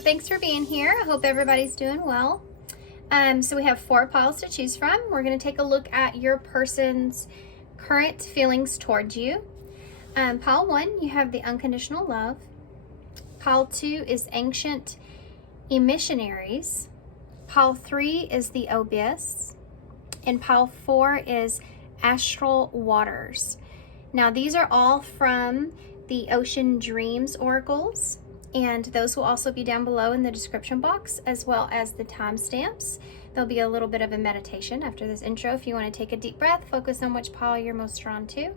thanks for being here. I hope everybody's doing well. So we have 4 piles to choose from. We're going to take a look at your person's current feelings towards you. Pile 1, you have the unconditional love. Pile 2 is ancient emissaries. Pile 3 is the abyss. And pile 4 is astral waters. Now these are all from the Ocean Dreams oracles, and those will also be down below in the description box, as well as the timestamps. There'll be a little bit of a meditation after this intro if you want to take a deep breath, focus on which pile you're most drawn to,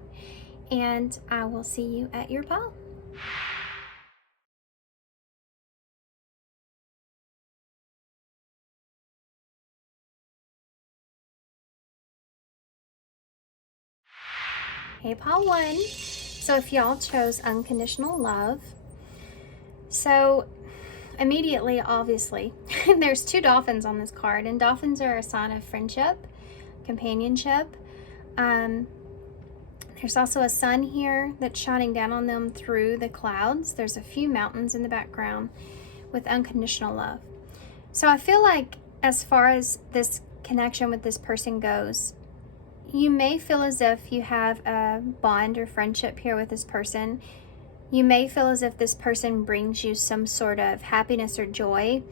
and I will see you at your pile. Hey, pile 1. So if y'all chose unconditional love, so immediately, obviously, there's 2 dolphins on this card, and dolphins are a sign of friendship, companionship. There's also a sun here that's shining down on them through the clouds. There's a few mountains in the background with unconditional love. So I feel like as far as this connection with this person goes, you may feel as if you have a bond or friendship here with this person. You may feel as if this person brings you some sort of happiness or joy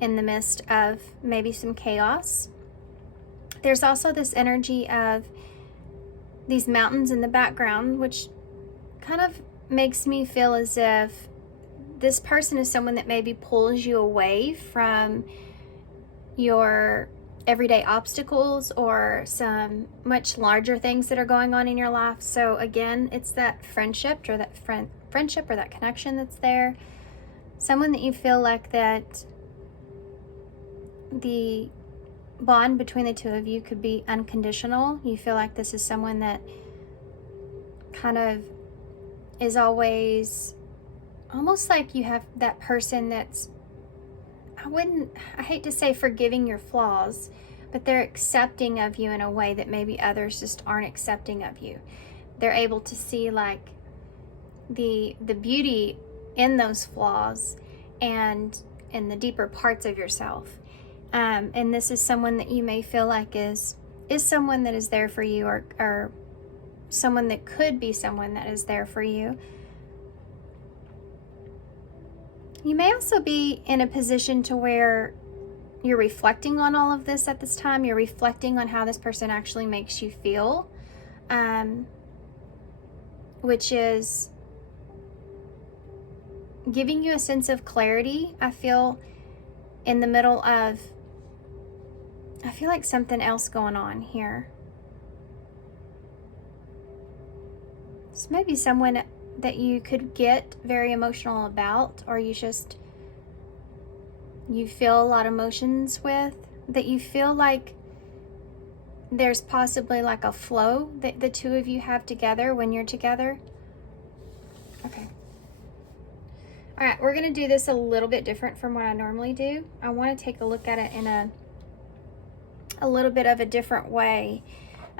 in the midst of maybe some chaos. There's also this energy of these mountains in the background, which kind of makes me feel as if this person is someone that maybe pulls you away from your everyday obstacles or some much larger things that are going on in your life. So again, it's that friendship or that friendship or that connection that's there. Someone that you feel like that the bond between the 2 of you could be unconditional. You feel like this is someone that kind of is always almost like you have that person that's, I hate to say forgiving your flaws, but they're accepting of you in a way that maybe others just aren't accepting of you. They're able to see like the beauty in those flaws and in the deeper parts of yourself. And this is someone that you may feel like is someone that is there for you, or someone that could be someone that is there for you. You may also be in a position to where you're reflecting on all of this at this time. You're reflecting on how this person actually makes you feel, which is giving you a sense of clarity. I feel in the middle of, I feel like something else going on here. This may be someone that you could get very emotional about, or you feel a lot of emotions with, that you feel like there's possibly like a flow that the 2 of you have together when you're together. Okay. All right, we're going to do this a little bit different from what I normally do. I want to take a look at it in a little bit of a different way.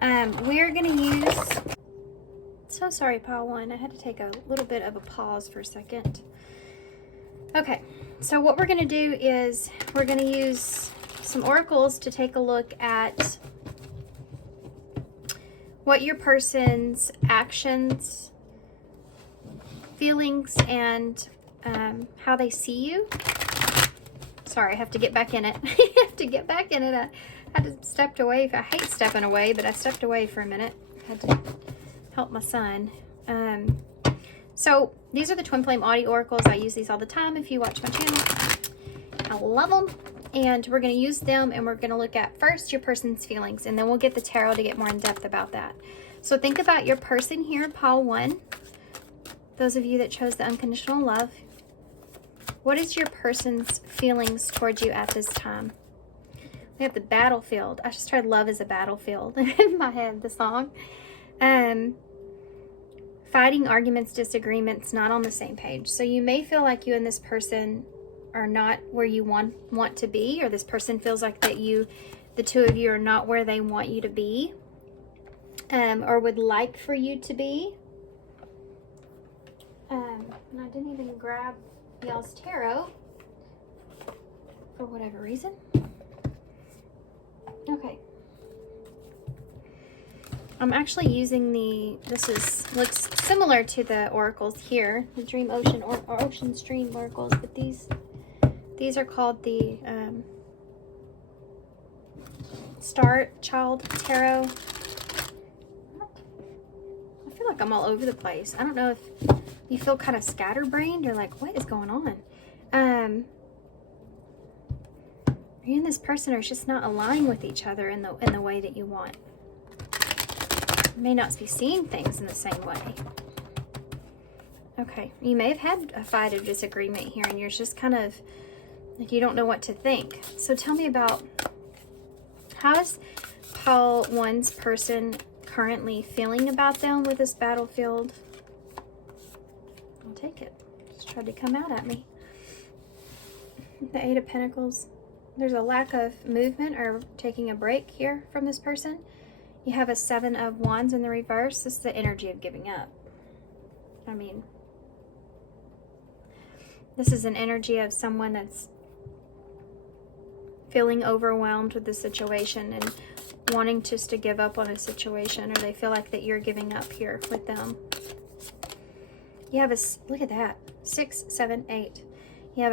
We're going to use... So sorry, pile 1. I had to take a little bit of a pause for a second. Okay, so what we're going to do is we're going to use some oracles to take a look at what your person's actions, feelings, and how they see you. Sorry, I have to get back in it. I have to get back in it. I had to step away. I hate stepping away, but I stepped away for a minute. I had to help my son. So these are the TwinFlame Audio oracles. I use these all the time if you watch my channel. I love them. And we're going to use them, and we're going to look at first your person's feelings, and then we'll get the tarot to get more in depth about that. So think about your person here, pile 1. Those of you that chose the unconditional love. What is your person's feelings towards you at this time? We have the battlefield. I just heard love is a battlefield in my head, the song. Fighting, arguments, disagreements, not on the same page. So you may feel like you and this person are not where you want to be, or this person feels like that the 2 of you are not where they want you to be, or would like for you to be. And I didn't even grab y'all's tarot. for whatever reason. Okay. I'm actually using looks similar to the oracles here, the Dream Ocean or Ocean Stream oracles, but these are called the Star Child Tarot. I feel like I'm all over the place. I don't know if you feel kind of scatterbrained or like, what is going on? You and this person are just not aligning with each other in the way that you want. You may not be seeing things in the same way. Okay, you may have had a fight of disagreement here, and you're just kind of like you don't know what to think. So tell me about, how is Pile 1's person currently feeling about them with this battlefield? I'll take it. Just tried to come out at me. The Eight of Pentacles. There's a lack of movement or taking a break here from this person. You have a Seven of Wands in the reverse. This is the energy of giving up. I mean, this is an energy of someone that's feeling overwhelmed with the situation and wanting just to give up on a situation, or they feel like that you're giving up here with them. You have look at that, 6, 7, 8. You have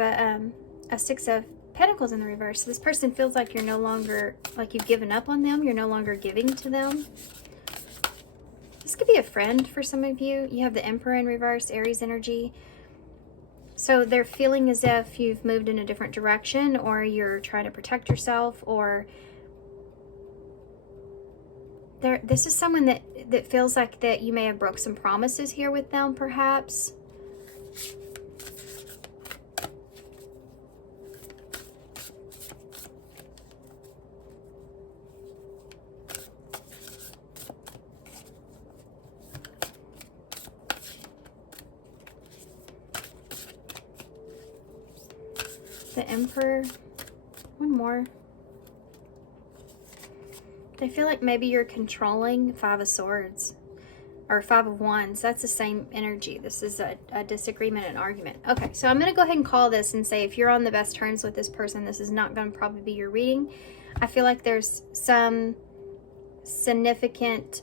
a Six of Pentacles in the reverse. So this person feels like you're no longer, like you've given up on them. You're no longer giving to them. This could be a friend for some of you. You have the Emperor in reverse, Aries energy. So they're feeling as if you've moved in a different direction, or you're trying to protect yourself, or this is someone that feels like that you may have broke some promises here with them, perhaps. The Emperor. One more. They feel like maybe you're controlling. Five of Swords. Or Five of Wands. That's the same energy. This is a disagreement and argument. Okay, so I'm going to go ahead and call this and say if you're on the best terms with this person, this is not going to probably be your reading. I feel like there's some significant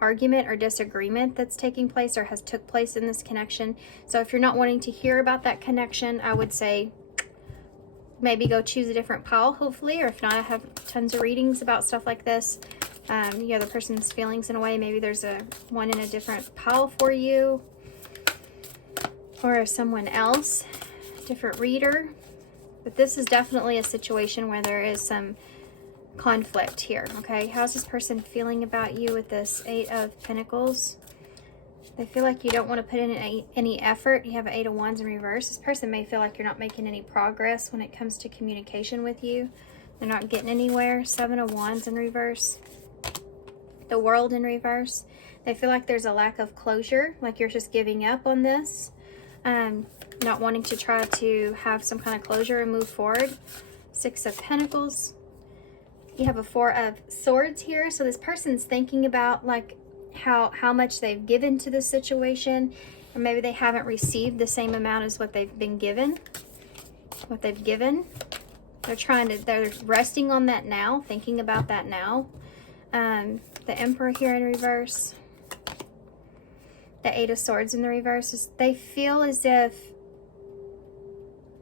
argument or disagreement that's taking place or has took place in this connection. So if you're not wanting to hear about that connection, I would say maybe go choose a different pile, hopefully, or if not, I have tons of readings about stuff like this. The other person's feelings in a way. Maybe there's one in a different pile for you, or someone else, different reader. But this is definitely a situation where there is some conflict here. Okay, how's this person feeling about you with this Eight of Pentacles? They feel like you don't want to put in any effort. You have an Eight of Wands in reverse. This person may feel like you're not making any progress when it comes to communication with you. They're not getting anywhere. Seven of Wands in reverse. The World in reverse. They feel like there's a lack of closure, like you're just giving up on this. Not wanting to try to have some kind of closure and move forward. Six of Pentacles. You have a Four of Swords here. So this person's thinking about like how much they've given to this situation, or maybe they haven't received the same amount as what they've been given, what they've given. They're resting on that now, thinking about that now. The Emperor here in reverse. The Eight of Swords in the reverse. They feel as if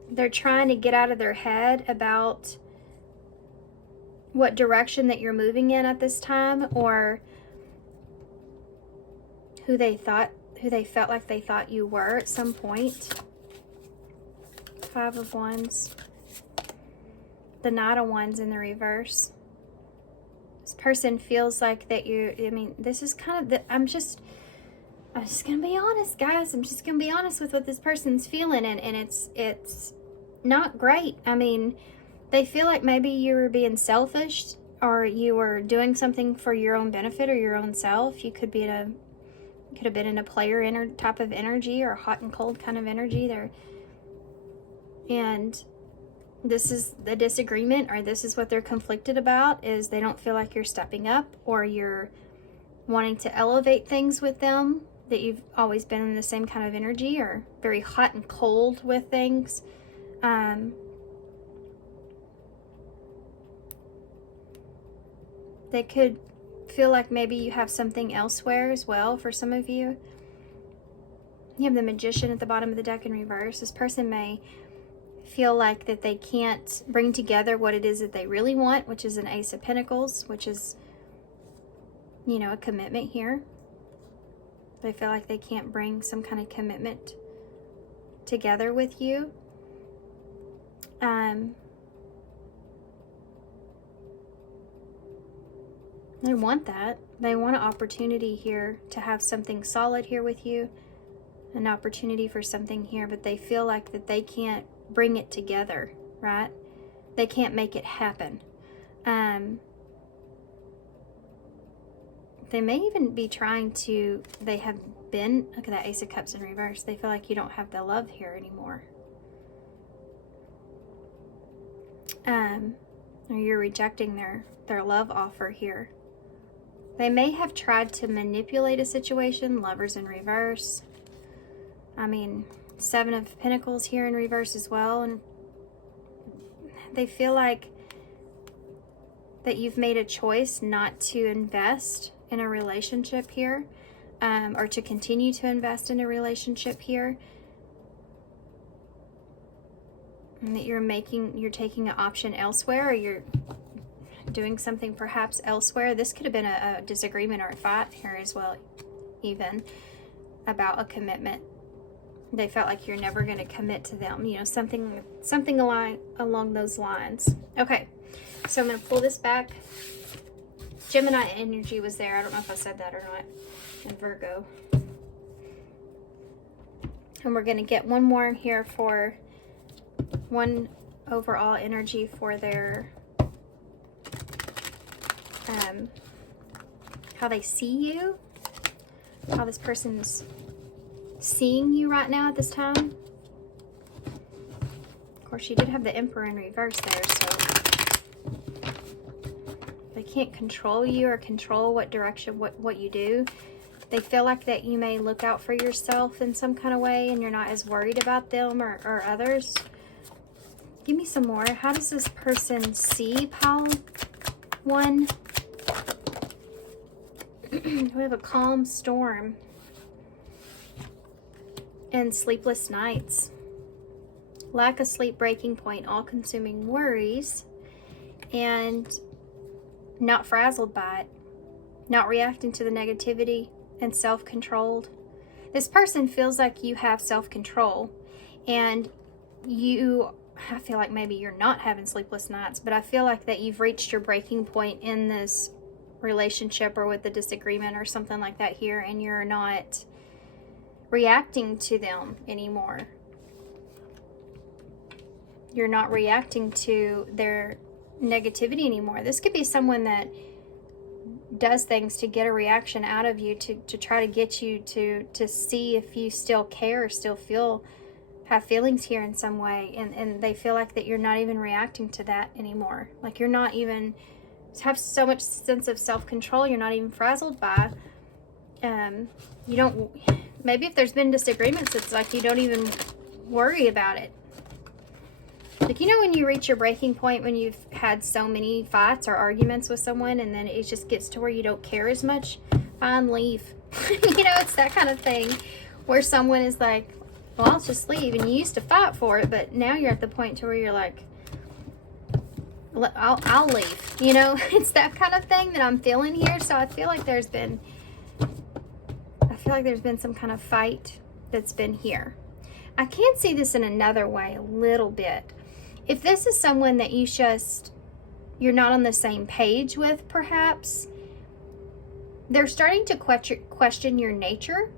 they're trying to get out of their head about what direction that you're moving in at this time, or who they felt like they thought you were at some point. Five of Wands. The Knight of Wands in the reverse. This person feels like that this is kind of I'm just gonna be honest, guys. I'm just gonna be honest with what this person's feeling, and it's not great. I mean, they feel like maybe you were being selfish, or you were doing something for your own benefit or your own self. You could have been in a player type of energy, or hot and cold kind of energy there. And this is the disagreement, or this is what they're conflicted about, is they don't feel like you're stepping up, or you're wanting to elevate things with them, that you've always been in the same kind of energy, or very hot and cold with things. They could feel like maybe you have something elsewhere as well for some of you. You have the Magician at the bottom of the deck in reverse. This person may feel like that they can't bring together what it is that they really want, which is an Ace of Pentacles, which is, you know, a commitment here. They feel like they can't bring some kind of commitment together with you. They want that. They want an opportunity here to have something solid here with you, an opportunity for something here, but they feel like that they can't bring it together, right? They can't make it happen. They may even be trying to, they have been, look at that Ace of Cups in reverse. They feel like you don't have the love here anymore. Or you're rejecting their love offer here. They may have tried to manipulate a situation. Lovers in reverse. I mean, Seven of Pentacles here in reverse as well. And they feel like that you've made a choice not to invest in a relationship here, or to continue to invest in a relationship here. And that you're taking an option elsewhere, or you're doing something perhaps elsewhere. This could have been a disagreement or a fight here as well, even about a commitment. They felt like you're never going to commit to them, you know, something along those lines. Okay, so I'm going to pull this back. Gemini energy was there. I don't know if I said that or not. And Virgo. And we're going to get one more here for one overall energy for their how they see you, how this person's seeing you right now at this time. Of course, you did have the Emperor in reverse there, so they can't control you or control what direction, what you do. They feel like that you may look out for yourself in some kind of way, and you're not as worried about them or others. Give me some more. How does this person see Pile 1? We have a calm storm and sleepless nights. Lack of sleep, breaking point, all-consuming worries, and not frazzled by it. Not reacting to the negativity, and self-controlled. This person feels like you have self-control, and I feel like maybe you're not having sleepless nights, but I feel like that you've reached your breaking point in this relationship or with the disagreement or something like that here, and you're not reacting to them anymore. You're not reacting to their negativity anymore. This could be someone that does things to get a reaction out of you, to try to get you to see if you still care or still have feelings here in some way, and they feel like that you're not even reacting to that anymore. Like you're not even have so much sense of self-control, you're not even frazzled by you don't, maybe if there's been disagreements, it's like you don't even worry about it. Like, you know, when you reach your breaking point, when you've had so many fights or arguments with someone, and then it just gets to where you don't care as much, fine, leave. You know, it's that kind of thing where someone is like, well, I'll just leave, and you used to fight for it, but now you're at the point to where you're like, I'll leave. You know, it's that kind of thing that I'm feeling here. So I feel like there's been some kind of fight that's been here. I can see this in another way a little bit. If this is someone that you're not on the same page with, perhaps, they're starting to question your nature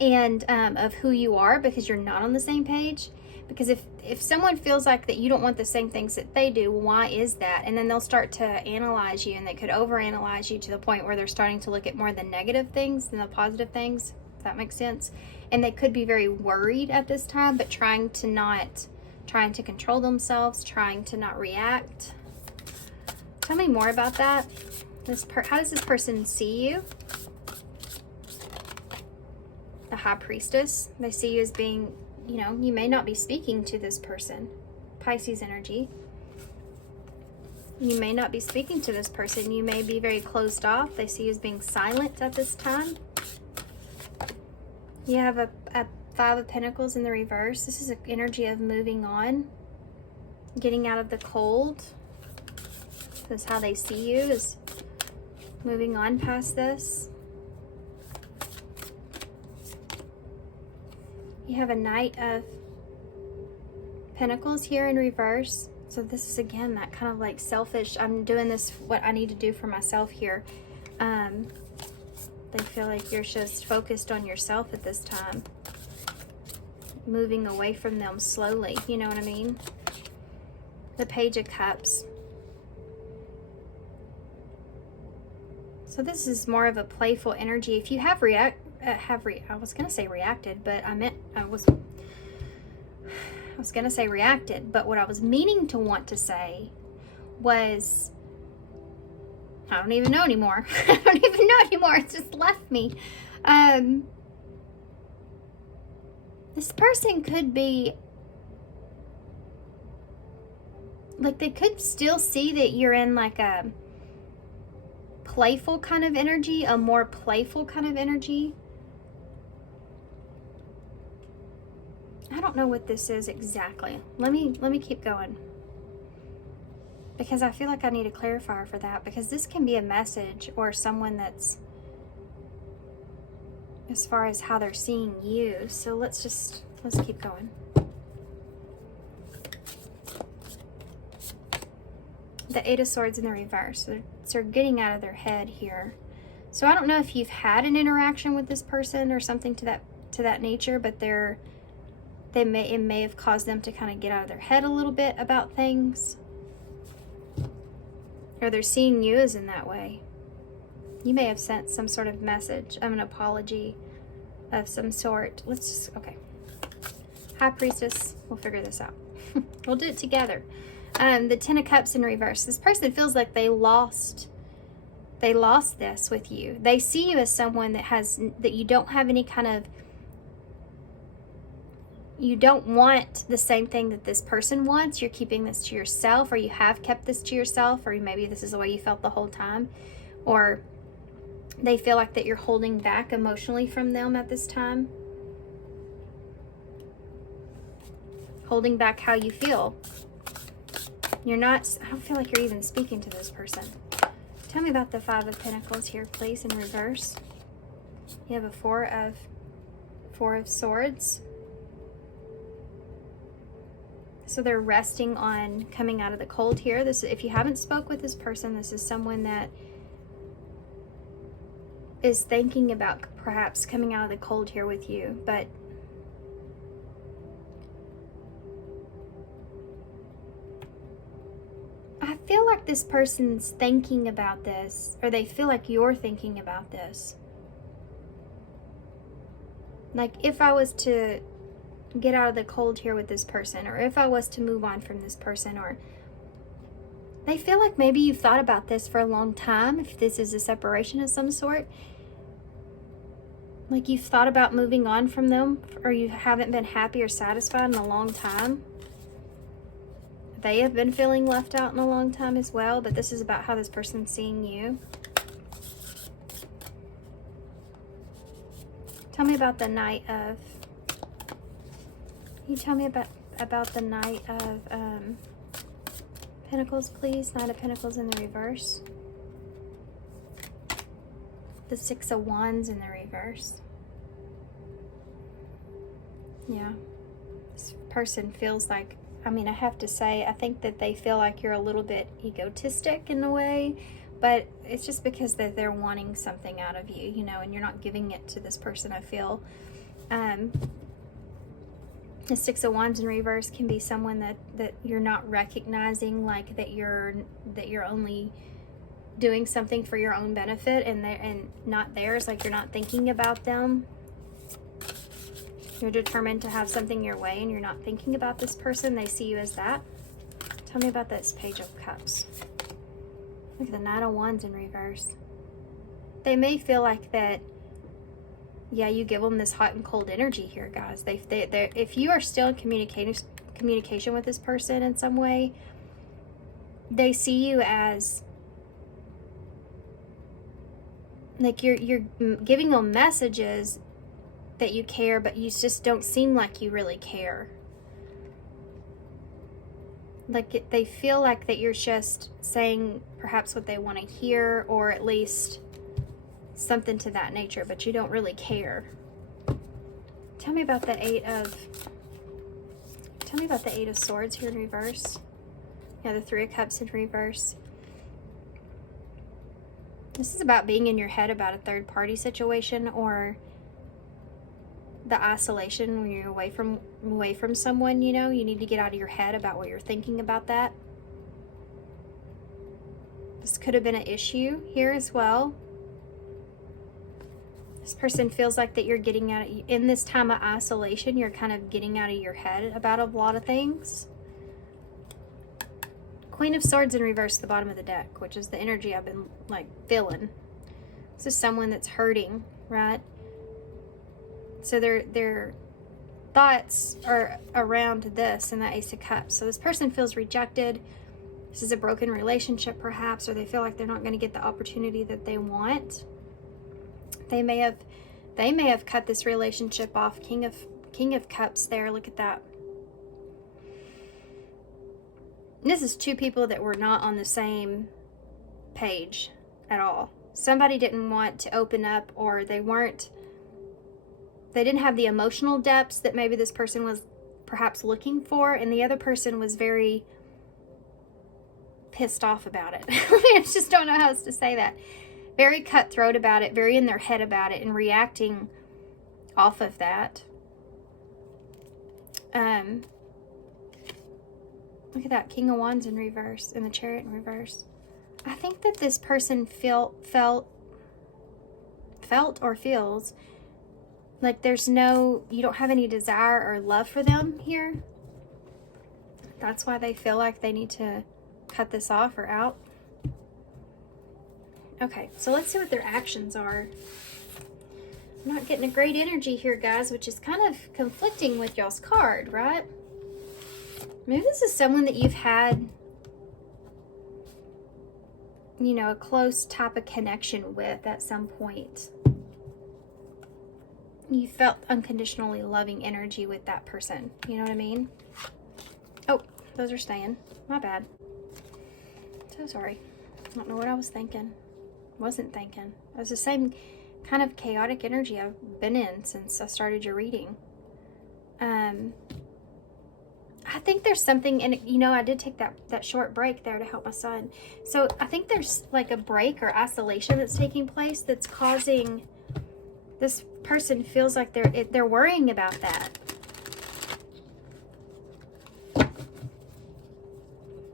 and of who you are, because you're not on the same page. Because if someone feels like that you don't want the same things that they do, why is that? And then they'll start to analyze you, and they could overanalyze you to the point where they're starting to look at more the negative things than the positive things, if that makes sense. And they could be very worried at this time, but trying to control themselves, trying to not react. Tell me more about that. How does this person see you? The High Priestess. They see you as being, you know, you may not be speaking to this person. Pisces energy. You may not be speaking to this person. You may be very closed off. They see you as being silent at this time. You have a Five of Pentacles in the reverse. This is an energy of moving on, getting out of the cold. This is how they see you, is moving on past this. You have a Knight of Pentacles here in reverse. So this is, again, that kind of like selfish, I'm doing this, what I need to do for myself here. They feel like you're just focused on yourself at this time. Moving away from them slowly, you know what I mean? The Page of Cups. So this is more of a playful energy. If you have I was gonna say reacted, but I was gonna say reacted, but what I was meaning to want to say was, I don't even know anymore. I don't even know anymore. It just left me. This person could be, like, they could still see that you're in like a playful kind of energy, a more playful kind of energy. I don't know what this is exactly. Let me keep going, because I feel like I need a clarifier for that, because this can be a message or someone that's, as far as how they're seeing you. So let's keep going. The Eight of Swords in the reverse. So they're getting out of their head here. So I don't know if you've had an interaction with this person or something to that nature, but it may have caused them to kind of get out of their head a little bit about things. Or they're seeing you as in that way. You may have sent some sort of message of an apology of some sort. Okay. High Priestess, we'll figure this out. We'll do it together. The Ten of Cups in reverse. This person feels like they lost this with you. They see you as someone that you don't have any kind of, you don't want the same thing that this person wants. You're keeping this to yourself, or you have kept this to yourself, or maybe this is the way you felt the whole time, or they feel like that you're holding back emotionally from them at this time. Holding back how you feel. I don't feel like you're even speaking to this person. Tell me about the Five of Pentacles here, please, in reverse. You have a Four of Swords. So they're resting on coming out of the cold here. If you haven't spoke with this person, this is someone that is thinking about perhaps coming out of the cold here with you, but I feel like this person's thinking about this, or they feel like you're thinking about this. Like, if I was to get out of the cold here with this person, or if I was to move on from this person, or they feel like maybe you've thought about this for a long time, if this is a separation of some sort. Like, you've thought about moving on from them, or you haven't been happy or satisfied in a long time. They have been feeling left out in a long time as well, but this is about how this person's seeing you. Tell me about the Knight of... Can you tell me about the Knight of Pentacles, please? Knight of Pentacles in the reverse. The Six of Wands in the reverse. Yeah. This person feels like, I have to say, I think that they feel like you're a little bit egotistic in a way, but it's just because that they're wanting something out of you, and you're not giving it to this person, I feel. The Six of Wands in reverse can be someone that you're not recognizing, like that you're only doing something for your own benefit and not theirs, like you're not thinking about them. You're determined to have something your way and you're not thinking about this person. They see you as that. Tell me about this Page of Cups. Look at the Knight of Wands in reverse. They may feel like that, yeah, you give them this hot and cold energy here, guys. If you are still in communication with this person in some way, they see you as like you're giving them messages that you care, but you just don't seem like you really care. Like they feel like that you're just saying perhaps what they want to hear, or at least something to that nature, but you don't really care. Tell me about the Eight of Swords here in reverse. Yeah, the Three of Cups in reverse. This is about being in your head about a third party situation, or the isolation when you're away from someone, you know. You need to get out of your head about what you're thinking about that. This could have been an issue here as well. This person feels like that you're getting out of, in this time of isolation, you're kind of getting out of your head about a lot of things. Queen of Swords in reverse at the bottom of the deck, which is the energy I've been like feeling. This is someone that's hurting, right? So their thoughts are around this and the Ace of Cups. So this person feels rejected. This is a broken relationship perhaps, or they feel like they're not going to get the opportunity that they want. They may have cut this relationship off. King of Cups there. Look at that. This is two people that were not on the same page at all. Somebody didn't want to open up, or they didn't have the emotional depths that maybe this person was perhaps looking for, and the other person was very pissed off about it. I just don't know how else to say that. Very cutthroat about it, very in their head about it, and reacting off of that. Look at that, King of Wands in reverse, and the Chariot in reverse. I think that this person felt or feels like you don't have any desire or love for them here. That's why they feel like they need to cut this off or out. Okay, so let's see what their actions are. I'm not getting a great energy here, guys, which is kind of conflicting with y'all's card, right? Maybe this is someone that you've had, you know, a close type of connection with at some point. You felt unconditionally loving energy with that person. You know what I mean? Oh, those are staying. My bad. So sorry. I don't know what I was thinking. Wasn't thinking. It was the same kind of chaotic energy I've been in since I started your reading. I think there's something, and you know, I did take that short break there to help my son. So I think there's like a break or isolation that's taking place that's causing this person feels like they're worrying about that.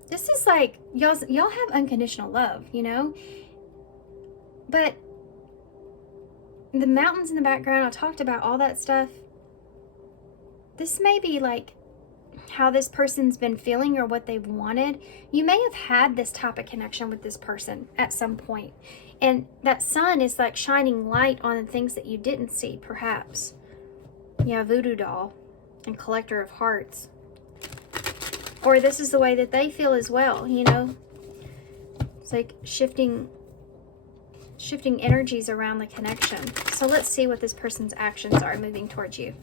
This is like y'all have unconditional love, you know, but the mountains in the background, I talked about all that stuff. This may be like how this person's been feeling or what they've wanted. You may have had this type of connection with this person at some point, and that sun is like shining light on the things that you didn't see, perhaps. Yeah, voodoo doll and collector of hearts. Or this is the way that they feel as well, you know. It's like shifting energies around the connection. So let's see what this person's actions are moving towards you.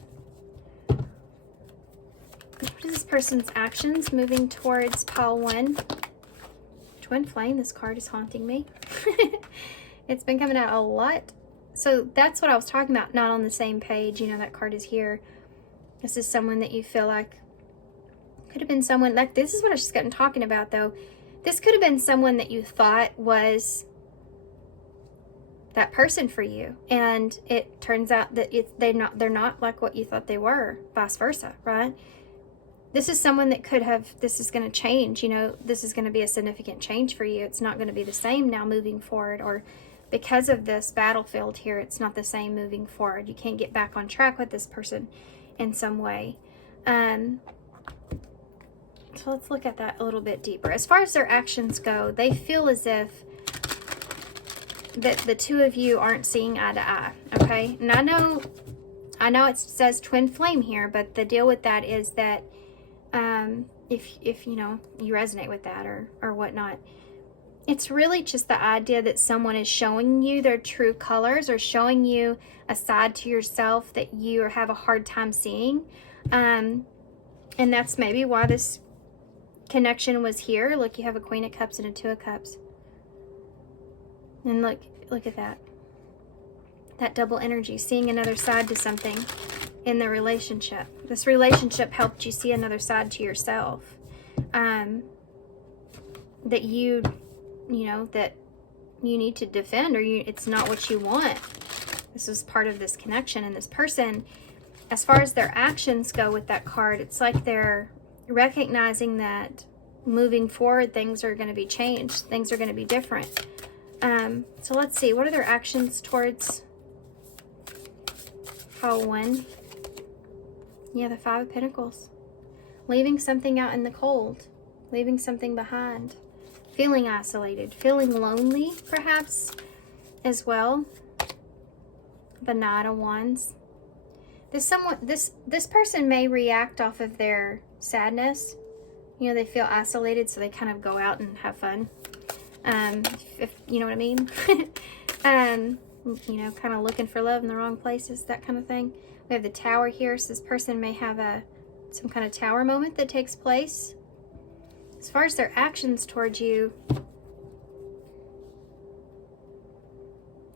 What is this person's actions moving towards pile 1? TwinFlame, this card is haunting me. It's been coming out a lot. So that's what I was talking about, not on the same page. You know, that card is here. This is someone that you feel like could have been someone, like this is what I was just getting talking about though. This could have been someone that you thought was that person for you, and it turns out that they're not like what you thought they were, vice versa, right? This is someone that could have, this is going to change, you know, this is going to be a significant change for you. It's not going to be the same now moving forward, or because of this battlefield here, it's not the same moving forward. You can't get back on track with this person in some way. So let's look at that a little bit deeper. As far as their actions go, they feel as if that the two of you aren't seeing eye to eye, okay? And I know it says twin flame here, but the deal with that is that if you know, you resonate with that or whatnot. It's really just the idea that someone is showing you their true colors or showing you a side to yourself that you have a hard time seeing. And that's maybe why this connection was here. Look, you have a Queen of Cups and a Two of Cups. And look at that. That double energy, seeing another side to something in the relationship. This relationship helped you see another side to yourself. That you know, that you need to defend, or it's not what you want. This is part of this connection. And this person, as far as their actions go with that card, it's like they're recognizing that moving forward, things are going to be changed. Things are going to be different. So let's see. What are their actions towards pile 1? Yeah, the Five of Pentacles. Leaving something out in the cold. Leaving something behind. Feeling isolated, feeling lonely, perhaps, as well. The Knight of Wands. This person may react off of their sadness. You know, they feel isolated, so they kind of go out and have fun. If you know what I mean. You know, kind of looking for love in the wrong places, that kind of thing. We have the Tower here, so this person may have some kind of tower moment that takes place. As far as their actions towards you,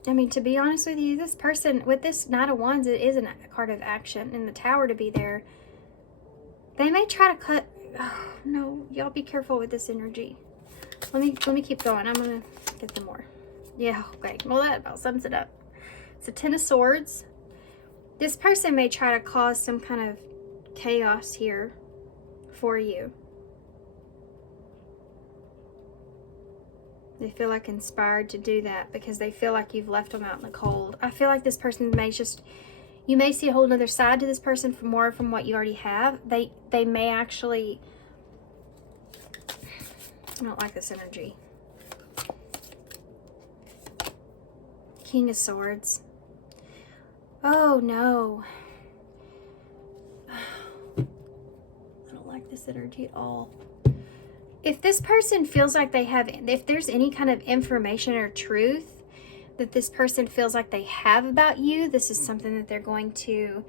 I mean, to be honest with you, this person, with this Knight of Wands, it is a card of action. And the Tower to be there, they may try to cut. Oh, no, y'all be careful with this energy. Let me keep going. I'm going to get them more. Yeah, okay. Well, that about sums it up. It's a Ten of Swords. This person may try to cause some kind of chaos here for you. They feel like inspired to do that because they feel like you've left them out in the cold. I feel like this person may you may see a whole other side to this person from what you already have. They may actually, I don't like this energy. King of Swords. Oh no. I don't like this energy at all. If this person feels like if there's any kind of information or truth that this person feels like they have about you, this is something that they're going to,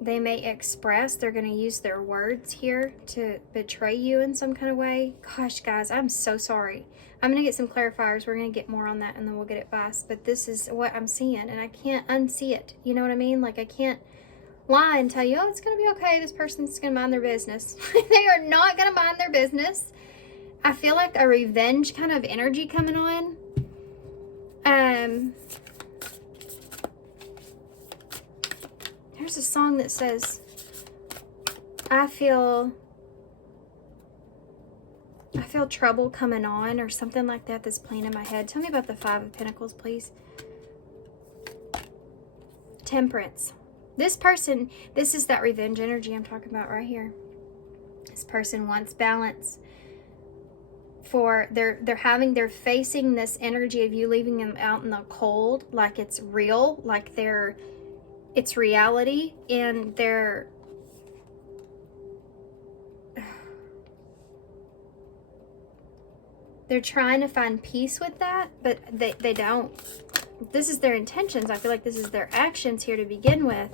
they may express, they're going to use their words here to betray you in some kind of way. Gosh, guys, I'm so sorry. I'm going to get some clarifiers. We're going to get more on that and then we'll get it fast. But this is what I'm seeing and I can't unsee it. You know what I mean? Like I can't lie and tell you, oh, it's going to be okay. This person's going to mind their business. They are not going to mind their business. I feel like a revenge kind of energy coming on. There's a song that says, I feel trouble coming on or something like that that's playing in my head. Tell me about the Five of Pentacles, please. Temperance. This person, this is that revenge energy I'm talking about right here. This person wants balance. They're facing this energy of you leaving them out in the cold, like it's real, like it's reality, and they're trying to find peace with that, but they don't. This is their intentions. I feel like this is their actions here to begin with.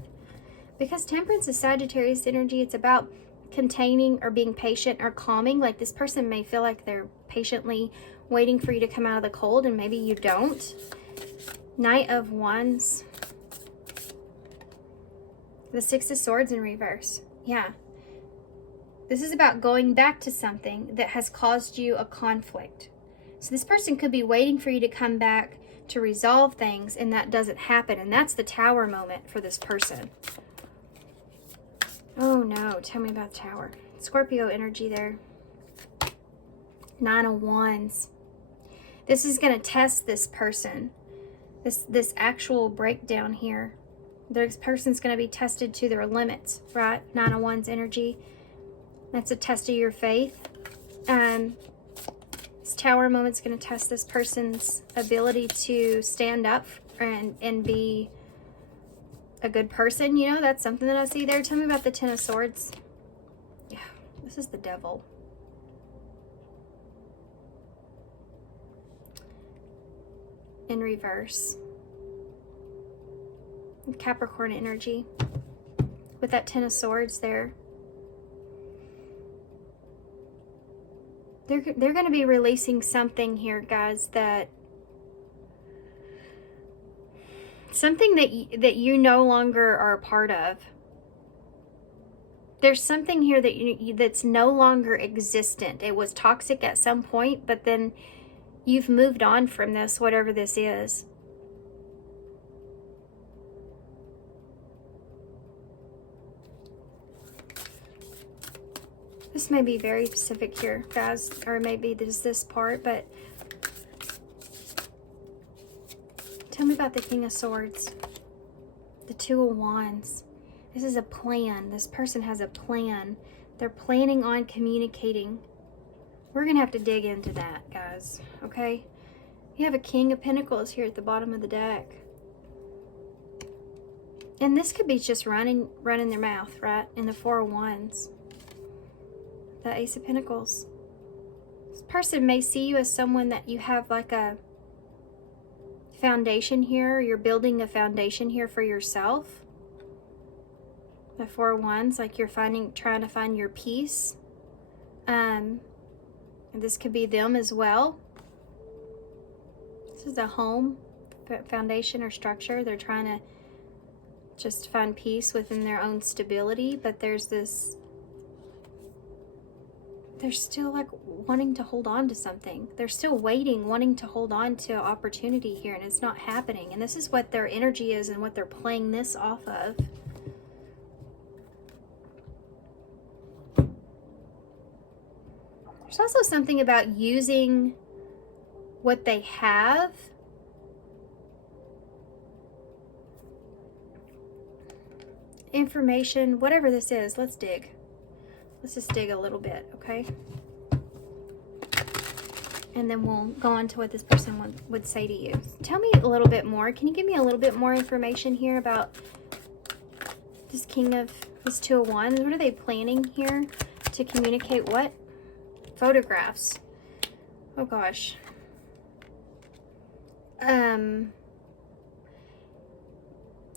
Because Temperance is Sagittarius energy, it's about containing or being patient or calming. Like this person may feel like they're patiently waiting for you to come out of the cold and maybe you don't. Knight of Wands. The Six of Swords in reverse. Yeah. This is about going back to something that has caused you a conflict. So this person could be waiting for you to come back to resolve things and that doesn't happen. And that's the Tower moment for this person. Oh no, tell me about the Tower. Scorpio energy there. Nine of Wands. This is going to test this person. This actual breakdown here. This person's going to be tested to their limits, right? Nine of Wands energy. That's a test of your faith. This Tower moment's going to test this person's ability to stand up and be a good person, you know, that's something that I see there. Tell me about the Ten of Swords. Yeah, this is the Devil. In reverse. Capricorn energy. With that Ten of Swords there. They're going to be releasing something here, guys, that something that you no longer are a part of. There's something here that's no longer existent. It was toxic at some point, but then you've moved on from this, whatever this is. This may be very specific here, guys, or maybe there's this part, but tell me about the King of Swords, the Two of Wands. This is a plan. This person has a plan. They're planning on communicating. We're going to have to dig into that, guys, okay? You have a King of Pentacles here at the bottom of the deck. And this could be just running their mouth, right? In the Four of Wands. The Ace of Pentacles. This person may see you as someone that you have like a foundation here. You're building a foundation here for yourself. The Four of Wands, like you're trying to find your peace. And this could be them as well. This is a home, foundation or structure. They're trying to just find peace within their own stability, but there's this, they're still like wanting to hold on to something. They're still waiting, wanting to hold on to opportunity here, and it's not happening. And this is what their energy is and what they're playing this off of. There's also something about using what they have information, whatever this is. Let's dig. Let's just dig a little bit, okay? And then we'll go on to what this person would say to you. Tell me a little bit more. Can you give me a little bit more information here about this this Two of Wands? What are they planning here to communicate? What? Photographs. Oh gosh.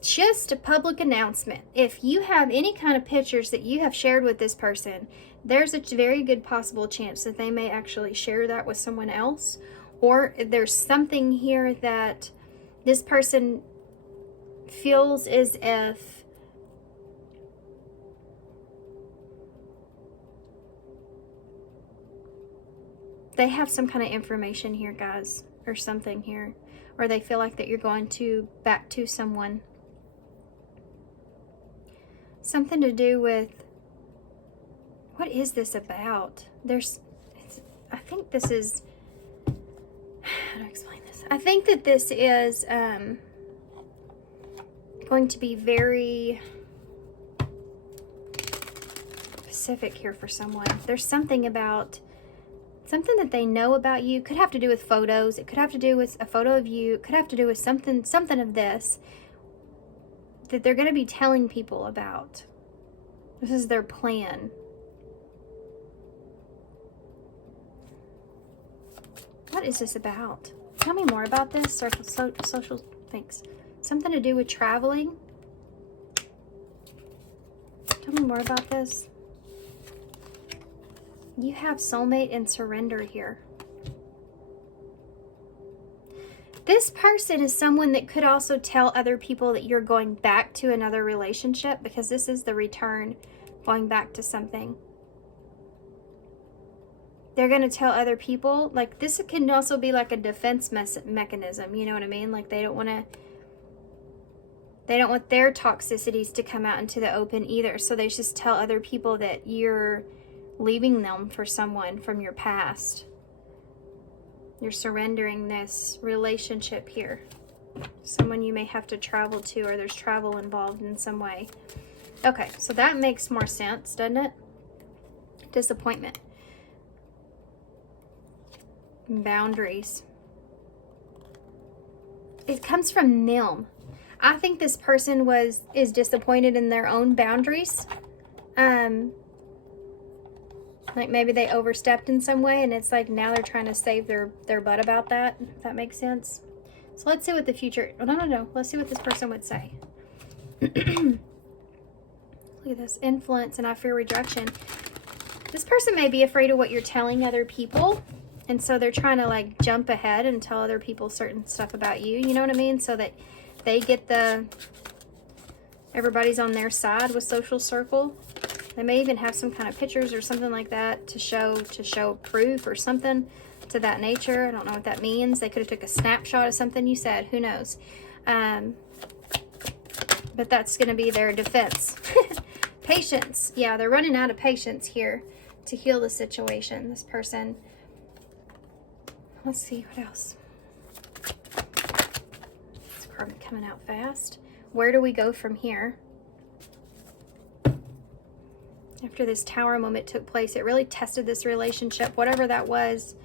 Just a public announcement. If you have any kind of pictures that you have shared with this person, there's a very good possible chance that they may actually share that with someone else. Or there's something here that this person feels as if they have some kind of information here, guys, or something here, or they feel like that you're going to back to someone. Something to do with, what is this about? I think this is, how do I explain this? I think that this is going to be very specific here for someone. There's something about, something that they know about you. Could have to do with photos. It could have to do with a photo of you. It could have to do with something of this that they're going to be telling people about. This is their plan. What is this about? Tell me more about this. Social things. Something to do with traveling. Tell me more about this. You have soulmate and surrender here. This person is someone that could also tell other people that you're going back to another relationship, because this is the return, going back to something. They're going to tell other people, like this can also be like a defense mechanism, you know what I mean? Like they don't want their toxicities to come out into the open either. So they just tell other people that you're leaving them for someone from your past. You're surrendering this relationship here. Someone you may have to travel to, or there's travel involved in some way. Okay, so that makes more sense, doesn't it? Disappointment. Boundaries. It comes from them. I think this person is disappointed in their own boundaries. Like maybe they overstepped in some way, and it's like now they're trying to save their butt about that, if that makes sense. So let's see what the future, oh, no. Let's see what this person would say. Look at this, influence, and I fear rejection. This person may be afraid of what you're telling other people, and so they're trying to like jump ahead and tell other people certain stuff about you, you know what I mean? So that they get everybody's on their side with social circle. They may even have some kind of pictures or something like that to show proof or something to that nature. I don't know what that means. They could have took a snapshot of something you said. Who knows? But that's going to be their defense. Patience. Yeah, they're running out of patience here to heal the situation. This person. Let's see what else. This card coming out fast. Where do we go from here? After this tower moment took place, it really tested this relationship. Whatever that was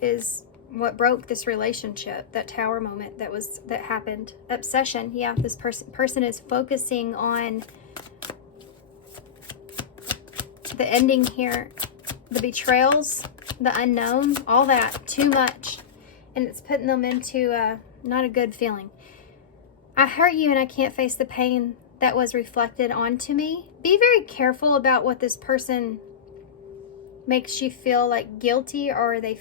is what broke this relationship. That tower moment that happened. Obsession. Yeah, this person is focusing on the ending here. The betrayals, the unknown, all that. Too much. And it's putting them into not a good feeling. I hurt you and I can't face the pain that was reflected onto me. Be very careful about what this person makes you feel like guilty, or they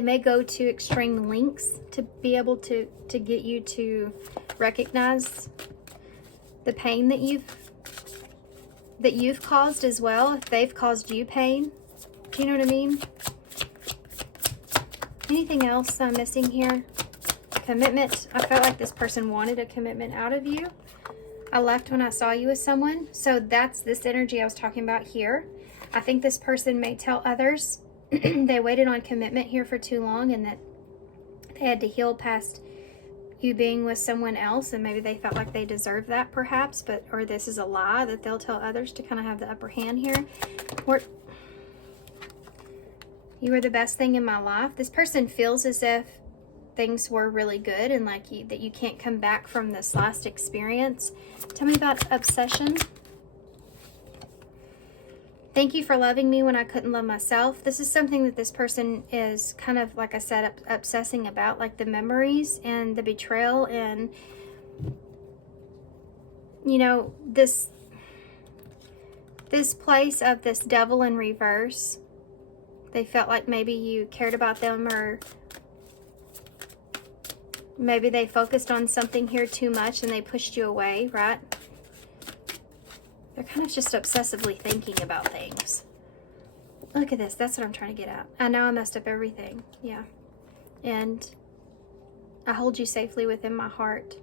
may go to extreme lengths to be able to get you to recognize the pain that you've caused as well, if they've caused you pain. Do you know what I mean? Anything else I'm missing here? Commitment. I felt like this person wanted a commitment out of you. I left when I saw you with someone. So that's this energy I was talking about here. I think this person may tell others they waited on commitment here for too long, and that they had to heal past you being with someone else, and maybe they felt like they deserved that perhaps, or this is a lie that they'll tell others to kind of have the upper hand here. You were the best thing in my life. This person feels as if things were really good and like that you can't come back from this last experience. Tell me about obsession. Thank you for loving me when I couldn't love myself. This is something that this person is kind of, like I said, obsessing about, like the memories and the betrayal and, you know, this place of this devil in reverse. They felt like maybe you cared about them, or maybe they focused on something here too much and they pushed you away, right? They're kind of just obsessively thinking about things. Look at this. That's what I'm trying to get at. I know I messed up everything. Yeah. And I hold you safely within my heart.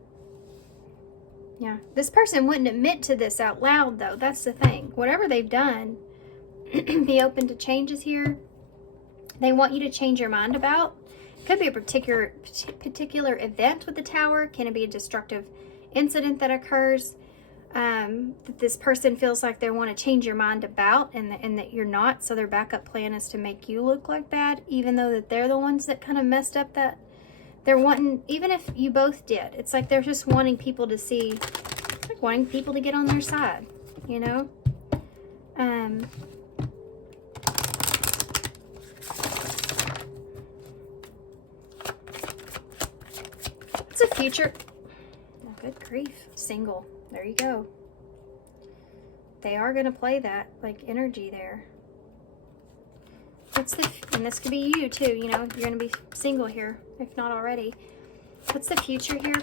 Yeah. This person wouldn't admit to this out loud, though. That's the thing. Whatever they've done, be open to changes here. They want you to change your mind about. Could be a particular event with the tower. Can it be a destructive incident that occurs that this person feels like they want to change your mind about, and that you're not? So their backup plan is to make you look like bad, even though that they're the ones that kind of messed up. That they're wanting, even if you both did, it's like they're just wanting people to see, like wanting people to get on their side, you know? What's the future? Oh, good grief. Single. There you go. They are going to play that, like, energy there. And this could be you too, you know, you're going to be single here, if not already. What's the future here?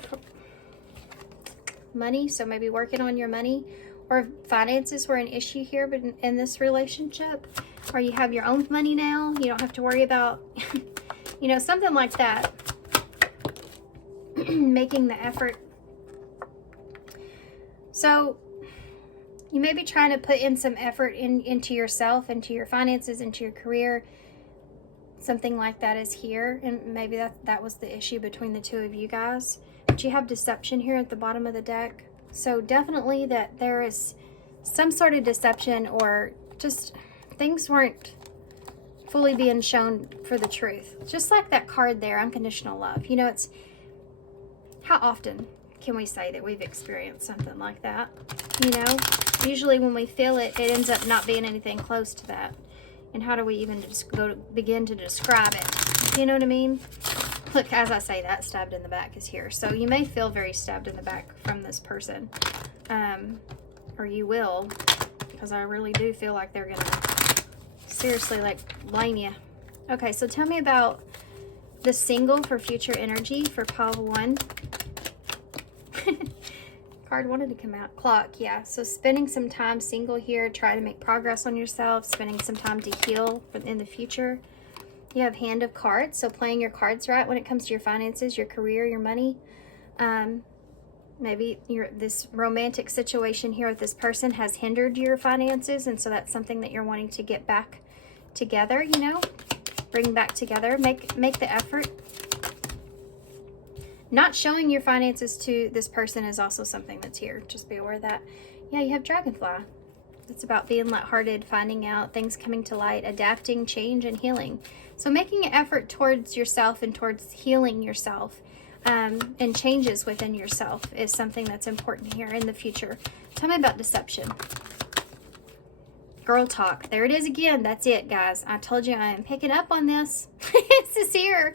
Money, so maybe working on your money, or finances were an issue here, but in this relationship, or you have your own money now, you don't have to worry about, you know, something like that. Making the effort. So you may be trying to put in some effort into yourself, into your finances, into your career. Something like that is here, and maybe that was the issue between the two of you guys. But you have deception here at the bottom of the deck. So definitely that there is some sort of deception, or just things weren't fully being shown for the truth. Just like that card there, unconditional love. You know, How often can we say that we've experienced something like that? You know, usually when we feel it, it ends up not being anything close to that. And how do we even just begin to describe it? You know what I mean? Look, as I say that, stabbed in the back is here. So you may feel very stabbed in the back from this person. Or you will, because I really do feel like they're gonna seriously like blame you. Okay, so tell me about the single for future energy for pile 1. Card wanted to come out. Clock, yeah. So spending some time single here, try to make progress on yourself, spending some time to heal in the future. You have Hand of Cards, so playing your cards right when it comes to your finances, your career, your money. Maybe this romantic situation here with this person has hindered your finances, and so that's something that you're wanting to get back together, you know? Bring back together. Make the effort. Not showing your finances to this person is also something that's here. Just be aware of that. Yeah, you have Dragonfly. It's about being lighthearted, finding out, things coming to light, adapting, change, and healing. So making an effort towards yourself and towards healing yourself and changes within yourself is something that's important here in the future. Tell me about deception. Girl talk. There it is again. That's it, guys. I told you I am picking up on this. This is here.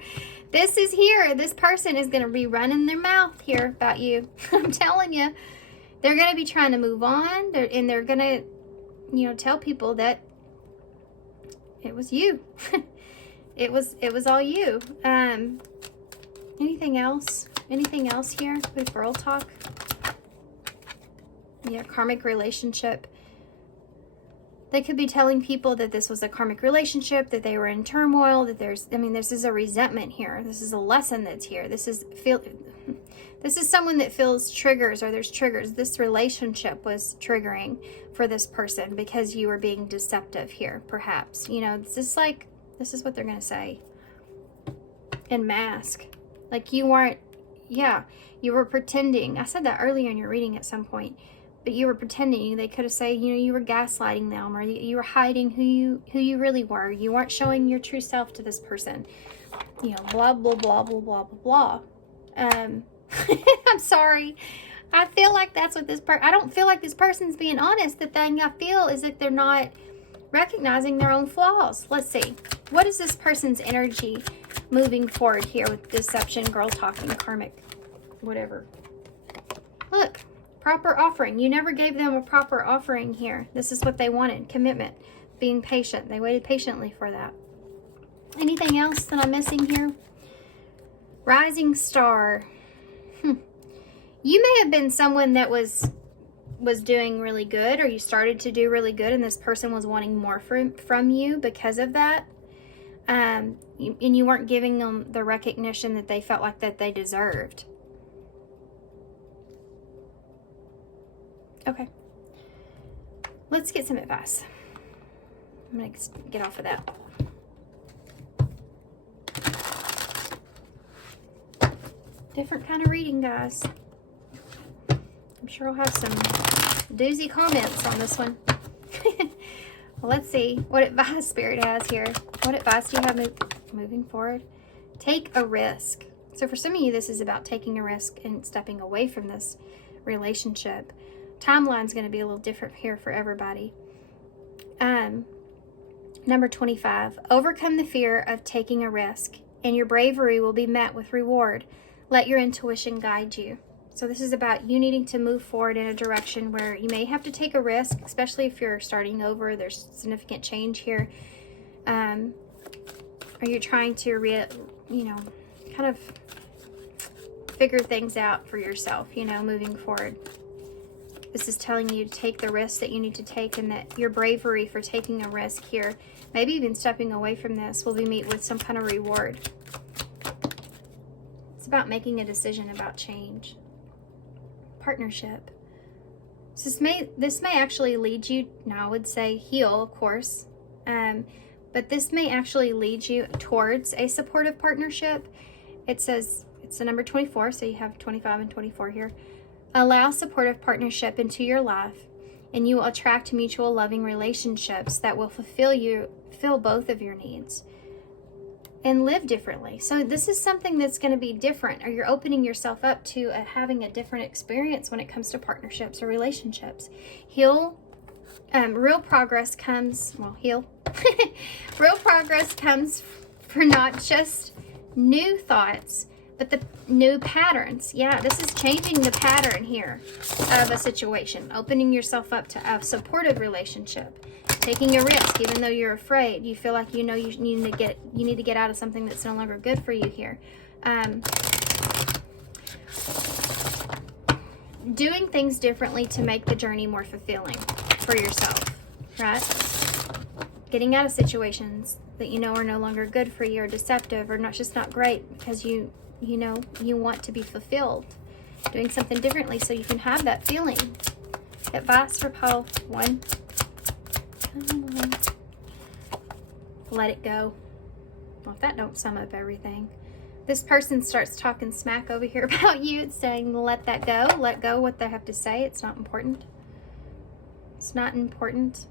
This is here. This person is going to be running their mouth here about you. I'm telling you. They're going to be trying to move on. They're going to, you know, tell people that it was you. It was all you. Anything else? Anything else here with girl talk? Yeah, karmic relationship. They could be telling people that this was a karmic relationship, that they were in turmoil, that this is a resentment here. This is a lesson that's here. This is someone that feels triggers, or there's triggers. This relationship was triggering for this person because you were being deceptive here, perhaps. You know, this is what they're going to say. And mask. Like you weren't, yeah, you were pretending. I said that earlier in your reading at some point. But you were pretending. They could have said, you know, you were gaslighting them, or you were hiding who you really were. You weren't showing your true self to this person. You know, blah, blah, blah, blah, blah, blah, blah. I'm sorry. I feel like that's what I don't feel like this person's being honest. The thing I feel is that they're not recognizing their own flaws. Let's see. What is this person's energy moving forward here with deception, girl talking, karmic, whatever? Look. Proper offering. You never gave them a proper offering here. This is what they wanted. Commitment. Being patient. They waited patiently for that. Anything else that I'm missing here? Rising star. You may have been someone that was doing really good, or you started to do really good, and this person was wanting more from you because of that. And you weren't giving them the recognition that they felt like that they deserved. Okay, let's get some advice. I'm going to get off of that. Different kind of reading, guys. I'm sure I'll have some doozy comments on this one. Well, let's see what advice Spirit has here. What advice do you have moving forward? Take a risk. So for some of you, this is about taking a risk and stepping away from this relationship. Timeline's going to be a little different here for everybody. Number 25, overcome the fear of taking a risk, and your bravery will be met with reward. Let your intuition guide you. So this is about you needing to move forward in a direction where you may have to take a risk, especially if you're starting over. There's significant change here. Or you're trying to, kind of figure things out for yourself, moving forward. This is telling you to take the risk that you need to take, and that your bravery for taking a risk here, maybe even stepping away from this, will be met with some kind of reward. It's about making a decision about change. Partnership. So this may actually lead you, now I would say heal, of course, but this may actually lead you towards a supportive partnership. It says, it's the number 24, so you have 25 and 24 here. Allow supportive partnership into your life, and you will attract mutual loving relationships that will fulfill both of your needs. and live differently. So this is something that's going to be different, or you're opening yourself up to having a different experience when it comes to partnerships or relationships. Real progress comes, real progress comes for not just new thoughts, but the new patterns. Yeah, this is changing the pattern here of a situation, opening yourself up to a supportive relationship, taking a risk, even though you're afraid. You feel like you need to get out of something that's no longer good for you here. Doing things differently to make the journey more fulfilling for yourself, right? Getting out of situations that you know are no longer good for you, or deceptive, or not great, because you want to be fulfilled. Doing something differently so you can have that feeling. Advice for pile 1. Come on. Let it go. Well, if that don't sum up everything. This person starts talking smack over here about you. It's saying let that go. Let go what they have to say. It's not important. It's not important.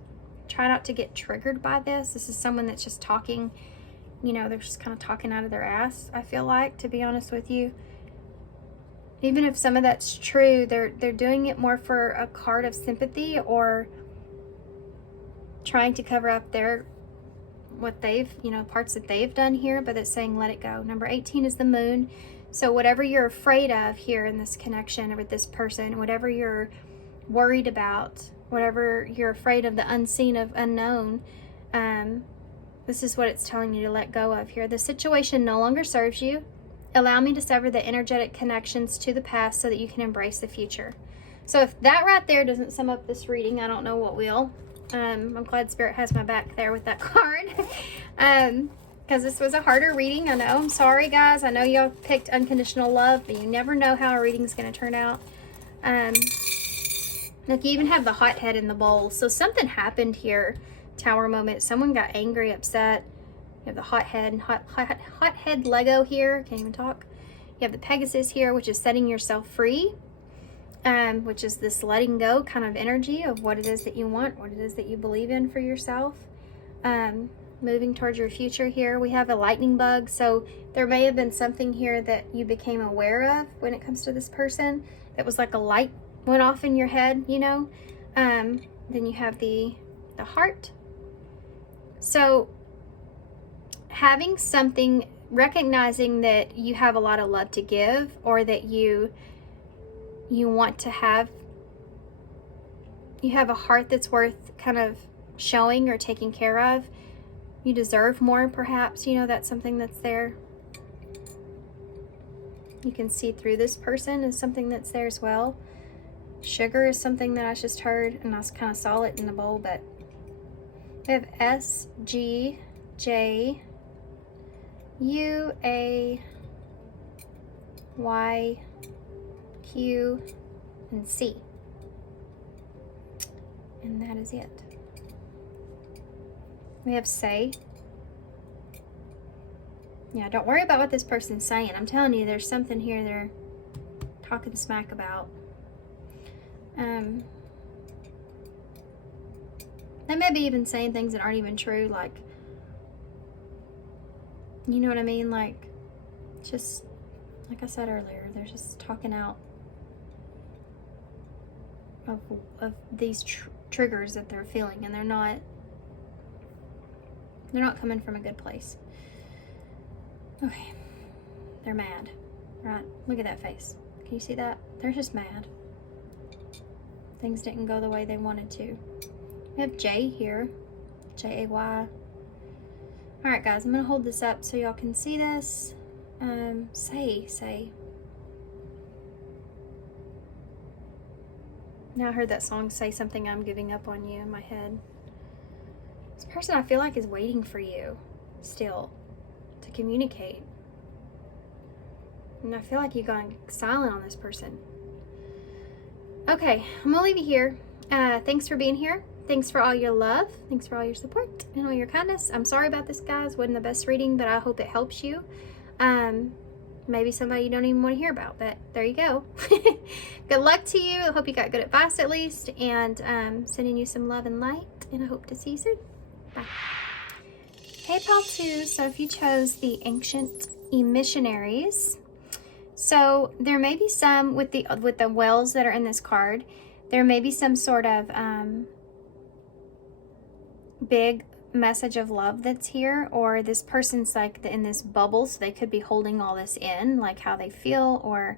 Try not to get triggered by this. This is someone that's just talking, they're just kind of talking out of their ass, I feel like, to be honest with you. Even if some of that's true, they're doing it more for a card of sympathy, or trying to cover up what they've, parts that they've done here, but it's saying let it go. Number 18 is the moon. So whatever you're afraid of here in this connection with this person, whatever you're worried about, whatever you're afraid of, the unseen, of unknown, this is what it's telling you to let go of here. The situation no longer serves you. Allow me to sever the energetic connections to the past so that you can embrace the future. So if that right there doesn't sum up this reading, I don't know what will. I'm glad Spirit has my back there with that card. Because this was a harder reading. I know. I'm sorry, guys. I know y'all picked unconditional love, but you never know how a reading's going to turn out. Look, you even have the hot head in the bowl. So something happened here. Tower moment. Someone got angry, upset. You have the hot head and hot head Lego here. Can't even talk. You have the Pegasus here, which is setting yourself free. Which is this letting go kind of energy of what it is that you want, what it is that you believe in for yourself. Moving towards your future here. We have a lightning bug, so there may have been something here that you became aware of when it comes to this person that was like a light went off in your head, Then you have the heart. So having something, recognizing that you have a lot of love to give, or that you want to have, you have a heart that's worth kind of showing or taking care of. You deserve more, perhaps, that's something that's there. You can see through this person is something that's there as well. Sugar is something that I just heard, and I kind of saw it in the bowl, but we have S, G, J, U, A, Y, Q, and C. And that is it. We have say. Yeah, don't worry about what this person's saying. I'm telling you, there's something here they're talking smack about. They may be even saying things that aren't even true, like, you know what I mean? Like, just, like I said earlier, they're just talking out of these triggers that they're feeling, and they're not coming from a good place. Okay, they're mad, right? Look at that face. Can you see that? They're just mad. Things didn't go the way they wanted to. We have J here, J-A-Y. All right, guys, I'm gonna hold this up so y'all can see this. Say. Now I heard that song, Say Something, I'm Giving Up on You, in my head. This person, I feel like, is waiting for you still to communicate. And I feel like you're going silent on this person. Okay, I'm gonna leave you here. Thanks for being here. Thanks for all your love. Thanks for all your support and all your kindness. I'm sorry about this, guys. Wasn't the best reading, but I hope it helps you. Maybe somebody you don't even want to hear about, but there you go. Good luck to you. I hope you got good advice at least, and sending you some love and light, and I hope to see you soon. Bye. Okay, pile 2. So if you chose the ancient emissaries, so there may be some with the wells that are in this card. There may be some sort of big message of love that's here, or this person's like in this bubble, so they could be holding all this in, like how they feel, or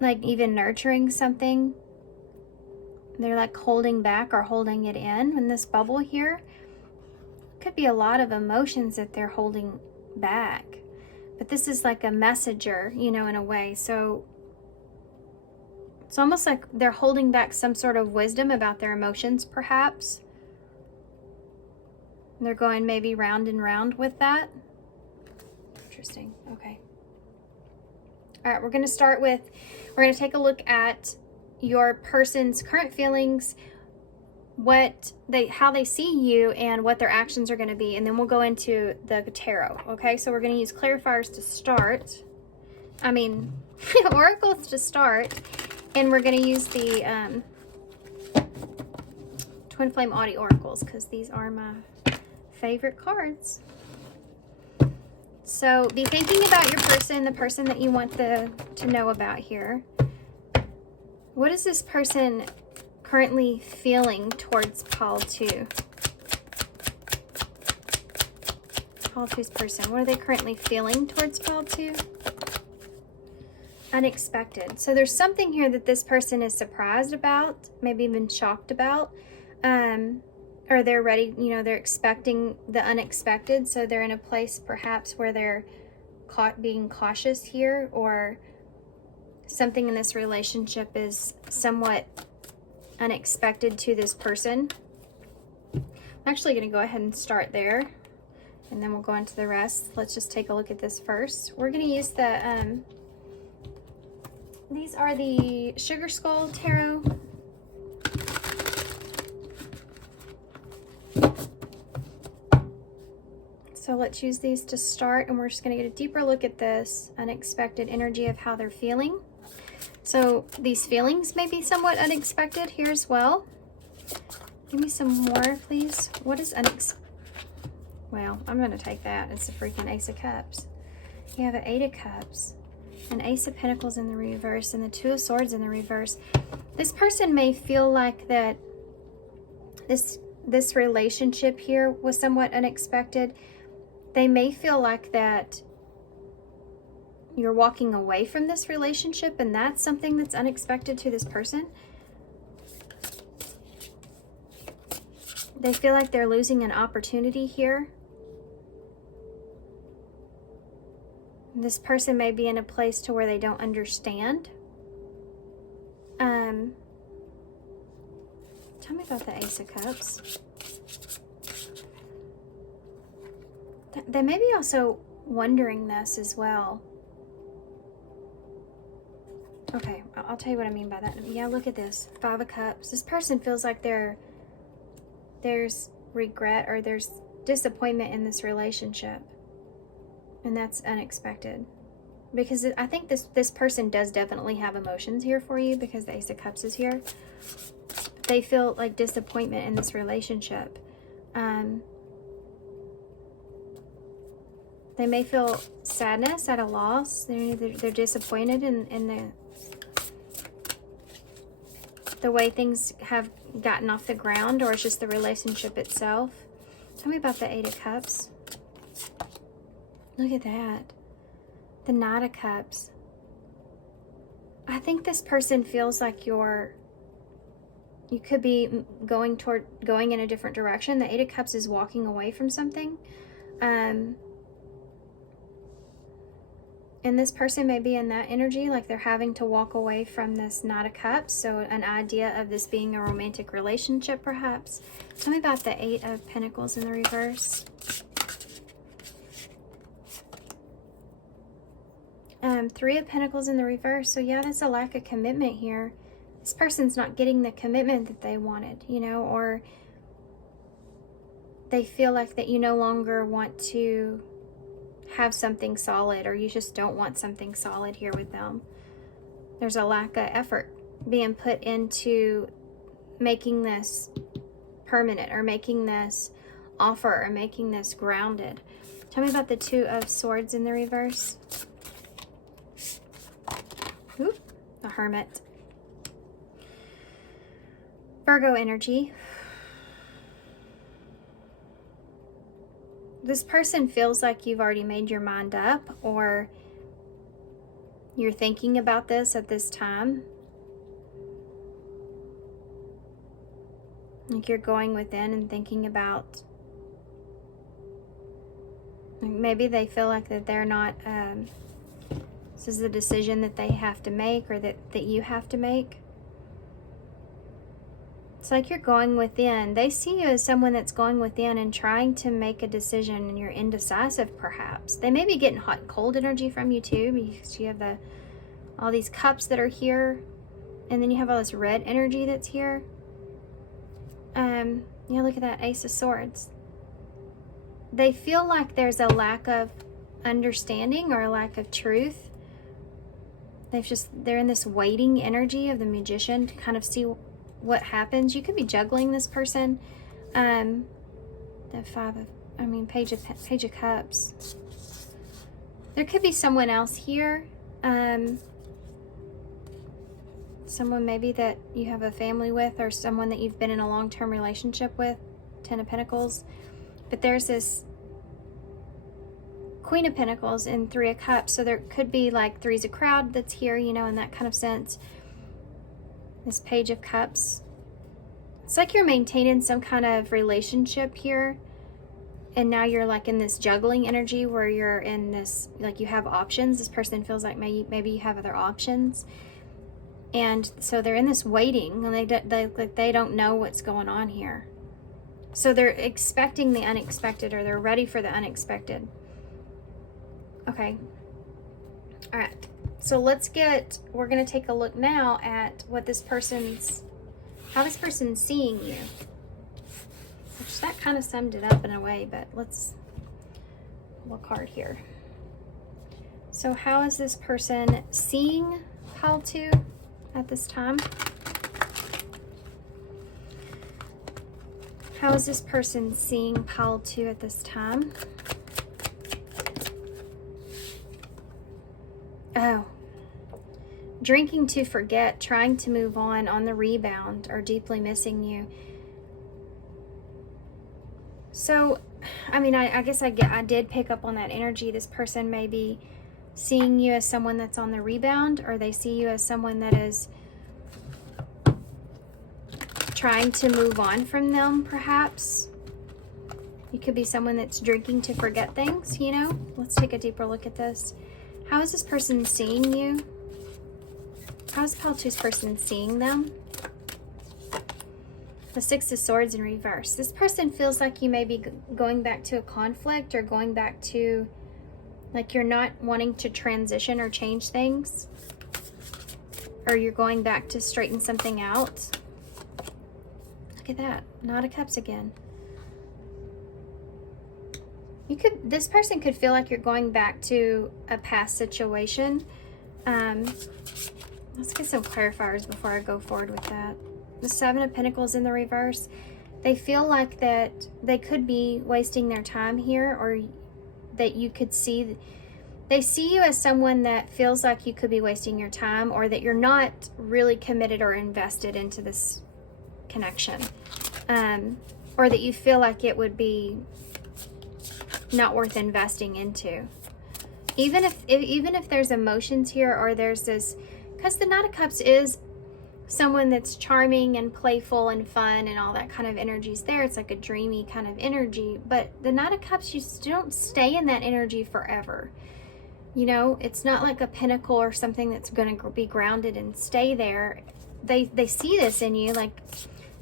like even nurturing something. They're like holding back or holding it in this bubble here. Could be a lot of emotions that they're holding back, but this is like a messenger, you know, in a way. So it's almost like they're holding back some sort of wisdom about their emotions, perhaps. They're going maybe round and round with that. Interesting. Okay. All right, we're going to take a look at your person's current feelings, how they see you, and what their actions are going to be, and then we'll go into the tarot. Okay, so we're going to use clarifiers to start. Oracles to start, and we're going to use the TwinFlame Audi oracles because these are my favorite cards. So be thinking about your person, the person that you want to know about here. What is this person currently feeling towards pile 2? Pile 2's person, what are they currently feeling towards pile 2? Unexpected. So there's something here that this person is surprised about, maybe even shocked about, or they're ready, you know, they're expecting the unexpected, so they're in a place perhaps where they're being cautious here, or something in this relationship is somewhat unexpected to this person. I'm actually going to go ahead and start there, and then we'll go into the rest. Let's just take a look at this first. We're going to use the these are the Sugar Skull Tarot. So let's use these to start, and we're just going to get a deeper look at this unexpected energy of how they're feeling. So these feelings may be somewhat unexpected here as well. Give me some more, please. What is well, I'm going to take that. It's the freaking Ace of Cups. You have an 8 of Cups, an Ace of Pentacles in the reverse, and the 2 of Swords in the reverse. This person may feel like that this relationship here was somewhat unexpected. They may feel like that you're walking away from this relationship, and that's something that's unexpected to this person. They feel like they're losing an opportunity here. This person may be in a place to where they don't understand. Tell me about the Ace of Cups. They may be also wondering this as well. Okay, I'll tell you what I mean by that. Yeah, look at this. 5 of Cups. This person feels like there's regret or there's disappointment in this relationship. And that's unexpected. Because I think this person does definitely have emotions here for you, because the Ace of Cups is here. They feel like disappointment in this relationship. They may feel sadness at a loss. They're disappointed in the way things have gotten off the ground, or it's just the relationship itself. Tell me about the 8 of Cups. Look at that. The Knight of Cups. I think this person feels like you could be going in a different direction. The 8 of Cups is walking away from something. And this person may be in that energy, like they're having to walk away from this Knight of Cups. So an idea of this being a romantic relationship, perhaps. Tell me about the 8 of Pentacles in the reverse. 3 of Pentacles in the reverse. So yeah, that's a lack of commitment here. This person's not getting the commitment that they wanted, you know, or they feel like that you no longer want to have something solid, or you just don't want something solid here with them. There's a lack of effort being put into making this permanent, or making this offer or making this grounded. Tell me about the Two of Swords in the reverse. Ooh, the Hermit. Virgo energy. This person feels like you've already made your mind up, or you're thinking about this at this time. Like you're going within and thinking about, maybe they feel like that they're not, this is a decision that they have to make, or that you have to make. It's like you're going within. They see you as someone that's going within and trying to make a decision, and you're indecisive perhaps. They may be getting hot and cold energy from you too, because you have all these cups that are here, and then you have all this red energy that's here. Yeah, look at that Ace of Swords. They feel like there's a lack of understanding or a lack of truth. They're in this waiting energy of the Magician to kind of see what happens. You could be juggling this person. The Page of Cups. There could be someone else here. Someone maybe that you have a family with, or someone that you've been in a long-term relationship with. Ten of Pentacles. But there's this Queen of Pentacles and Three of Cups. So there could be like three's a crowd that's here, you know, in that kind of sense. This Page of Cups. It's like you're maintaining some kind of relationship here. And now you're like in this juggling energy where you're in this, like you have options. This person feels like maybe you have other options. And so they're in this waiting, and they don't know what's going on here. So they're expecting the unexpected, or they're ready for the unexpected. Okay. All right. So we're going to take a look now at how this person's seeing you. Which that kind of summed it up in a way, but let's pull a card here. So how is this person seeing Pile 2 at this time? How is this person seeing Pile 2 at this time? Oh. Drinking to forget, trying to move on the rebound, or deeply missing you. So, I guess I did pick up on that energy. This person may be seeing you as someone that's on the rebound, or they see you as someone that is trying to move on from them, perhaps. You could be someone that's drinking to forget things, you know? Let's take a deeper look at this. How is this person seeing you? How is Pile 2's person seeing them? The Six of Swords in reverse. This person feels like you may be going back to a conflict, or going back to, like you're not wanting to transition or change things. Or you're going back to straighten something out. Look at that. Knight of Cups again. This person could feel like you're going back to a past situation. Let's get some clarifiers before I go forward with that. The Seven of Pentacles in the reverse. They feel like that they could be wasting their time here, or that you could see, they see you as someone that feels like you could be wasting your time, or that you're not really committed or invested into this connection. Or that you feel like it would be not worth investing into. Even if there's emotions here, or there's this, because the Knight of Cups is someone that's charming and playful and fun and all that kind of energy's there. It's like a dreamy kind of energy. But the Knight of Cups, you don't stay in that energy forever. You know, it's not like a pinnacle or something that's going to be grounded and stay there. They see this in you, like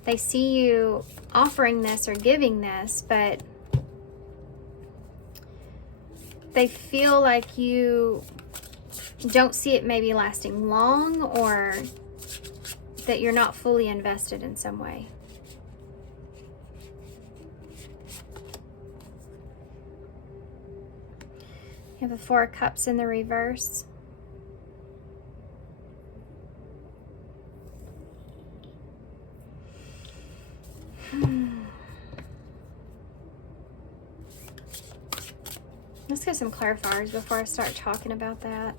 they see you offering this or giving this, but they feel like you don't see it maybe lasting long, or that you're not fully invested in some way. You have a Four of Cups in the reverse. Let's get some clarifiers before I start talking about that.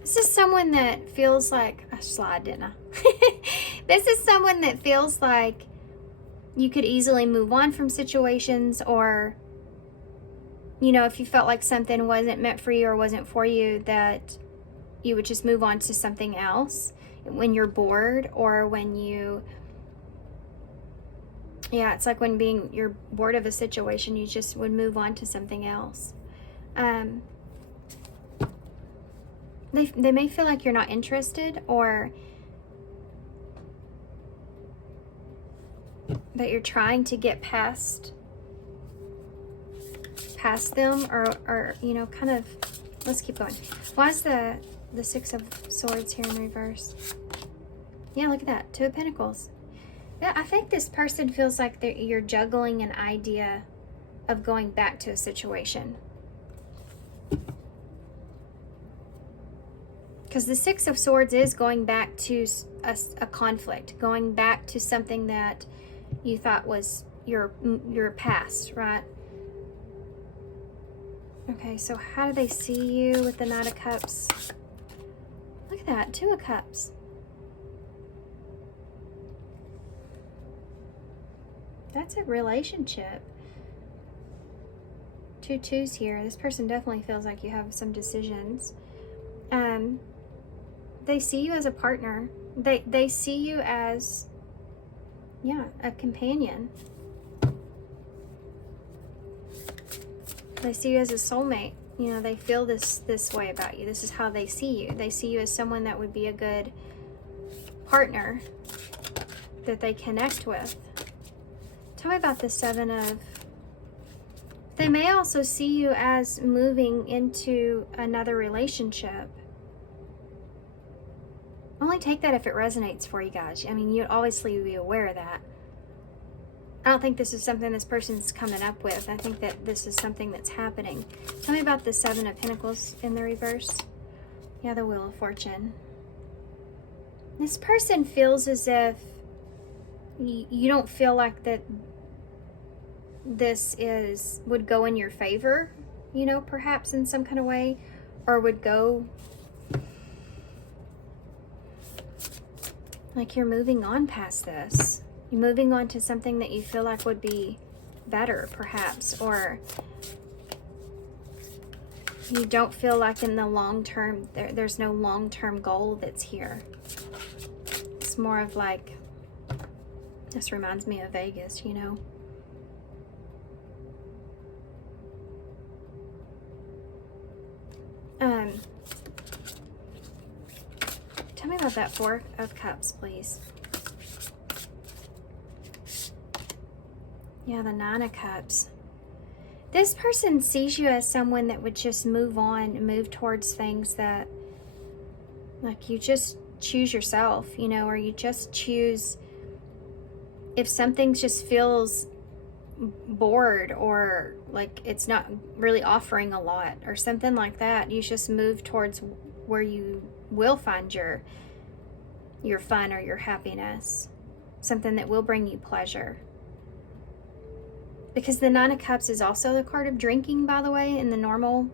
This is someone that feels like, I slide, didn't I? This is someone that feels like you could easily move on from situations, or, you know, if you felt like something wasn't meant for you or wasn't for you, that you would just move on to something else when you're bored, or when you, yeah, it's like when you're bored of a situation, you just would move on to something else. They may feel like you're not interested, or that you're trying to get past them, or you know, kind of, let's keep going. Why is the Six of Swords here in reverse? Yeah, look at that. Two of Pentacles. Yeah, I think this person feels like you're juggling an idea of going back to a situation. Because the Six of Swords is going back to a conflict, going back to something that you thought was your past, right? Okay, so how do they see you with the Knight of Cups? Look at that, Two of Cups. That's a relationship. Two twos here. This person definitely feels like you have some decisions. They see you as a partner. They see you as, yeah, a companion. They see you as a soulmate. You know, they feel this way about you. This is how they see you. They see you as someone that would be a good partner that they connect with. Tell me about the Seven of... They may also see you as moving into another relationship. Only take that if it resonates for you guys. I mean, you'd obviously be aware of that. I don't think this is something this person's coming up with. I think that this is something that's happening. Tell me about the Seven of Pentacles in the reverse. Yeah, the Wheel of Fortune. This person feels as if you don't feel like that this would go in your favor, you know, perhaps in some kind of way, or would go like you're moving on past this. You're moving on to something that you feel like would be better, perhaps, or you don't feel like in the long term, there's no long-term goal that's here. It's more of like, this reminds me of Vegas, you know. Tell me about that Four of Cups, please. Yeah, the Nine of Cups. This person sees you as someone that would just move on and move towards things that, like, you just choose yourself, you know, or you just choose, if something just feels bored, or like it's not really offering a lot or something like that, you just move towards where you will find your fun or your happiness, something that will bring you pleasure. Because the Nine of Cups is also the card of drinking, by the way, in the normal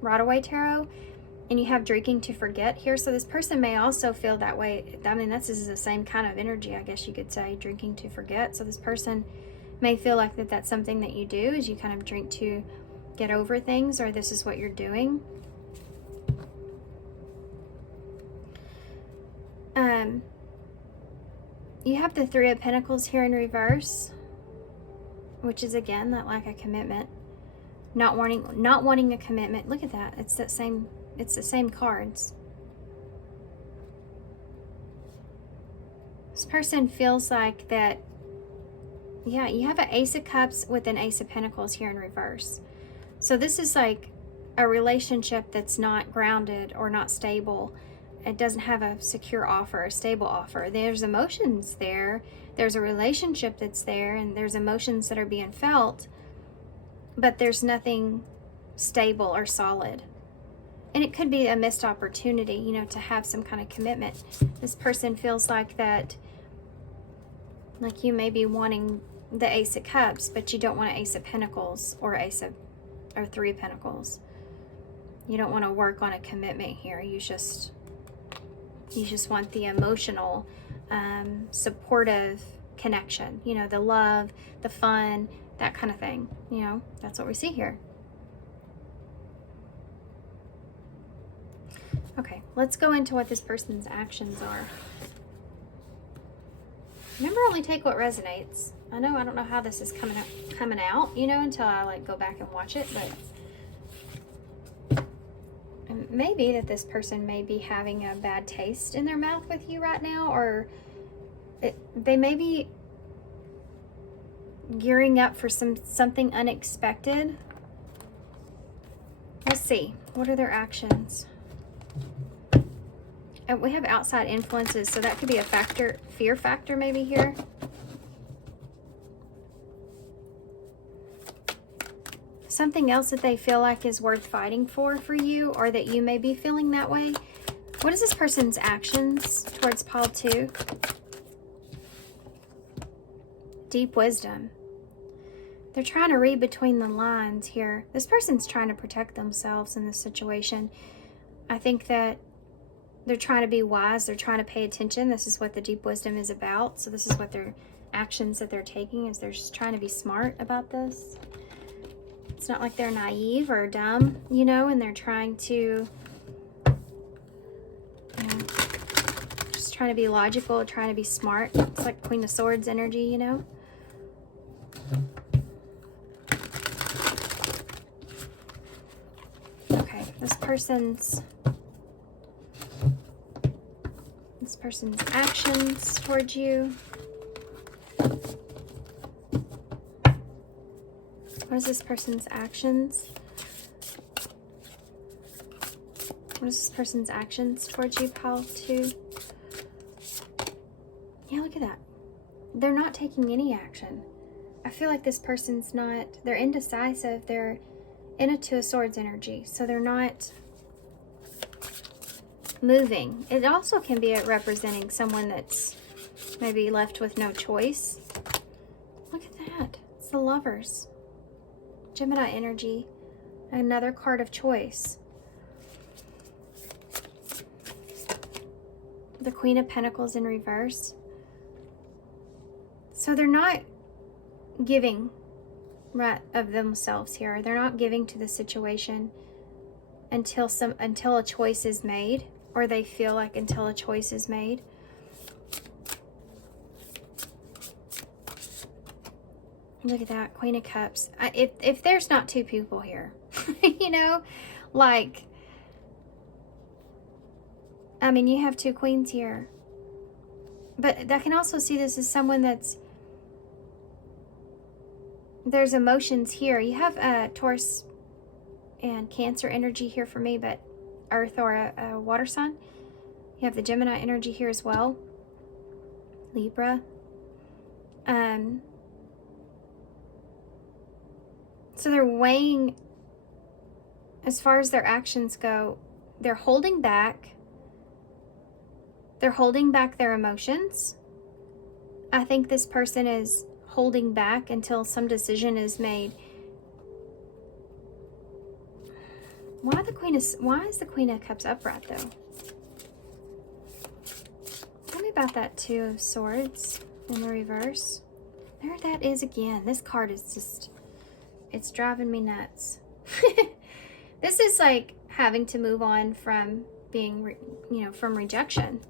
Rider-Waite tarot, and you have drinking to forget here, so this person may also feel that way. I mean, this is the same kind of energy, I guess you could say, drinking to forget. So this person may feel like that's something that you do, is you kind of drink to get over things, or this is what you're doing. You have the Three of Pentacles here in reverse, which is again that lack of commitment, not wanting a commitment. Look at that. It's the same cards. This person feels like that, yeah, you have an Ace of Cups with an Ace of Pentacles here in reverse. So this is like a relationship that's not grounded or not stable. It doesn't have a secure offer, a stable offer. There's emotions there. There's a relationship that's there, and there's emotions that are being felt, but there's nothing stable or solid. And it could be a missed opportunity, you know, to have some kind of commitment. This person feels like that, like you may be wanting the Ace of Cups, but you don't want an Ace of Pentacles or Ace of or Three of Pentacles. You don't want to work on a commitment here. You just want the emotional, supportive connection. You know, the love, the fun, that kind of thing. You know, that's what we see here. Okay, let's go into what this person's actions are. Remember, only take what resonates. I don't know how this is coming out, you know, until I like go back and watch it, but maybe that this person may be having a bad taste in their mouth with you right now, or they may be gearing up for something unexpected. Let's see. What are their actions? And we have outside influences, so that could be a factor, fear factor maybe here. Something else that they feel like is worth fighting for you, or that you may be feeling that way. What is this person's actions towards pile 2? Deep wisdom. They're trying to read between the lines here. This person's trying to protect themselves in this situation. I think that they're trying to be wise. They're trying to pay attention. This is what the deep wisdom is about. So this is what their actions that they're taking is. They're just trying to be smart about this. It's not like they're naive or dumb, you know, and they're trying to, you know, just trying to be logical, trying to be smart. It's like Queen of Swords energy, you know. Okay, this person's actions towards you. What is this person's actions? What is this person's actions towards you, pile 2? Yeah, look at that. They're not taking any action. I feel like this person's not, they're indecisive. They're in a Two of Swords energy, so they're not moving. It also can be representing someone that's maybe left with no choice. Look at that. It's the Lovers. Gemini energy. Another card of choice. The Queen of Pentacles in reverse. So they're not giving right of themselves here. They're not giving to the situation until a choice is made, or they feel like until a choice is made. Look at that, Queen of Cups. If there's not two people here, you know, like, I mean, you have two queens here. But I can also see this as someone that's, there's emotions here. You have Taurus and Cancer energy here for me, but Earth or a water sign. You have the Gemini energy here as well. Libra. So they're weighing, as far as their actions go, they're holding back. They're holding back their emotions. I think this person is holding back until some decision is made. Why is the Queen of Cups upright though? Tell me about that Two of Swords in the reverse. There that is again. This card is just, it's driving me nuts. This is like having to move on from being, from rejection.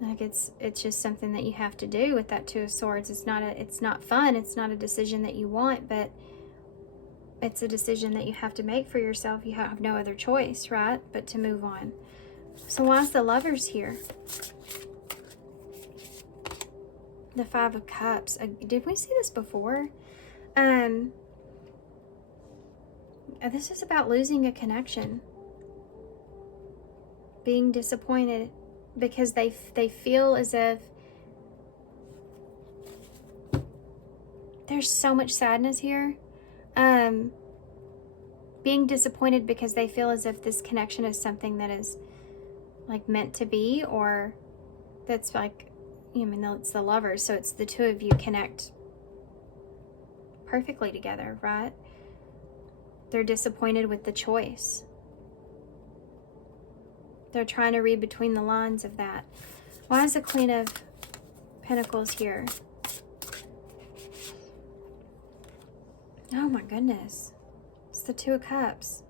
Like it's just something that you have to do with that Two of Swords. It's not fun. It's not a decision that you want, but it's a decision that you have to make for yourself. You have no other choice, right? But to move on. So why is the Lovers here? The Five of Cups. Did we see this before? This is about losing a connection. Being disappointed because they feel as if there's so much sadness here. Being disappointed because they feel as if this connection is something that is like meant to be, or that's like, it's the Lovers, so it's the two of you connect perfectly together, right? They're disappointed with the choice. They're trying to read between the lines of that. Why is the Queen of Pentacles here? Oh my goodness. It's the Two of Cups.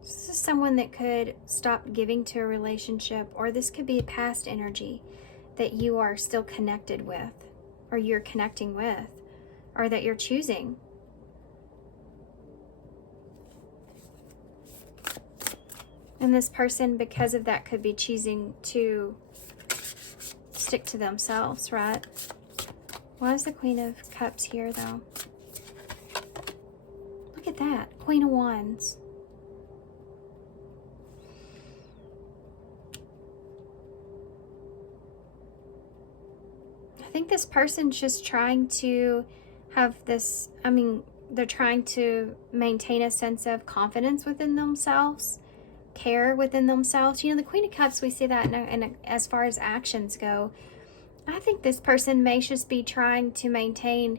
This is someone that could stop giving to a relationship, or this could be a past energy that you are still connected with, or you're connecting with, or that you're choosing. And this person, because of that, could be choosing to stick to themselves, right? Why is the Queen of Cups here, though? Look at that. Queen of Wands. I think this person's just trying to have this, they're trying to maintain a sense of confidence within themselves, care within themselves. You know, the Queen of Cups, we see that as far as actions go. I think this person may just be trying to maintain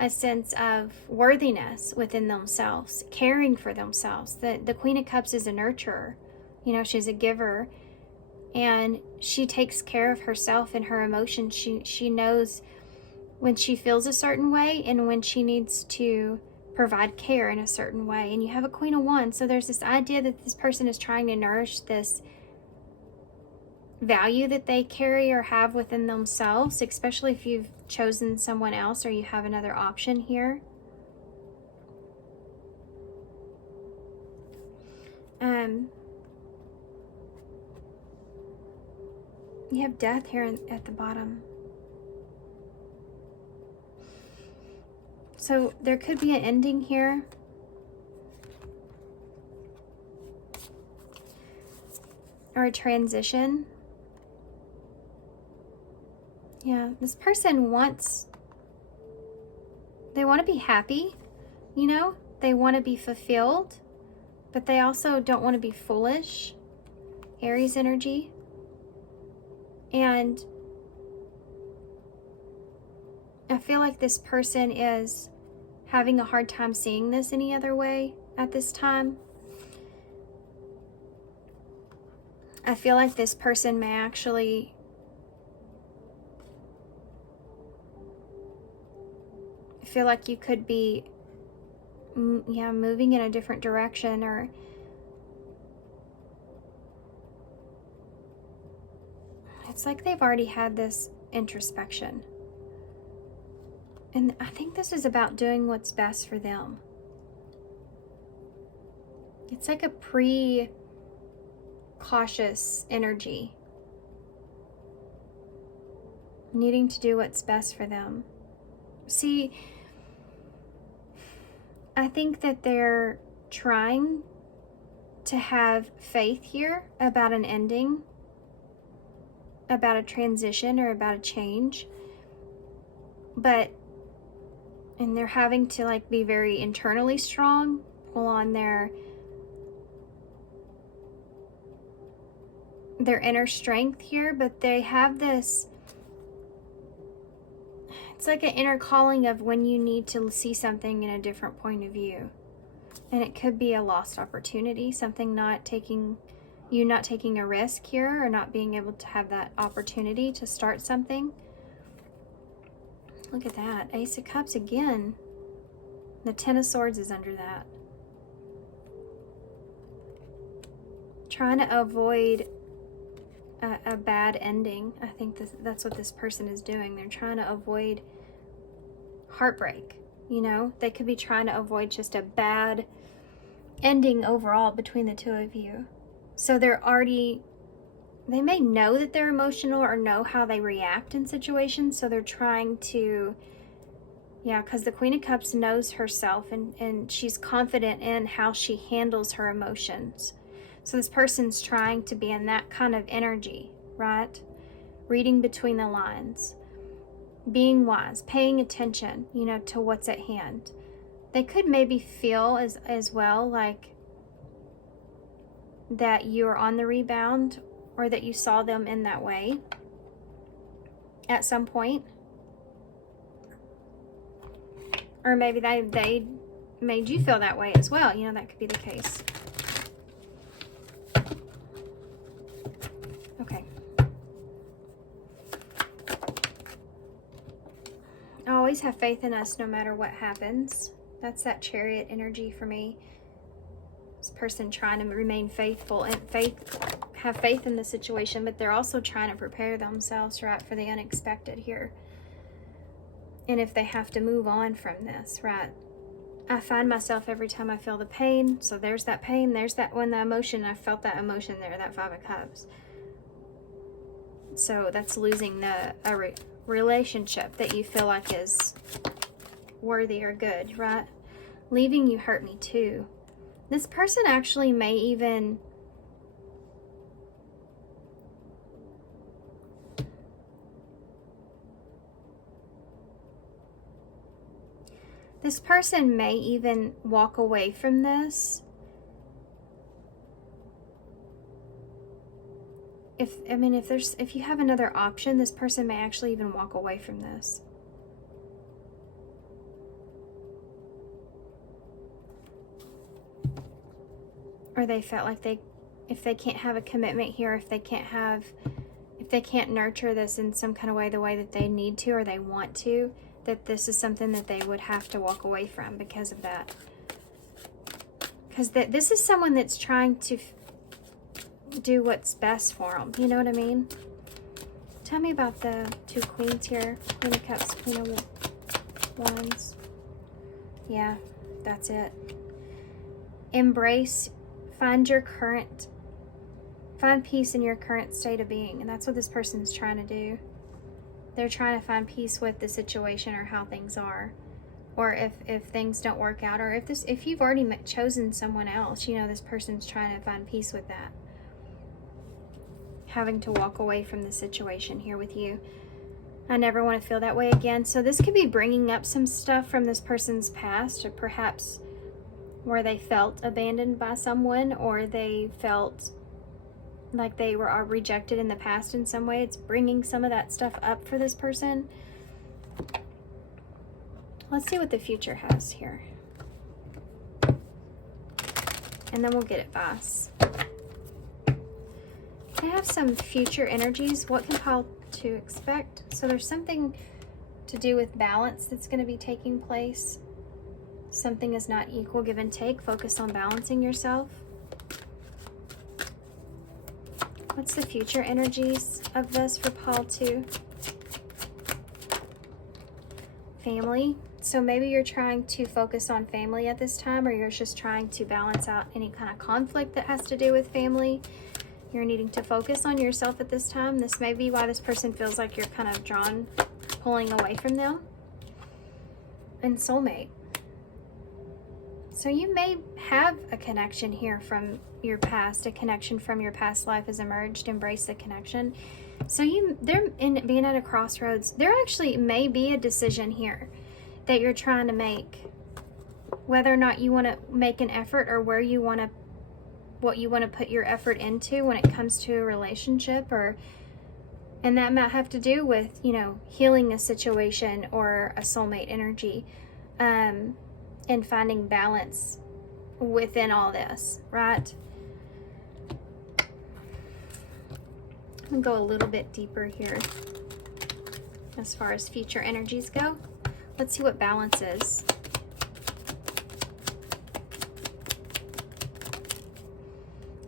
a sense of worthiness within themselves, caring for themselves. The Queen of Cups is a nurturer. You know, she's a giver. And she takes care of herself and her emotions. She knows when she feels a certain way and when she needs to provide care in a certain way. And you have a Queen of Wands. So there's this idea that this person is trying to nourish this value that they carry or have within themselves, especially if you've chosen someone else or you have another option here. You have Death here at the bottom. So there could be an ending here. Or a transition. Yeah, this person they want to be happy, you know? They want to be fulfilled, but they also don't want to be foolish. Aries energy. And I feel like this person is having a hard time seeing this any other way at this time. I feel like this person may actually feel like you could be moving in a different direction, or it's like they've already had this introspection. And I think this is about doing what's best for them. It's like a pre-cautious energy. Needing to do what's best for them. See, I think that they're trying to have faith here about an ending, about a transition, or about a change. And they're having to like be very internally strong, pull on their inner strength here, but they have this, it's like an inner calling of when you need to see something in a different point of view. And it could be a lost opportunity, something not taking a risk here, or not being able to have that opportunity to start something. Look at that. Ace of Cups again. The Ten of Swords is under that. Trying to avoid a bad ending. I think that's what this person is doing. They're trying to avoid heartbreak. You know, they could be trying to avoid just a bad ending overall between the two of you. So they may know that they're emotional or know how they react in situations. So they're trying to, because the Queen of Cups knows herself and she's confident in how she handles her emotions. So this person's trying to be in that kind of energy, right? Reading between the lines, being wise, paying attention, to what's at hand. They could maybe feel as well like that you're on the rebound, or that you saw them in that way at some point. Or maybe they made you feel that way as well. You know, that could be the case. Okay. Always have faith in us no matter what happens. That's that Chariot energy for me. This person trying to remain faithful and have faith in the situation, but they're also trying to prepare themselves, right, for the unexpected here. And if they have to move on from this, right? I find myself every time I feel the pain. So there's that pain. There's that when the emotion, I felt that emotion there, that Five of Cups. So that's losing a relationship that you feel like is worthy or good, right? Leaving you hurt me too. This person actually may even walk away from this. If you have another option, this person may actually even walk away from this. Or they felt like if they can't have a commitment here, if they can't nurture this in some kind of way, the way that they need to or they want to, that this is something that they would have to walk away from because of that. Because this is someone that's trying to do what's best for them. You know what I mean? Tell me about the two queens here. Queen of Cups, Queen of Wands. Yeah, that's it. Embrace, find peace in your current state of being. And that's what this person's trying to do. They're trying to find peace with the situation or how things are. Or if things don't work out, or if you've already chosen someone else, you know, this person's trying to find peace with that. Having to walk away from the situation here with you. I never want to feel that way again. So this could be bringing up some stuff from this person's past, or perhaps where they felt abandoned by someone, or they felt like they were rejected in the past in some way. It's bringing some of that stuff up for this person. Let's see what the future has here. And then we'll get advice. I have some future energies. What can Paul to expect? So there's something to do with balance that's going to be taking place. Something is not equal, give and take. Focus on balancing yourself. What's the future energies of this for Paul too? Family. So maybe you're trying to focus on family at this time, or you're just trying to balance out any kind of conflict that has to do with family. You're needing to focus on yourself at this time. This may be why this person feels like you're kind of pulling away from them. And soulmate. So you may have a connection here from your past. A connection from your past life has emerged. Embrace the connection. So they're being at a crossroads. There actually may be a decision here that you're trying to make. Whether or not you want to make an effort, or what you want to put your effort into when it comes to a relationship, and that might have to do with, you know, healing a situation or a soulmate energy, and finding balance within all this, right? I'm gonna go a little bit deeper here as far as future energies go. Let's see what balance is.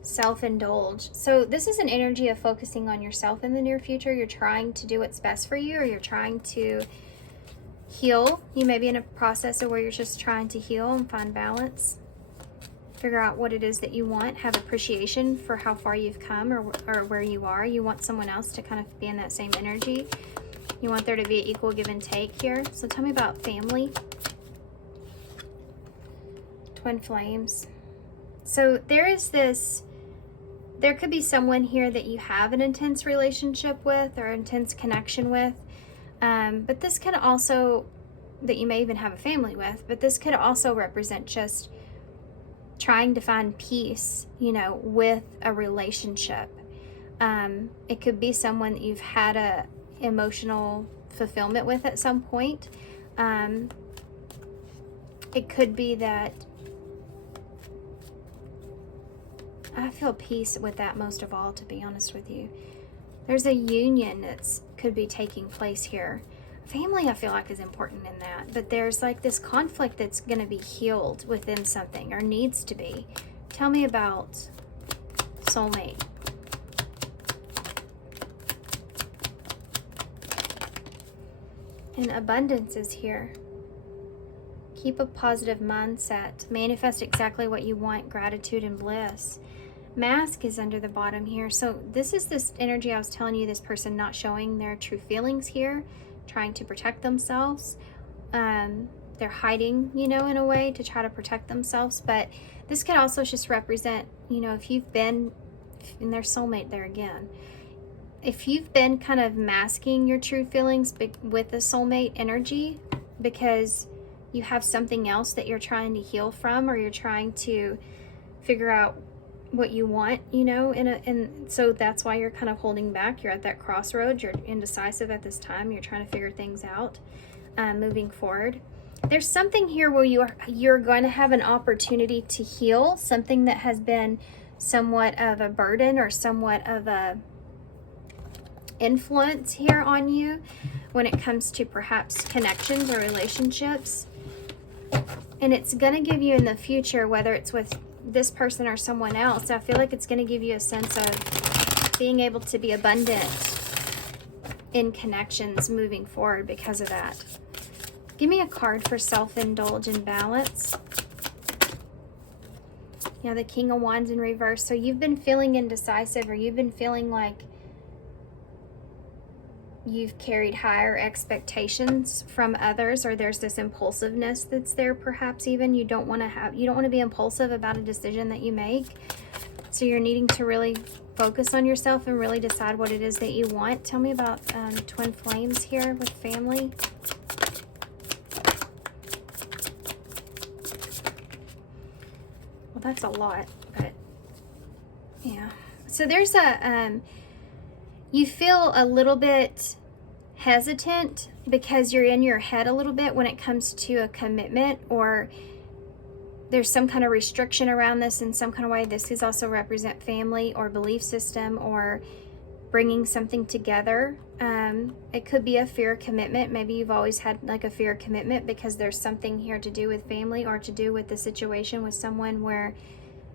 Self-indulge. So this is an energy of focusing on yourself in the near future. You're trying to do what's best for you, or you're trying to heal. You may be in a process of where you're just trying to heal and find balance. Figure out what it is that you want. Have appreciation for how far you've come, or where you are. You want someone else to kind of be in that same energy. You want there to be an equal give and take here. So tell me about family. Twin flames. So there could be someone here that you have an intense relationship with or intense connection with. But this could also, that you may even have a family with, but this could also represent just trying to find peace, you know, with a relationship. It could be someone that you've had a emotional fulfillment with at some point. it could be that I feel peace with that most of all, to be honest with you. There's a union that's could be taking place here. Family, I feel like, is important in that. But there's like this conflict that's going to be healed within something, or needs to be. Tell me about soulmate. And abundance is here. Keep a positive mindset. Manifest exactly what you want. Gratitude and bliss. Mask is under the bottom here. So this is this energy I was telling you, this person not showing their true feelings here, trying to protect themselves. They're hiding, you know, in a way to try to protect themselves. But this could also just represent, you know, if you've been in their soulmate there again, if you've been kind of masking your true feelings with the soulmate energy because you have something else that you're trying to heal from, or you're trying to figure out what you want, you know, and so that's why you're kind of holding back. You're at that crossroads. You're indecisive at this time. You're trying to figure things out, moving forward. There's something here where you're going to have an opportunity to heal something that has been somewhat of a burden or somewhat of a influence here on you when it comes to perhaps connections or relationships. And it's going to give you in the future, whether it's with this person or someone else, I feel like it's going to give you a sense of being able to be abundant in connections moving forward because of that. Give me a card for self-indulge and balance. Yeah, the King of Wands in reverse. So you've been feeling indecisive, or you've been feeling like you've carried higher expectations from others, or there's this impulsiveness that's there. Perhaps even you don't want to be impulsive about a decision that you make. So you're needing to really focus on yourself and really decide what it is that you want. Tell me about twin flames here with family. Well, that's a lot, but yeah. So there's a you feel a little bit hesitant because you're in your head a little bit when it comes to a commitment, or there's some kind of restriction around this in some kind of way. This is also represent family or belief system or bringing something together. It could be a fear of commitment. Maybe you've always had like a fear of commitment because there's something here to do with family or to do with the situation with someone where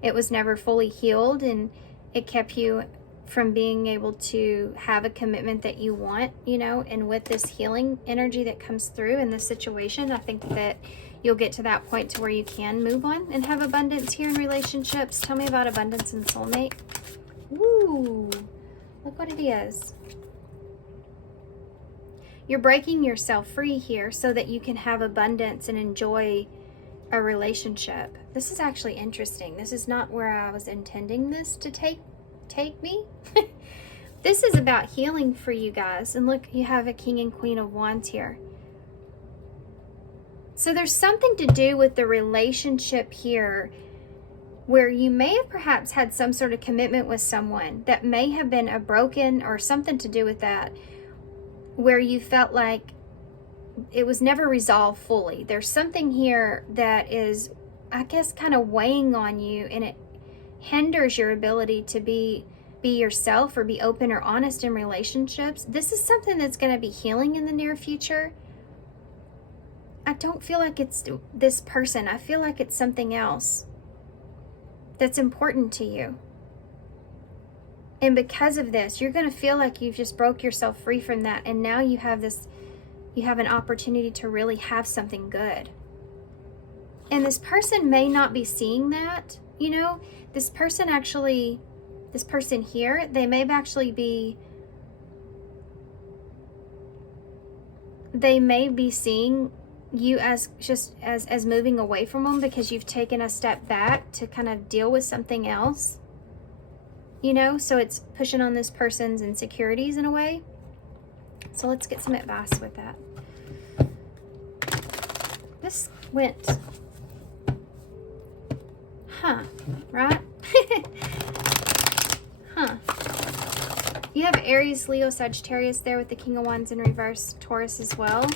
it was never fully healed and it kept you from being able to have a commitment that you want, you know. And with this healing energy that comes through in this situation, I think that you'll get to that point to where you can move on and have abundance here in relationships. Tell me about abundance and soulmate. Ooh, look what it is. You're breaking yourself free here so that you can have abundance and enjoy a relationship. This is actually interesting. This is not where I was intending this to take me. This is about healing for you guys. And look, you have a King and Queen of Wands here. So there's something to do with the relationship here where you may have perhaps had some sort of commitment with someone that may have been a broken or something to do with that, where you felt like it was never resolved fully. There's something here that is, I guess, kind of weighing on you, and it hinders your ability to be yourself or be open or honest in relationships. This is something that's going to be healing in the near future. I don't feel like it's this person. I feel like it's something else that's important to you. And because of this, you're going to feel like you've just broke yourself free from that. And now you have an opportunity to really have something good. And this person may not be seeing that, you know. This person here, they may actually be, they may be seeing you as just as moving away from them because you've taken a step back to kind of deal with something else, you know. So it's pushing on this person's insecurities in a way. So let's get some advice with that. This went, right? You have Aries, Leo, Sagittarius there with the King of Wands in reverse, Taurus as well.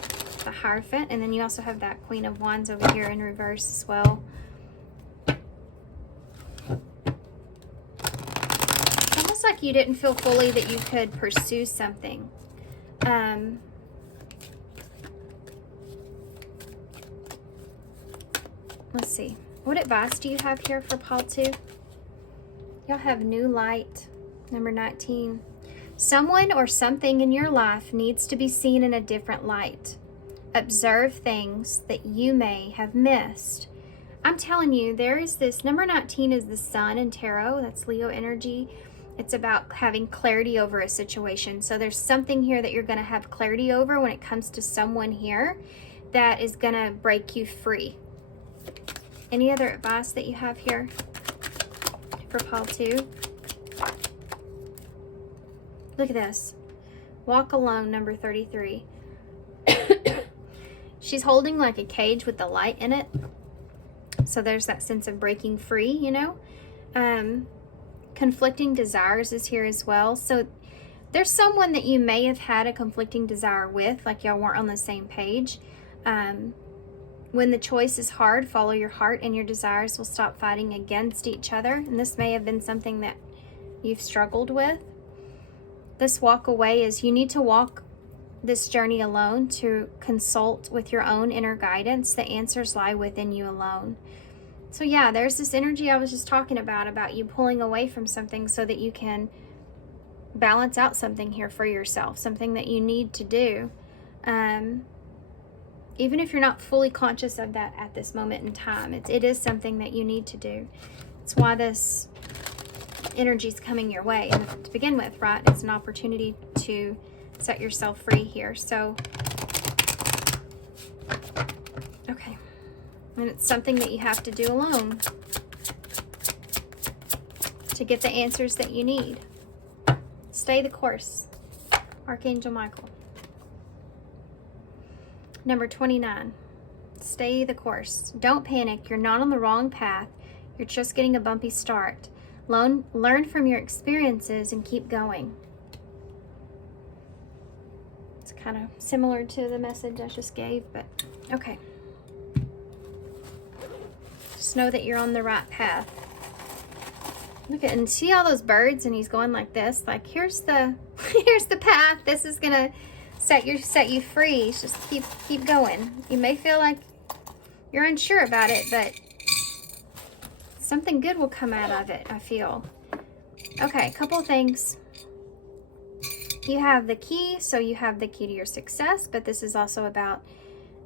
the Hierophant, and then you also have that Queen of Wands over here in reverse as well. It's almost like you didn't feel fully that you could pursue something. Let's see. What advice do you have here for pile 2? Y'all have new light, number 19. Someone or something in your life needs to be seen in a different light. Observe things that you may have missed. I'm telling you, there is this, number 19 is the Sun in tarot. That's Leo energy. It's about having clarity over a situation. So there's something here that you're going to have clarity over when it comes to someone here that is going to break you free. Any other advice that you have here for pile 2? Look at this. Walk alone, number 33. She's holding like a cage with the light in it. So there's that sense of breaking free, you know. Conflicting desires is here as well. So there's someone that you may have had a conflicting desire with, like y'all weren't on the same page. When the choice is hard, follow your heart and your desires will stop fighting against each other. And this may have been something that you've struggled with. This walk away is you need to walk this journey alone to consult with your own inner guidance. The answers lie within you alone. So yeah, there's this energy I was just talking about you pulling away from something so that you can balance out something here for yourself, something that you need to do. Even if you're not fully conscious of that at this moment in time, it is something that you need to do. It's why this energy is coming your way. And to begin with, right, it's an opportunity to set yourself free here. So, okay. And it's something that you have to do alone to get the answers that you need. Stay the course. Archangel Michael. Number 29. Stay the course. Don't panic. You're not on the wrong path. You're just getting a bumpy start. Learn from your experiences and keep going. It's kind of similar to the message I just gave, but okay. Just know that you're on the right path. Look at, and see all those birds, and he's going like this. Like, here's the here's the path. This is gonna set you free. Just keep going. You may feel like you're unsure about it, but something good will come out of it, I feel. Okay, a couple of things. You have the key, so you have the key to your success, but this is also about,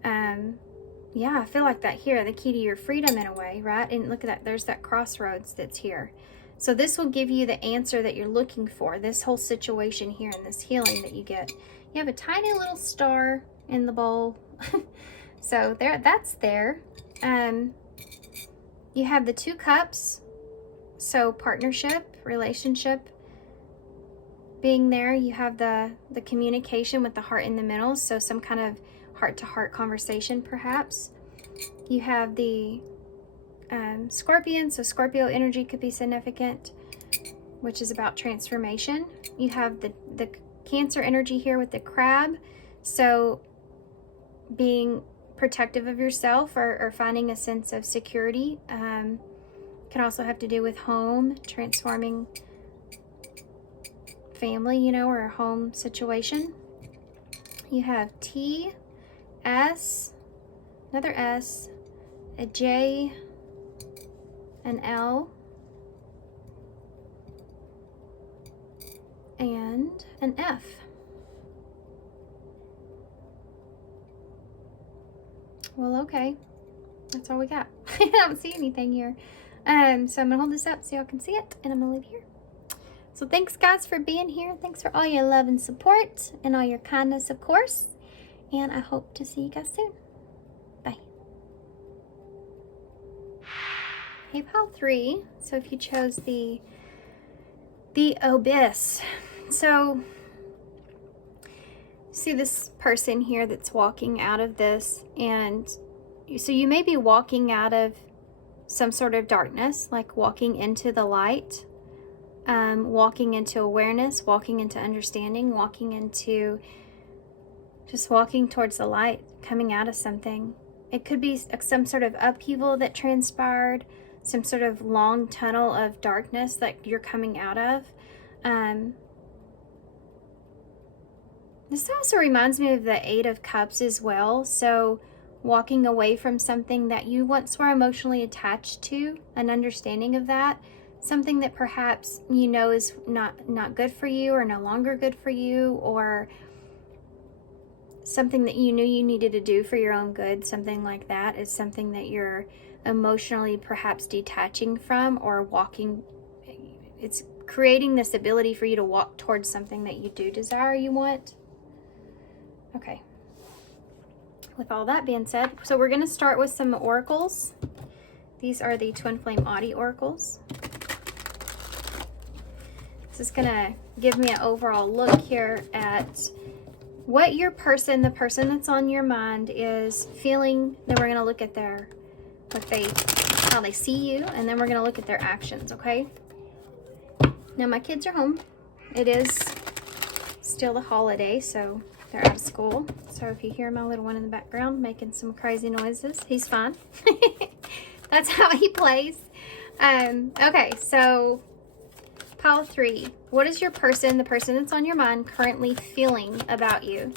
yeah, I feel like that here, the key to your freedom in a way, right? And look at that, there's that crossroads that's here. So this will give you the answer that you're looking for, this whole situation here and this healing that you get. You have a tiny little star in the bowl. So that's there. You have the 2 cups, so partnership, relationship being there. You have the communication with the heart in the middle, so some kind of heart-to-heart conversation perhaps. You have the Scorpion, so Scorpio energy could be significant, which is about transformation. You have the Cancer energy here with the crab, so being protective of yourself or finding a sense of security. Can also have to do with home, transforming family, you know, or a home situation. You have T, S, another S, a J, an L, and an F. Well, okay. That's all we got. I don't see anything here. So I'm going to hold this up so y'all can see it, and I'm going to leave here. So thanks, guys, for being here. Thanks for all your love and support and all your kindness, of course. And I hope to see you guys soon. Bye. Hey, pile 3. So if you chose the Abyss. So see this person here that's walking out of this, and so you may be walking out of some sort of darkness, like walking into the light, walking into awareness, walking into understanding, walking into just walking towards the light, coming out of something. It could be some sort of upheaval that transpired, some sort of long tunnel of darkness that you're coming out of. This also reminds me of the Eight of Cups as well. So walking away from something that you once were emotionally attached to, an understanding of that, something that perhaps you know is not good for you or no longer good for you, or something that you knew you needed to do for your own good, something like that is something that you're emotionally perhaps detaching from, or walking, it's creating this ability for you to walk towards something that you do desire, you want. Okay. With all that being said, so we're going to start with some oracles. These are the TwinFlame Oddity oracles. This is going to give me an overall look here at what your person, the person that's on your mind, is feeling. Then we're going to look at their, how they see you, and then we're going to look at their actions, okay? Now my kids are home. It is still the holiday, so they're out of school. So if you hear my little one in the background making some crazy noises, he's fine. That's how he plays. Okay, so pile 3. What is your person, the person that's on your mind, currently feeling about you?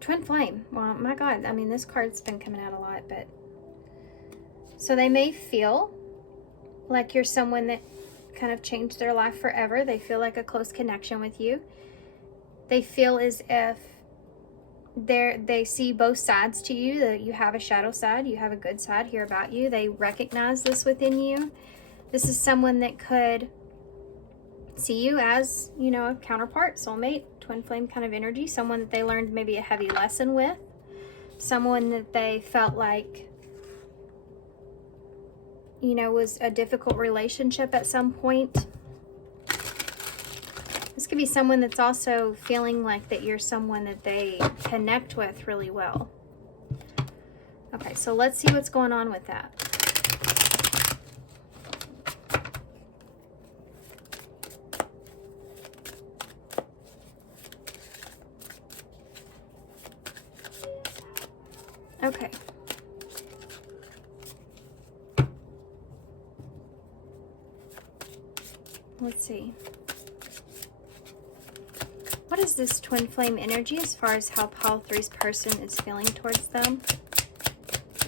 Twin Flame. Well, my God, I mean, this card's been coming out a lot, but so they may feel like you're someone that kind of changed their life forever. They feel like a close connection with you. They feel as if they see both sides to you, that you have a shadow side, you have a good side here about you. They recognize this within you. This is someone that could see you as, you know, a counterpart, soulmate, twin flame kind of energy, someone that they learned maybe a heavy lesson with, someone that they felt like, you know, was a difficult relationship at some point. This could be someone that's also feeling like that you're someone that they connect with really well. Okay, so let's see what's going on with that. Okay. Let's see. What is this twin flame energy as far as how pile 3's person is feeling towards them?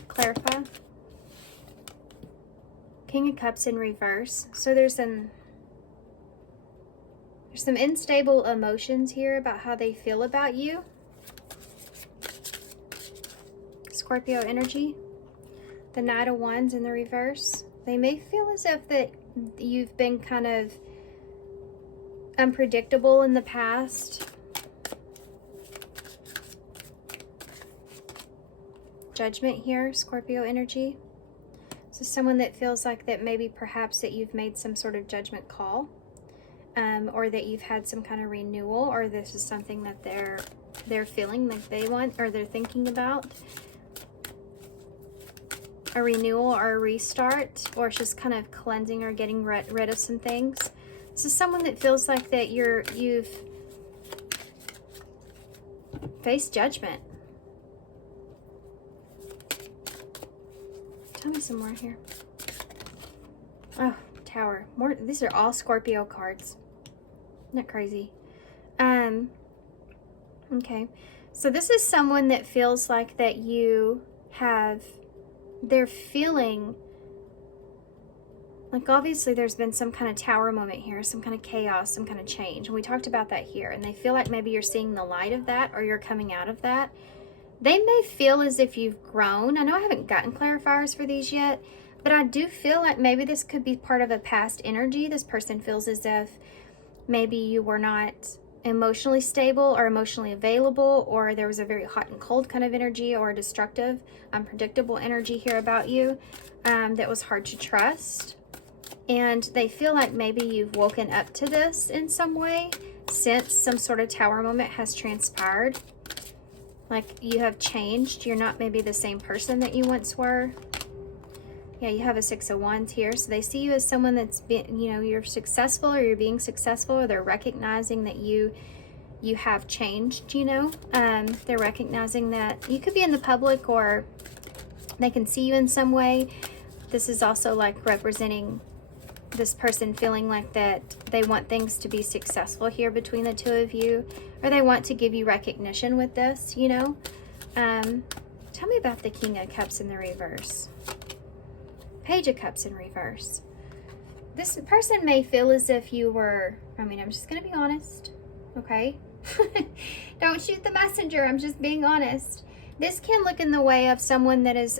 Clarify. King of Cups in reverse. So there's some unstable emotions here about how they feel about you. Scorpio energy. The Knight of Wands in the reverse. They may feel as if that you've been kind of unpredictable in the past. Judgment here, Scorpio energy. So someone that feels like that maybe perhaps that you've made some sort of judgment call, or that you've had some kind of renewal, or this is something that they're feeling like they want, or they're thinking about. A renewal or a restart, or it's just kind of cleansing or getting rid of some things. This is someone that feels like that you've faced judgment. Tell me some more here. Oh, Tower. More. These are all Scorpio cards. Isn't that crazy? Okay. So this is someone that feels like that they're feeling like obviously there's been some kind of tower moment here, some kind of chaos, some kind of change. And we talked about that here. And they feel like maybe you're seeing the light of that, or you're coming out of that. They may feel as if you've grown. I know I haven't gotten clarifiers for these yet, but I do feel like maybe this could be part of a past energy. This person feels as if maybe you were not emotionally stable or emotionally available, or there was a very hot and cold kind of energy, or a destructive, unpredictable energy here about you that was hard to trust. And they feel like maybe you've woken up to this in some way since some sort of tower moment has transpired. Like you have changed. You're not maybe the same person that you once were. Yeah, you have a 6 of Wands here. So they see you as someone that's been, you know, you're successful, or you're being successful, or they're recognizing that you you have changed, you know. They're recognizing that you could be in the public or they can see you in some way. This is also like representing this person feeling like that they want things to be successful here between the two of you, or they want to give you recognition with this, you know. Tell me about the King of Cups in the reverse. Page of Cups in reverse. This person may feel as if you were, I mean, I'm just going to be honest, okay? Don't shoot the messenger, I'm just being honest. This can look in the way of someone that is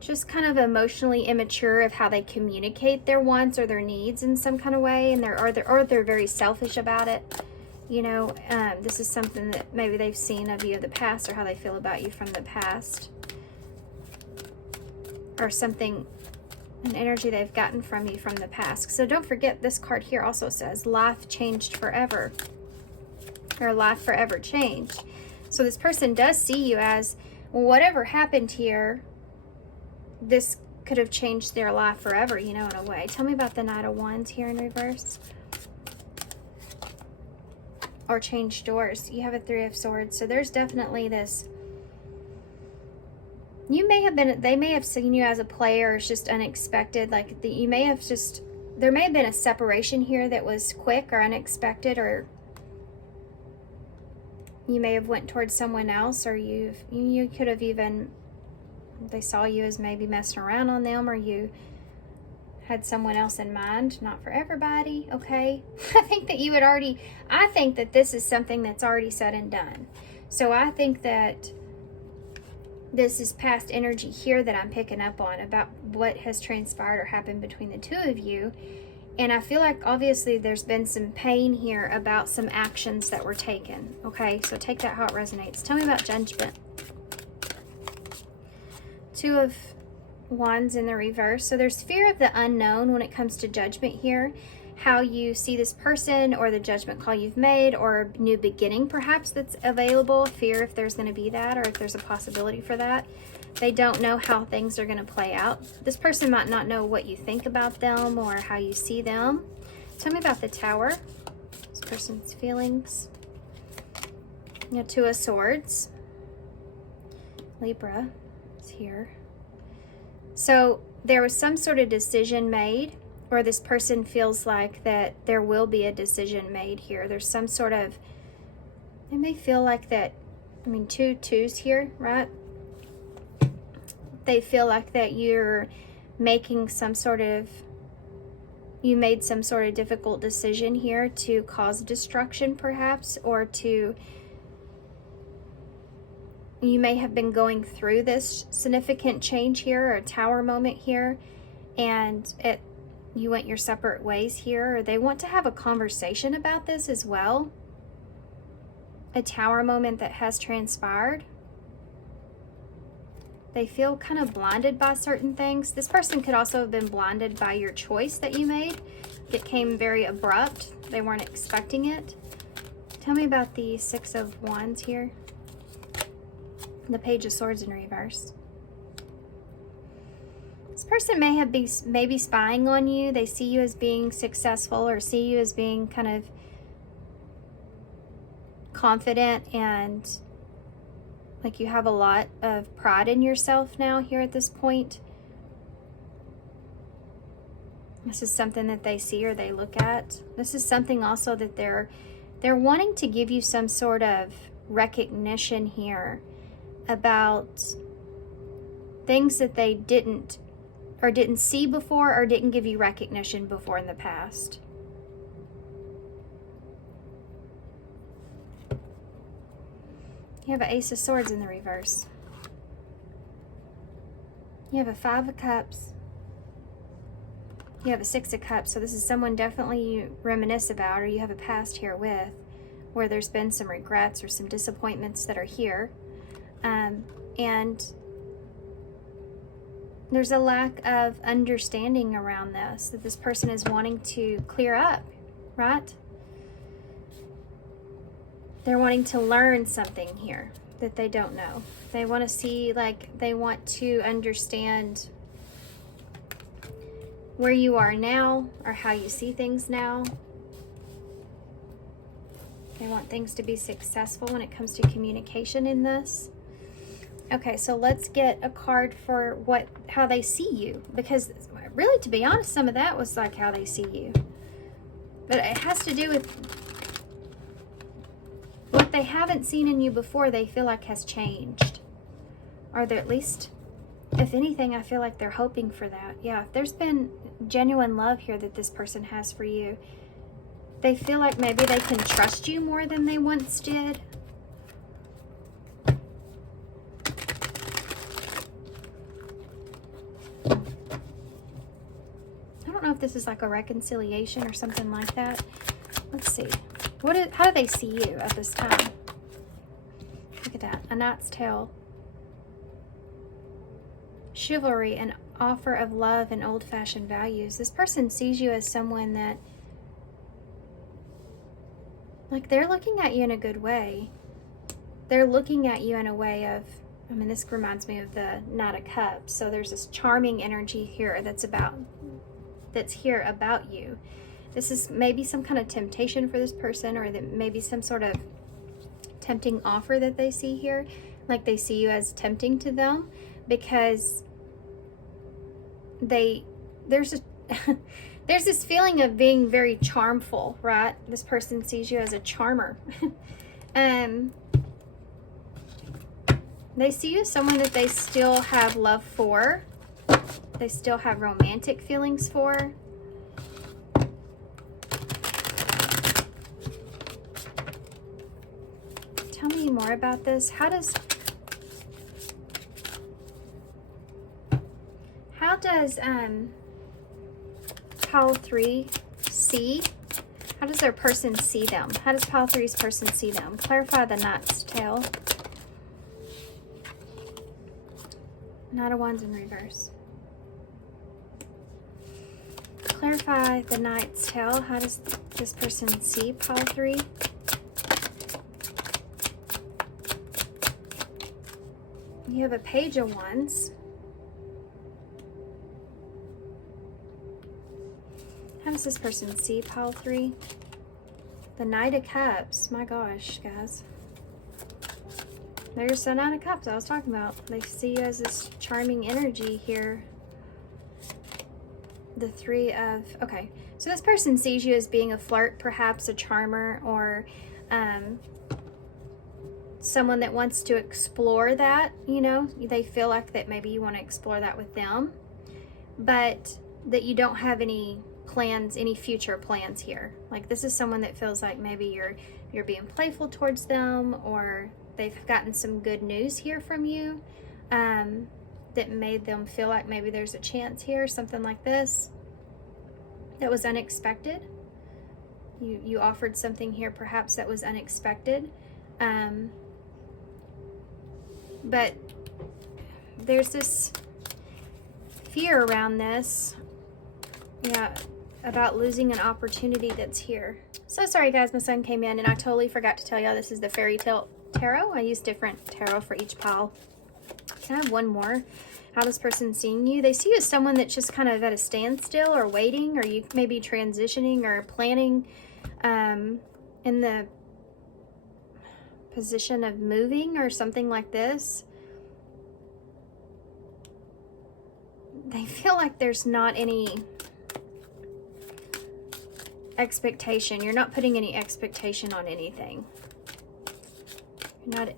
just kind of emotionally immature of how they communicate their wants or their needs in some kind of way, and they're very selfish about it. You know, this is something that maybe they've seen of you in the past, or how they feel about you from the past, or something, an energy they've gotten from you from the past. So don't forget, this card here also says life changed forever, or life forever changed. So this person does see you as, whatever happened here, this could have changed their life forever, you know, in a way. Tell me about the Knight of Wands here in reverse. Or changed doors. You have a Three of Swords. So there's definitely this, you may have been, they may have seen you as a player. It's just unexpected. Like you may have just, there may have been a separation here that was quick or unexpected, or you may have went towards someone else, or you could have even, they saw you as maybe messing around on them, or you had someone else in mind. Not for everybody, okay? I think that this is something that's already said and done. So I think that this is past energy here that I'm picking up on about what has transpired or happened between the two of you. And I feel like obviously there's been some pain here about some actions that were taken, okay? So take that how it resonates. Tell me about Judgment. Two of Wands in the reverse. So there's fear of the unknown when it comes to judgment here. How you see this person, or the judgment call you've made, or a new beginning perhaps that's available. Fear if there's going to be that, or if there's a possibility for that. They don't know how things are going to play out. This person might not know what you think about them or how you see them. Tell me about the Tower. This person's feelings. You know, Two of Swords. Libra is here. So there was some sort of decision made, or this person feels like that there will be a decision made here. There's some sort of, they may feel like that, I mean, two twos here, right? They feel like that you're making some sort of, you made some sort of difficult decision here to cause destruction perhaps, or to, you may have been going through this significant change here, or a Tower moment here, and you went your separate ways here, or they want to have a conversation about this as well. A Tower moment that has transpired. They feel kind of blinded by certain things. This person could also have been blinded by your choice that you made. It came very abrupt. They weren't expecting it. Tell me about the Six of Wands here. The Page of Swords in reverse. This person may be spying on you. They see you as being successful, or see you as being kind of confident, and like you have a lot of pride in yourself now here at this point. This is something that they see or they look at. This is something also that they're wanting to give you some sort of recognition here about things that they didn't see before, or didn't give you recognition before in the past. You have an Ace of Swords in the reverse. You have a Five of Cups. You have a Six of Cups. So this is someone definitely you reminisce about, or you have a past here with, where there's been some regrets or some disappointments that are here. And there's a lack of understanding around this, that this person is wanting to clear up, right? They're wanting to learn something here that they don't know. They want to see, like, they want to understand where you are now, or how you see things now. They want things to be successful when it comes to communication in this. Okay, so let's get a card for how they see you, because really, to be honest, some of that was like how they see you. But it has to do with what they haven't seen in you before, they feel like has changed. Or they're at least, if anything, I feel like they're hoping for that. Yeah, if there's been genuine love here that this person has for you, they feel like maybe they can trust you more than they once did. I don't know if this is like a reconciliation or something like that. Let's see. How do they see you at this time? Look at that. A Knight's Tale. Chivalry, an offer of love and old-fashioned values. This person sees you as someone that, like, they're looking at you in a good way. They're looking at you in a way of, I mean, this reminds me of the Knight of Cups. So there's this charming energy here that's here about you. This is maybe some kind of temptation for this person, or that maybe some sort of tempting offer that they see here. Like they see you as tempting to them, because there's this feeling of being very charmful, right? This person sees you as a charmer. They see you as someone that they still have love for. They still have romantic feelings for. Tell me more about this. How does Pile 3 see? How does their person see them? How does Pile 3's person see them? Clarify the Knight's Tale. Knight of Wands in reverse. Clarify the Knight's Tale. How does this person see Pile 3? You have a Page of Wands. How does this person see Pile 3? The Knight of Cups. My gosh, guys. There's the Knight of Cups I was talking about. They see you as this charming energy here. The Three of... Okay. So this person sees you as being a flirt, perhaps a charmer, or someone that wants to explore that, you know. They feel like that maybe you want to explore that with them, but that you don't have any plans, any future plans here. Like this is someone that feels like maybe you're being playful towards them, or they've gotten some good news here from you that made them feel like maybe there's a chance here, something like this that was unexpected. You offered something here perhaps that was unexpected, but there's this fear around this, yeah, about losing an opportunity that's here. So sorry guys, my son came in and I totally forgot to tell y'all this is the Fairy Tale Tarot. I use different tarot for each pile. Can I have one more? How this person's seeing you? They see you as someone that's just kind of at a standstill, or waiting, or you may be transitioning or planning in the position of moving or something like this. They feel like there's not any expectation. You're not putting any expectation on anything. You're not...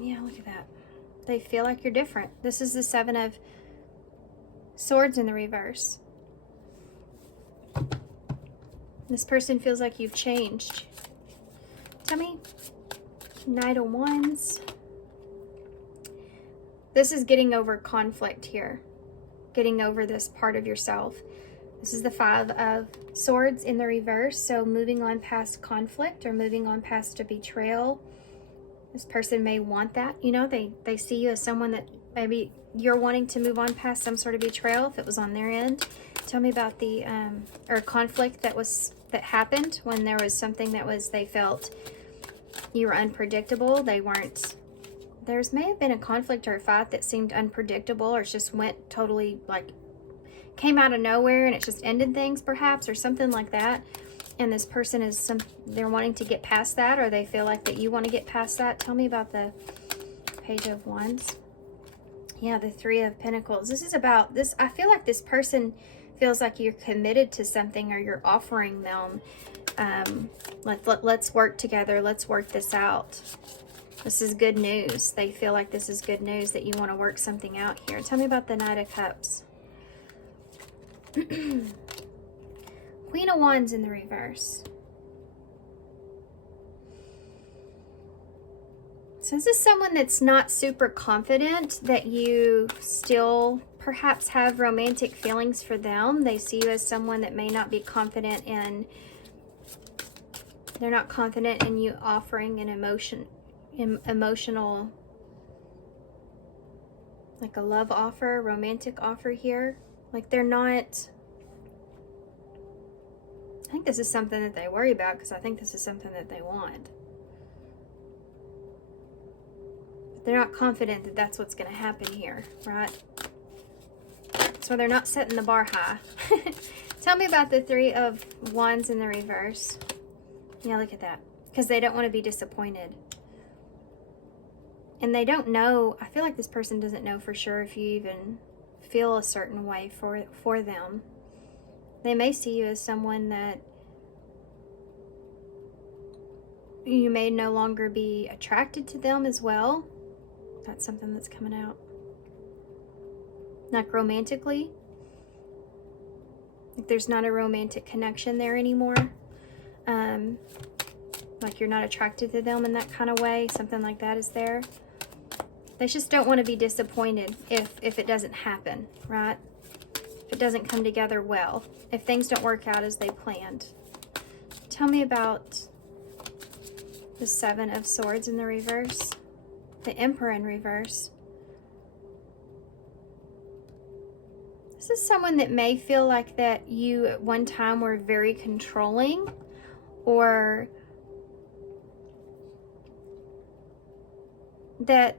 Yeah, look at that. They feel like you're different. This is the Seven of Swords in the reverse. This person feels like you've changed. Tell me. Knight of Wands. This is getting over conflict here. Getting over this part of yourself. This is the Five of Swords in the reverse. So moving on past conflict, or moving on past a betrayal. This person may want that. You know, they see you as someone that maybe you're wanting to move on past some sort of betrayal if it was on their end. Tell me about the or conflict that happened when there was something that was, they felt you were unpredictable. They weren't. There's may have been a conflict or a fight that seemed unpredictable, or it just went totally, like, came out of nowhere and it just ended things perhaps, or something like that. And this person is they're wanting to get past that, or they feel like that you want to get past that. Tell me about the Page of Wands. Yeah, the Three of Pentacles. This is about this. I feel like this person feels like you're committed to something, or you're offering them, let's work together. Let's work this out. This is good news. They feel like this is good news, that you want to work something out here. Tell me about the Knight of Cups. Queen of Wands in the reverse. So this is someone that's not super confident, that you still perhaps have romantic feelings for them. They see you as someone that may not be confident in, they're not confident in you offering an emotional, like a love offer, romantic offer here. Like they're not, I think this is something that they worry about, because I think this is something that they want. But they're not confident that that's what's going to happen here, right? So they're not setting the bar high. Tell me about the Three of Wands in the reverse. Yeah, look at that. Because they don't want to be disappointed. And they don't know, I feel like this person doesn't know for sure if you even feel a certain way for them. They may see you as someone that you may no longer be attracted to them as well. That's something that's coming out. Like romantically. Like there's not a romantic connection there anymore. Like you're not attracted to them in that kind of way. Something like that is there. They just don't want to be disappointed if it doesn't happen, right? If it doesn't come together well. If things don't work out as they planned. Tell me about the Seven of Swords in the reverse. The Emperor in reverse. This is someone that may feel like that you at one time were very controlling, or that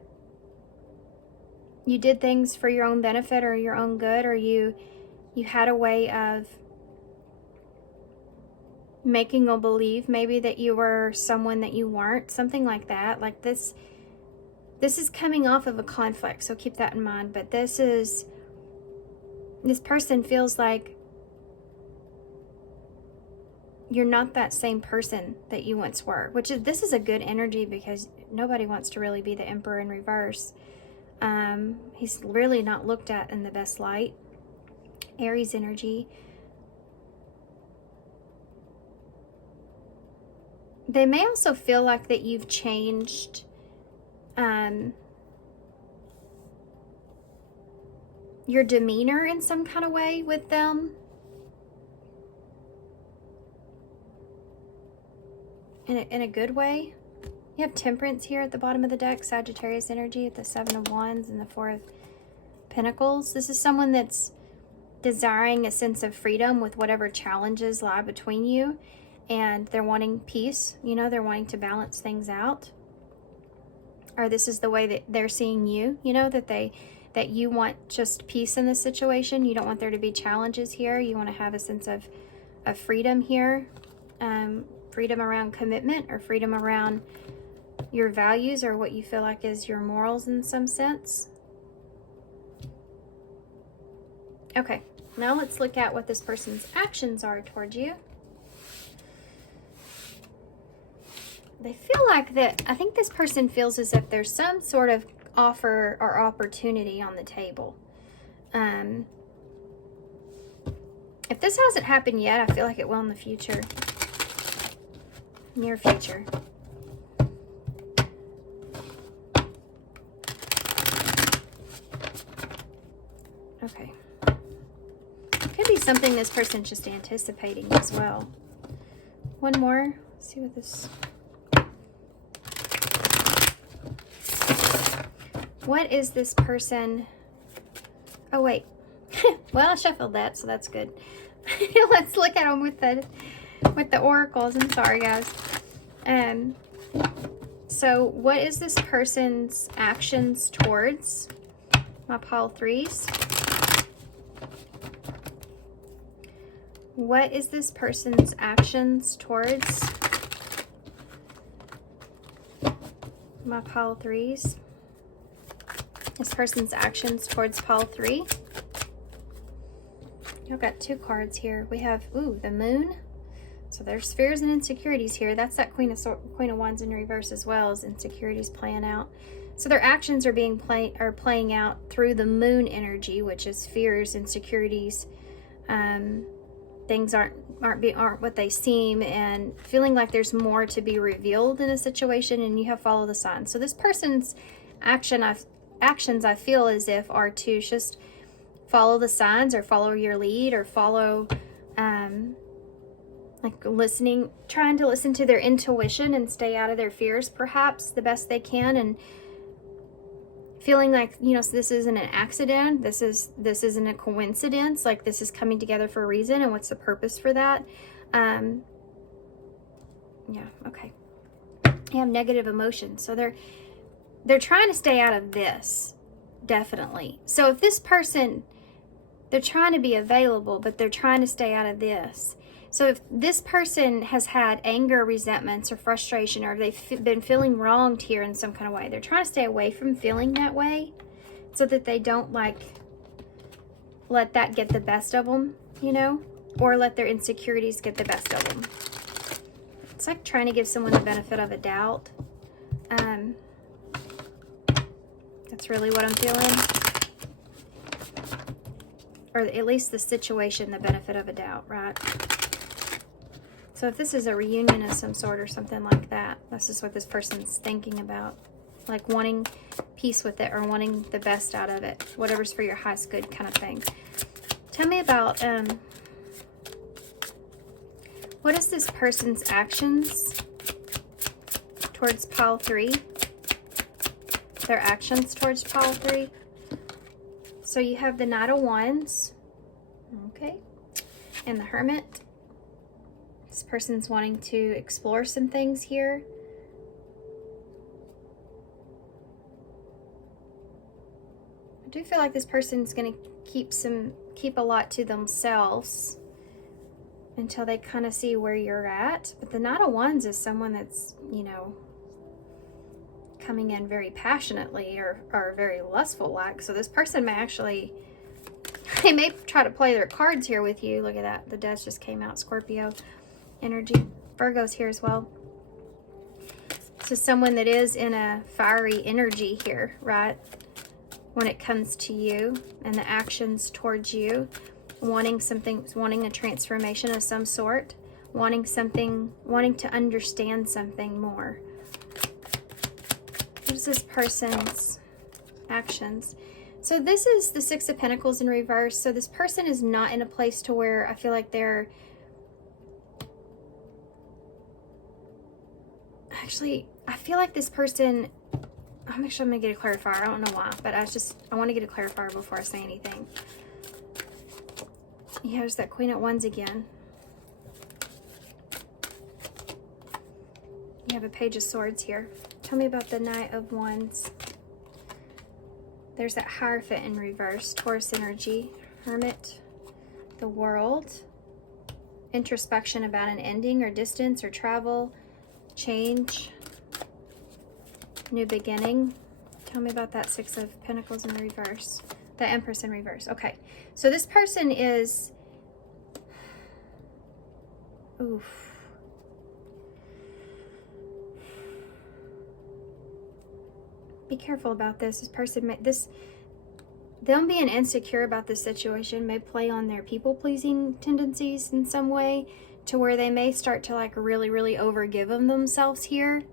you did things for your own benefit or your own good, or you had a way of making them believe maybe that you were someone that you weren't, something like that. Like this is coming off of a conflict, so keep that in mind. But this person feels like you're not that same person that you once were, this is a good energy, because nobody wants to really be the Emperor in reverse. He's really not looked at in the best light. Aries energy. They may also feel like that you've changed your demeanor in some kind of way with them. In a good way. You have Temperance here at the bottom of the deck, Sagittarius energy at the Seven of Wands and the Four of Pentacles. This is someone that's desiring a sense of freedom with whatever challenges lie between you, and they're wanting peace. You know, they're wanting to balance things out. Or this is the way that they're seeing you, you know, that you want just peace in this situation. You don't want there to be challenges here. You want to have a sense of freedom here. Freedom around commitment, or freedom around your values, or what you feel like is your morals in some sense. Okay, now let's look at what this person's actions are towards you. They feel like that, I think this person feels as if there's some sort of offer or opportunity on the table. If this hasn't happened yet, I feel like it will in the future. Near future. Okay. Could be something this person's just anticipating as well. One more. Let's see what this... What is this person... Oh, wait. Well, I shuffled that, so that's good. Let's look at them with the oracles. I'm sorry, guys. So what is this person's actions towards my pile threes? What is this person's actions towards my pile threes? This person's actions towards pile 3. I've got 2 cards here. We have, ooh, the moon. So there's fears and insecurities here. That's that Queen of Wands in reverse as well, as insecurities playing out. So their actions are playing out through the moon energy, which is fears, insecurities. Things aren't what they seem, and feeling like there's more to be revealed in a situation, and you have follow the signs. So this person's actions I feel as if are to just follow the signs, or follow your lead, or follow like trying to listen to their intuition and stay out of their fears perhaps the best they can, and feeling like, you know, so this isn't an accident, this isn't a coincidence, like this is coming together for a reason, and what's the purpose for that. Yeah, okay. You have negative emotions, so they're trying to stay out of this, definitely. So if this person, they're trying to be available, but they're trying to stay out of this. So if this person has had anger, resentments, or frustration, or they've been feeling wronged here in some kind of way, they're trying to stay away from feeling that way so that they don't, like, let that get the best of them, you know, or let their insecurities get the best of them. It's like trying to give someone the benefit of a doubt. That's really what I'm feeling. Or at least the situation, the benefit of a doubt, right? So if this is a reunion of some sort or something like that, this is what this person's thinking about. Like wanting peace with it, or wanting the best out of it. Whatever's for your highest good kind of thing. Tell me about, what is this person's actions towards pile 3? Their actions towards pile 3. So you have the Knight of Wands. Okay. And the Hermit. This person's wanting to explore some things here. I do feel like this person's going to keep a lot to themselves until they kind of see where you're at. But the Knight of Wands is someone that's, you know, coming in very passionately, or very lustful like. So this person may actually, they may try to play their cards here with you. Look at that. The Death just came out. Scorpio energy. Virgo's here as well. So someone that is in a fiery energy here, right? When it comes to you and the actions towards you, wanting something, wanting a transformation of some sort, wanting something, wanting to understand something more. What is this person's actions? So this is the Six of Pentacles in reverse. So this person is not in a place to where I feel like they're, actually, I feel like this person, I'm going to get a clarifier. I don't know why, but I want to get a clarifier before I say anything. Yeah, there's that Queen of Wands again. You have a Page of Swords here. Tell me about the Knight of Wands. There's that Hierophant in reverse. Taurus energy. Hermit. The World. Introspection about an ending, or distance, or travel. Change. New beginning. Tell me about that Six of Pentacles in reverse. The Empress in reverse. Okay. So this person is... Oof. Be careful about this. This person, them being insecure about this situation may play on their people-pleasing tendencies in some way, to where they may start to, like, really, really overgive themselves here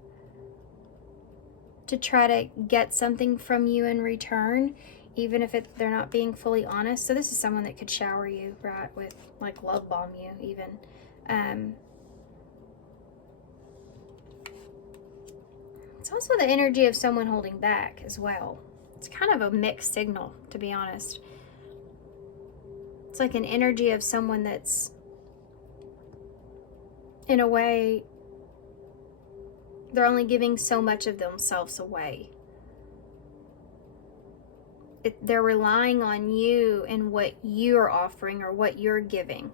to try to get something from you in return, even if they're not being fully honest. So this is someone that could shower you, right, with, like, love bomb you even. It's also the energy of someone holding back as well. It's kind of a mixed signal, to be honest. It's like an energy of someone that's, in a way, they're only giving so much of themselves away. They're relying on you and what you're offering, or what you're giving.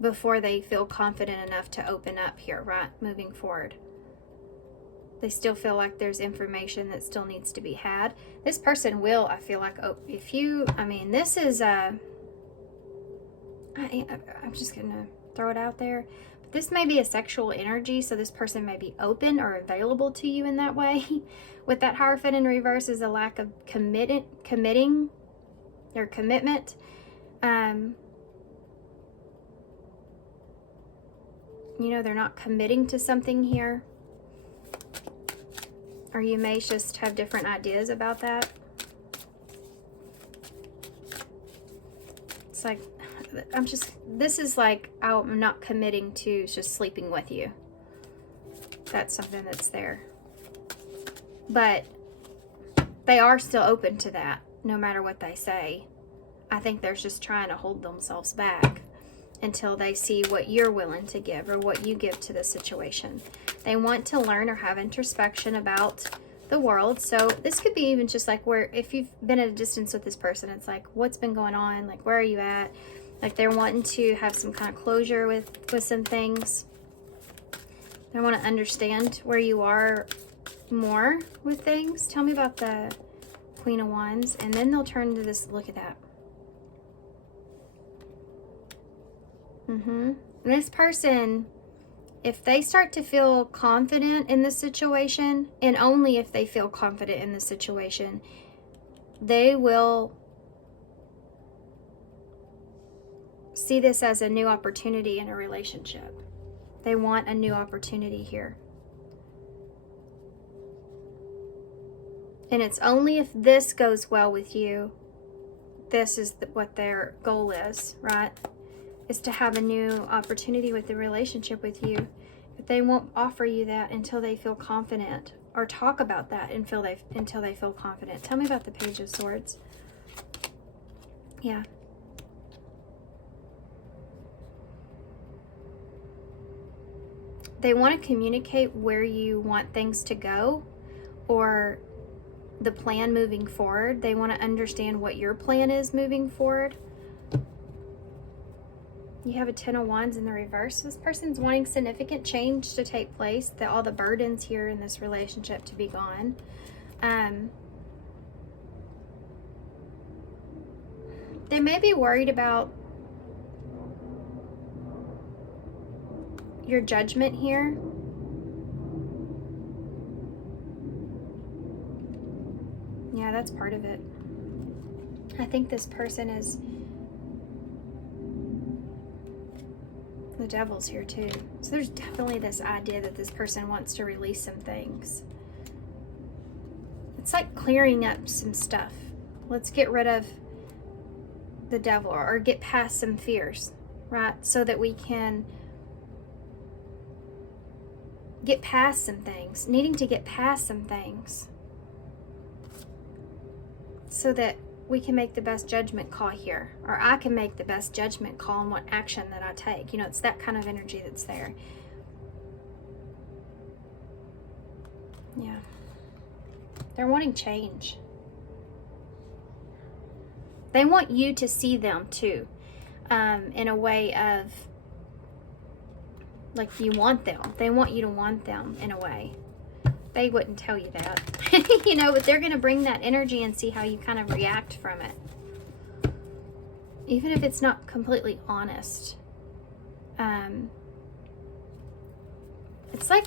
before they feel confident enough to open up here, right? Moving forward. They still feel like there's information that still needs to be had. This person will, I feel like, this is I'm just gonna throw it out there. But this may be a sexual energy, so this person may be open or available to you in that way. With that Hierophant in reverse is a lack of committing or commitment. They're not committing to something here. Or you may just have different ideas about that. It's like, this is like, I'm not committing to just sleeping with you. That's something that's there. But they are still open to that, no matter what they say. I think they're just trying to hold themselves back until they see what you're willing to give or what you give to the situation. They want to learn or have introspection about the world. So this could be even just like where, if you've been at a distance with this person, it's like, what's been going on? Like, where are you at? Like, they're wanting to have some kind of closure with some things. They want to understand where you are more with things. Tell me about the Queen of Wands. And then they'll turn to this, look at that. And this person, if they start to feel confident in the situation, and only if they feel confident in the situation, they will see this as a new opportunity in a relationship. They want a new opportunity here. And it's only if this goes well with you, this is what their goal is, right? Is to have a new opportunity with the relationship with you. But they won't offer you that until they feel confident, or talk about that until they feel confident. Tell me about the Page of Swords. Yeah. They want to communicate where you want things to go, or the plan moving forward. They want to understand what your plan is moving forward. You have a Ten of Wands in the reverse. This person's wanting significant change to take place, that all the burdens here in this relationship to be gone. They may be worried about your judgment here. Yeah, that's part of it. I think this person is... The Devil's here too. So there's definitely this idea that this person wants to release some things. It's like clearing up some stuff. Let's get rid of the Devil, or get past some fears, right? So that we can get past some things. Needing to get past some things. So that we can make the best judgment call here, or I can make the best judgment call on what action that I take. It's that kind of energy that's there. Yeah. They're wanting change. They want you to see them too, in a way of, like, you want them. They want you to want them in a way. They wouldn't tell you that, but they're going to bring that energy and see how you kind of react from it. Even if it's not completely honest. It's like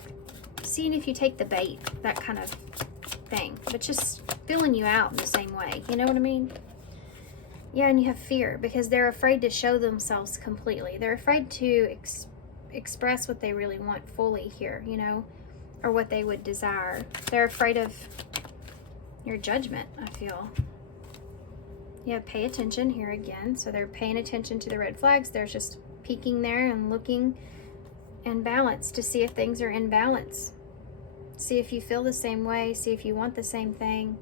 seeing if you take the bait, that kind of thing. But just filling you out in the same way. You know what I mean? Yeah, and you have fear because they're afraid to show themselves completely. They're afraid to express what they really want fully here, or what they would desire. They're afraid of your judgment, I feel. Yeah, pay attention here again. So they're paying attention to the red flags. They're just peeking there and looking and balance to see if things are in balance. See if you feel the same way. See if you want the same thing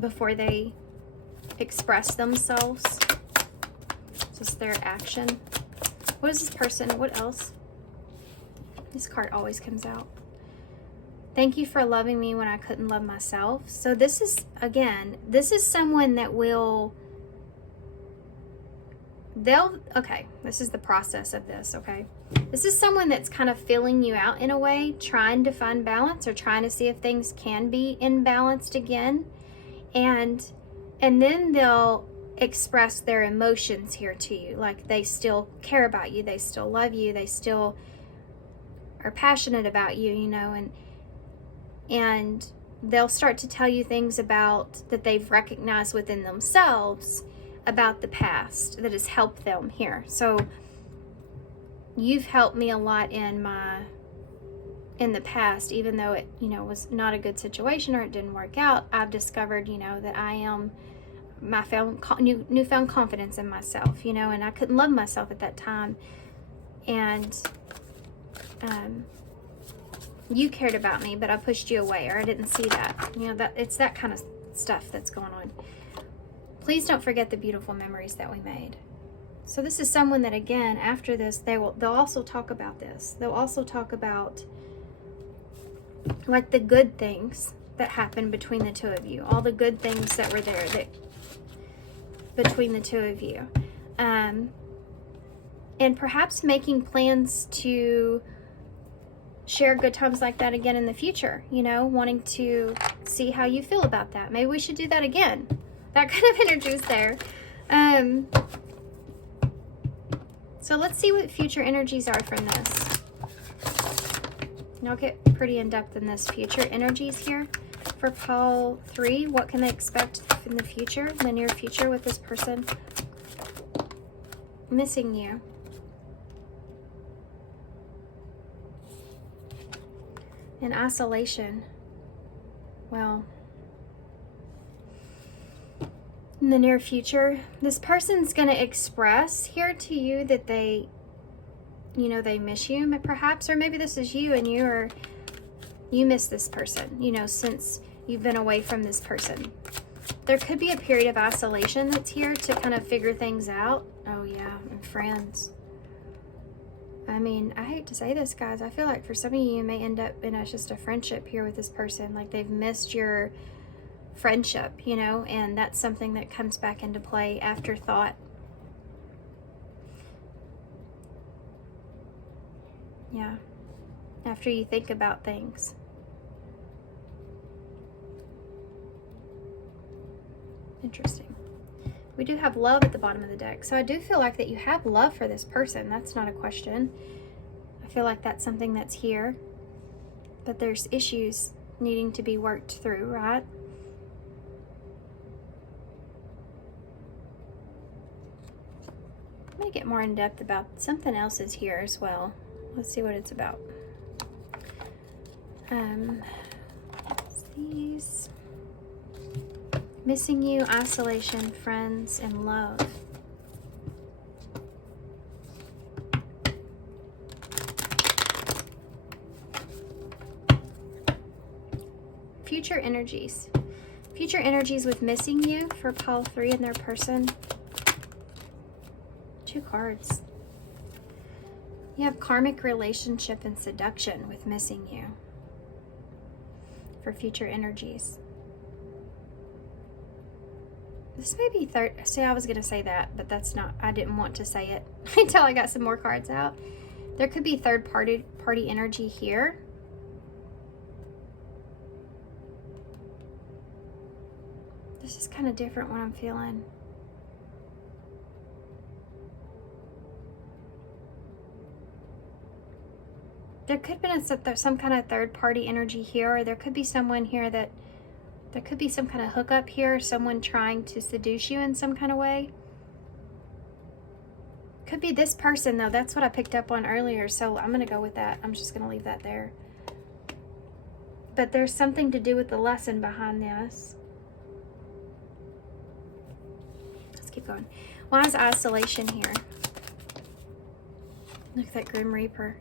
before they express themselves. Just their action. What is this person? What else? This card always comes out. Thank you for loving me when I couldn't love myself. So this is, again, this is someone that will okay, this is the process of this, okay? This is someone that's kind of filling you out in a way, trying to find balance or trying to see if things can be imbalanced again. And then they'll express their emotions here to you. Like they still care about you, they still love you, they still are passionate about you, you know, and they'll start to tell you things about that they've recognized within themselves about the past that has helped them here. So you've helped me a lot in the past, even though it, you know, was not a good situation or it didn't work out. I've discovered, you know, that I am newfound confidence in myself, you know, and I couldn't love myself at that time. And you cared about me, but I pushed you away, or I didn't see that. You know, that it's that kind of stuff that's going on. Please don't forget the beautiful memories that we made. So this is someone that, again, after this, they'll also talk about this. They'll also talk about like the good things that happened between the two of you, all the good things that were there that between the two of you, and perhaps making plans to share good times like that again in the future, you know, wanting to see how you feel about that. Maybe we should do that again. That kind of energy is there. So let's see what future energies are from this. And I'll get pretty in-depth in this. Future energies here for Paul 3. What can they expect in the future, in the near future, with this person missing you? In isolation. Well, in the near future, this person's going to express here to you that they, you know, they miss you perhaps, or maybe this is you and you miss this person, you know, since you've been away from this person. There could be a period of isolation that's here to kind of figure things out. Oh yeah, and friends. I mean, I hate to say this, guys. I feel like for some of you, you may end up in just a friendship here with this person. Like they've missed your friendship, you know, and that's something that comes back into play after thought. Yeah, after you think about things. Interesting. We do have love at the bottom of the deck. So I do feel like that you have love for this person. That's not a question. I feel like that's something that's here. But there's issues needing to be worked through, right? I'm going to get more in depth about something else is here as well. Let's see what it's about. These. Missing you, isolation, friends, and love. Future energies. Future energies with missing you for Paul 3 and their person. 2 cards. You have karmic relationship and seduction with missing you for future energies. This may be third. See, I was going to say that, but that's not, I didn't want to say it until I got some more cards out. There could be third party energy here. This is kind of different what I'm feeling. There could have been some kind of third party energy here, or there could be someone here that there could be some kind of hookup here, someone trying to seduce you in some kind of way. Could be this person, though. That's what I picked up on earlier, so I'm going to go with that. I'm just going to leave that there. But there's something to do with the lesson behind this. Let's keep going. Why is isolation here? Look at that Grim Reaper.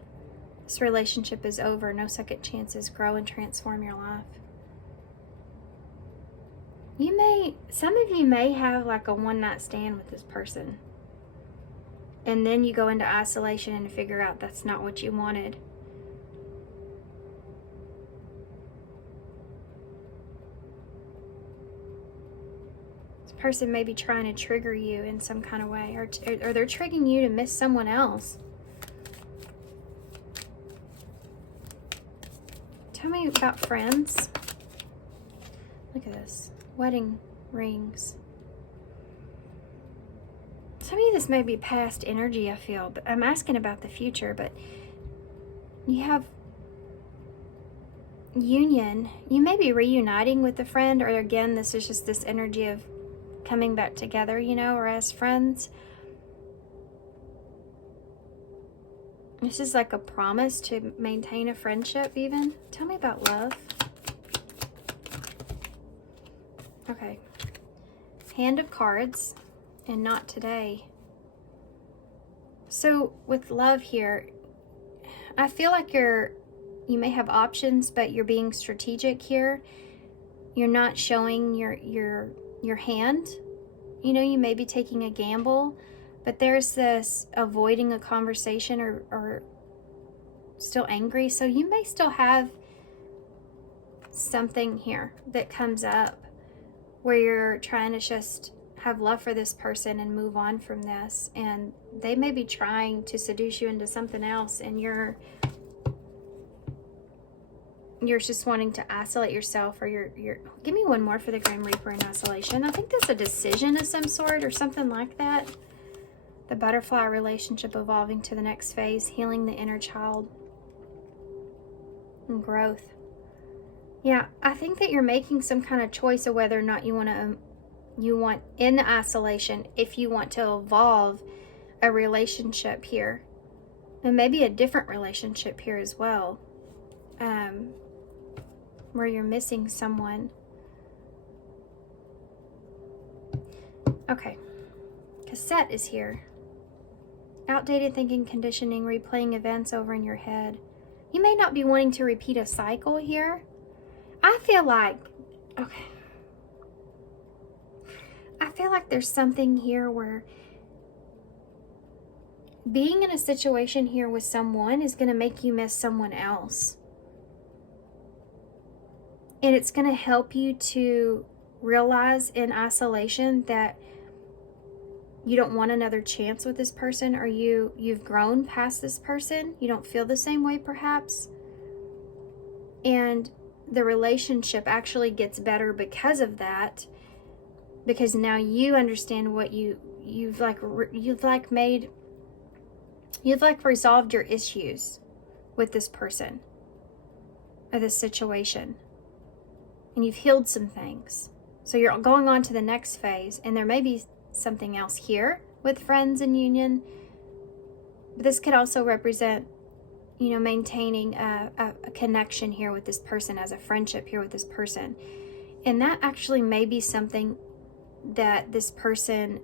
This relationship is over. No second chances. Grow and transform your life. Some of you may have like a one-night stand with this person. And then you go into isolation and figure out that's not what you wanted. This This person may be trying to trigger you in some kind of way, or they're triggering you to miss someone else. Tell me about friends. Look at this. Wedding rings. Some of this may be past energy, I feel, but I'm asking about the future. But you have union. You may be reuniting with a friend, or again, this is just this energy of coming back together, you know, or as friends. This is like a promise to maintain a friendship even. Tell me about love. Okay. Hand of cards, and not today. So with love here, I feel like you may have options, but you're being strategic here. You're not showing your hand. You know, you may be taking a gamble, but there's this avoiding a conversation or still angry. So you may still have something here that comes up where you're trying to just have love for this person and move on from this. And they may be trying to seduce you into something else, and you're just wanting to isolate yourself, or you're give me one more for the Grim Reaper in isolation. I think that's a decision of some sort or something like that. The butterfly relationship evolving to the next phase, healing the inner child and growth. Yeah, I think that you're making some kind of choice of whether or not you want in the isolation, if you want to evolve a relationship here, and maybe a different relationship here as well, where you're missing someone. Okay, cassette is here. Outdated thinking, conditioning, replaying events over in your head. You may not be wanting to repeat a cycle here. I feel like, okay, I feel like there's something here where being in a situation here with someone is going to make you miss someone else. And it's going to help you to realize in isolation that you don't want another chance with this person, or you've grown past this person. You don't feel the same way perhaps. And the relationship actually gets better because of that, because now you understand what you've resolved your issues with this person or this situation, and you've healed some things. So you're going on to the next phase, and there may be something else here with friends and union, but this could also represent, you know, maintaining a connection here with this person, as a friendship here with this person. And that actually may be something that this person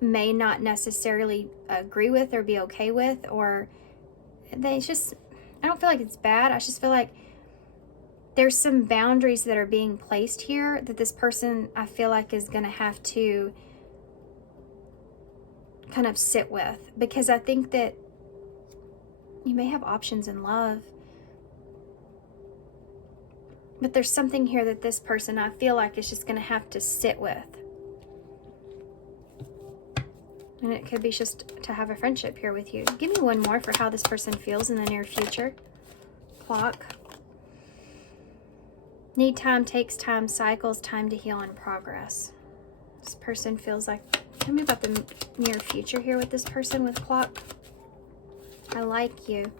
may not necessarily agree with or be okay with, or I don't feel like it's bad. I just feel like there's some boundaries that are being placed here that this person, I feel like, is going to have to kind of sit with, because I think that you may have options in love, but there's something here that this person, I feel like, is just going to have to sit with. And it could be just to have a friendship here with you. Give me one more for how this person feels in the near future. Clock. Need time, takes time, cycles, time to heal, and progress. This person feels like, tell me about the near future here with this person with clock. I like you.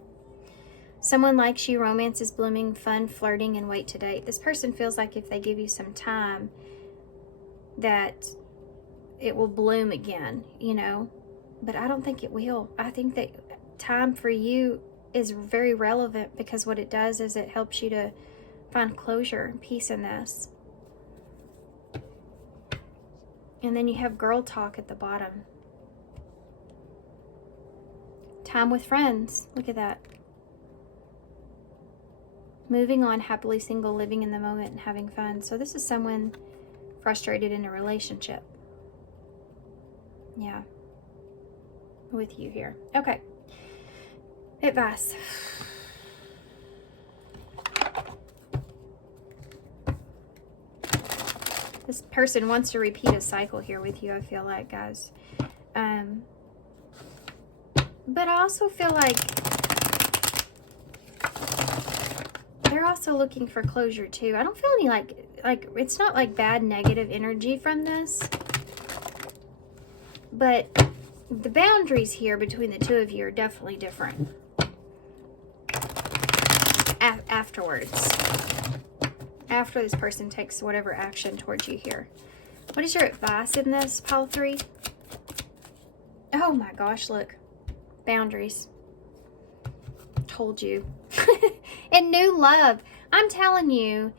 Someone likes you, romance is blooming, fun, flirting, and wait to date. This person feels like if they give you some time, that it will bloom again, you know, but I don't think it will. I think that time for you is very relevant, because what it does is it helps you to find closure and peace in this. And then you have girl talk at the bottom. Time with friends. Look at that. Moving on, happily single, living in the moment and having fun. So this is someone frustrated in a relationship. Yeah. With you here. Okay. Advice. This person wants to repeat a cycle here with you, I feel like, guys. But I also feel like they're also looking for closure too. I don't feel any like it's not like bad negative energy from this. But the boundaries here between the two of you are definitely different. Afterwards. After this person takes whatever action towards you here. What is your advice in this, pile 3? Oh my gosh, look. Boundaries. Told you. And new love. I'm telling you,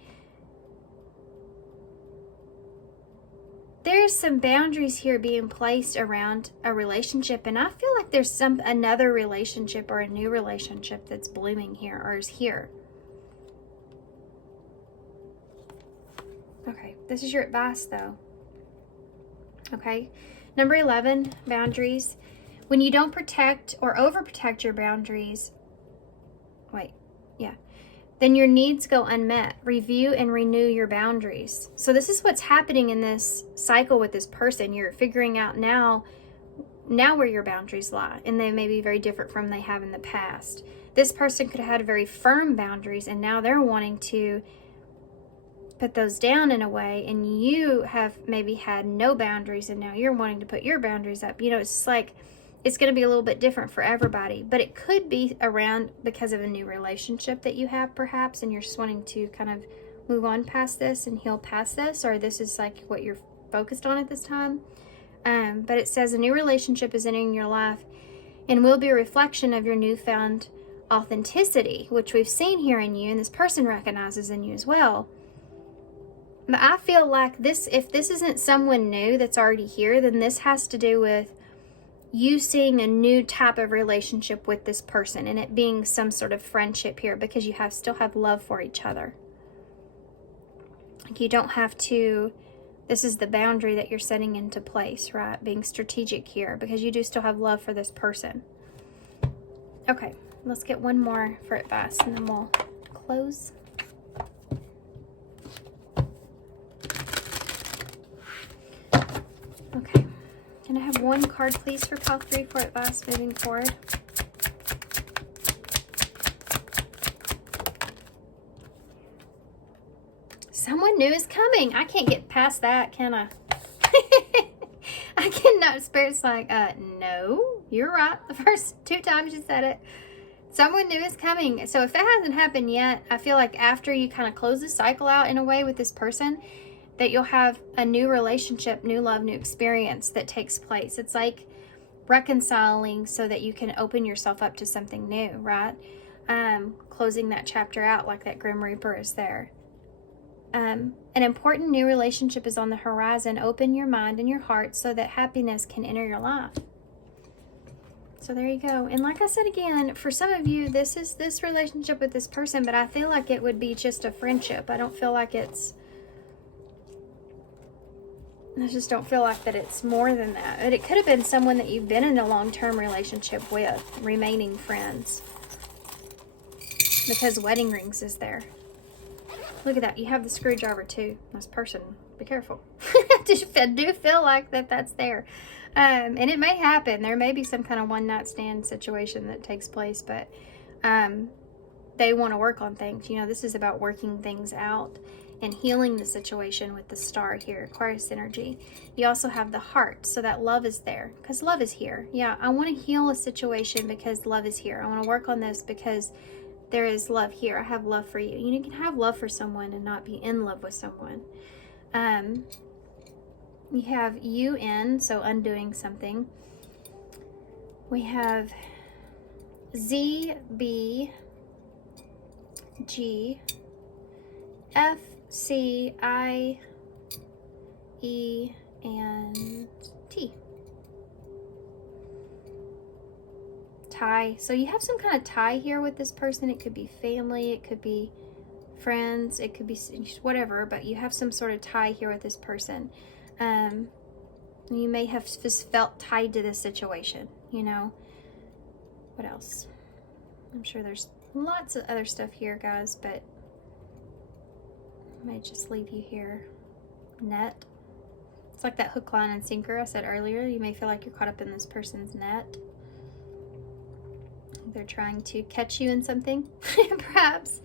there's some boundaries here being placed around a relationship, and I feel like there's another relationship or a new relationship that's blooming here or is here. Okay, this is your advice though. Okay, number 11, boundaries. When you don't protect or overprotect your boundaries, then your needs go unmet. Review and renew your boundaries. So this is what's happening in this cycle with this person. You're figuring out now where your boundaries lie, and they may be very different from they have in the past. This person could have had very firm boundaries, and now they're wanting to put those down in a way, and you have maybe had no boundaries, and now you're wanting to put your boundaries up. You know, it's like it's going to be a little bit different for everybody, but it could be around because of a new relationship that you have perhaps, and you're just wanting to kind of move on past this and heal past this, or this is like what you're focused on at this time. But it says a new relationship is entering your life and will be a reflection of your newfound authenticity, which we've seen here in you, and this person recognizes in you as well. But I feel like this, if this isn't someone new that's already here, then this has to do with you seeing a new type of relationship with this person, and it being some sort of friendship here, because you still have love for each other. Like, you don't have to, this is the boundary that you're setting into place, right? Being strategic here, because you do still have love for this person. Okay, let's get one more for advice, and then we'll close. Okay. Can I have one card, please, for pile 3 for advice moving forward? Someone new is coming. I can't get past that, can I? I cannot. Spirit's like, no, you're right. The first 2 times you said it. Someone new is coming. So if that hasn't happened yet, I feel like after you kind of close the cycle out in a way with this person, that you'll have a new relationship, new love, new experience that takes place. It's like reconciling so that you can open yourself up to something new, right? Closing that chapter out like that Grim Reaper is there. An important new relationship is on the horizon. Open your mind and your heart so that happiness can enter your life. So there you go. And like I said again, for some of you, this is this relationship with this person, but I feel like it would be just a friendship. I don't feel like I just don't feel like that it's more than that. But it could have been someone that you've been in a long-term relationship with, remaining friends. Because wedding rings is there. Look at that. You have the screwdriver too. This person, be careful. I do feel like that's there. And it may happen. There may be some kind of one-night stand situation that takes place, but they want to work on things. You know, this is about working things out and healing the situation with the star here, Aquarius energy. You also have the heart, so that love is there, because love is here. Yeah, I want to heal a situation because love is here. I want to work on this because there is love here. I have love for you. You can have love for someone and not be in love with someone. You have UN, so undoing something. We have Z, B, G, F, C, I, E, and T. Tie. So you have some kind of tie here with this person. It could be family, it could be friends, it could be whatever, but you have some sort of tie here with this person. You may have just felt tied to this situation, you know. What else? I'm sure there's lots of other stuff here, guys, but I might just leave you here. net. It's like that hook, line, and sinker I said earlier. You may feel like you're caught up in this person's net. They're trying to catch you in something, perhaps.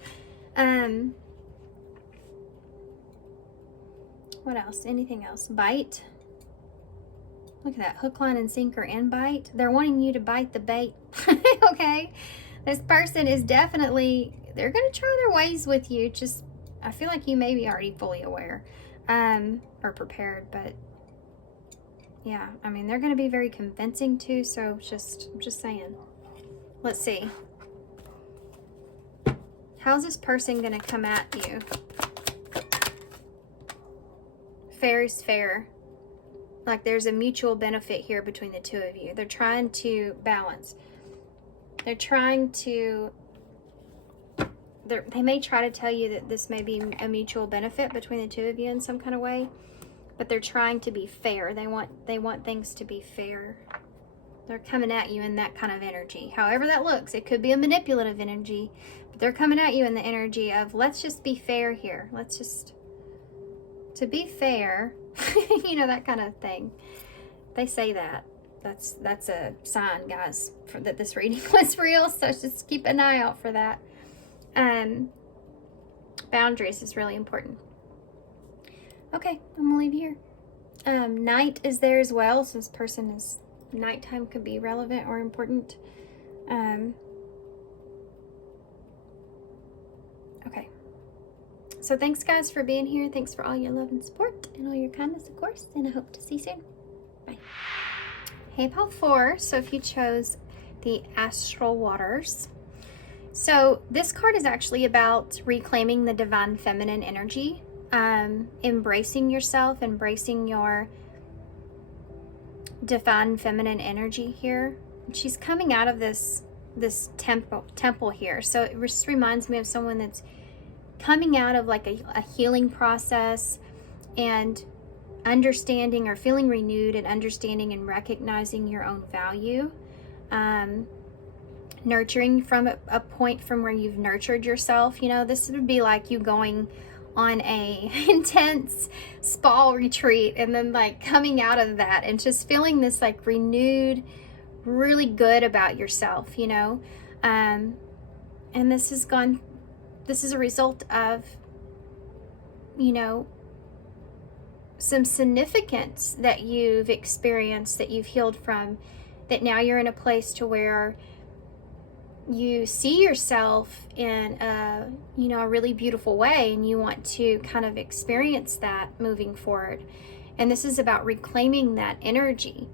What else? Anything else? Bite. Look at that. Hook, line, and sinker and bite. They're wanting you to bite the bait. Okay? This person is definitely, they're going to try their ways with you. Just, I feel like you may be already fully aware or prepared, but yeah, I mean, they're going to be very convincing too, so I'm just saying. Let's see. How's this person going to come at you? Fair is fair. Like there's a mutual benefit here between the two of you. They're trying to balance. They're trying to, they may try to tell you that this may be a mutual benefit between the two of you in some kind of way, but they're trying to be fair. They want things to be fair. They're coming at you in that kind of energy. However that looks, it could be a manipulative energy, but they're coming at you in the energy of, let's just be fair here. Let's just, to be fair, you know, that kind of thing. They say that. That's a sign, guys, that this reading was real, so just keep an eye out for that. Boundaries is really important. Okay, I'm gonna leave you here. Night is there as well, so this person is, nighttime could be relevant or important. Okay. So thanks, guys, for being here. Thanks for all your love and support and all your kindness, of course, and I hope to see you soon. Bye. Hey, pile 4. So if you chose the astral waters. So this card is actually about reclaiming the divine feminine energy, embracing yourself, embracing your divine feminine energy here. She's coming out of this temple here. So it just reminds me of someone that's coming out of like a healing process and understanding or feeling renewed and understanding and recognizing your own value. Nurturing from a point from where you've nurtured yourself. You know, this would be like you going on a intense spa retreat and then like coming out of that and just feeling this like renewed, really good about yourself, you know. And this is a result of, you know, some significance that you've experienced, that you've healed from, that now you're in a place to where you see yourself in a, you know, a really beautiful way, and you want to kind of experience that moving forward. And this is about reclaiming that energy.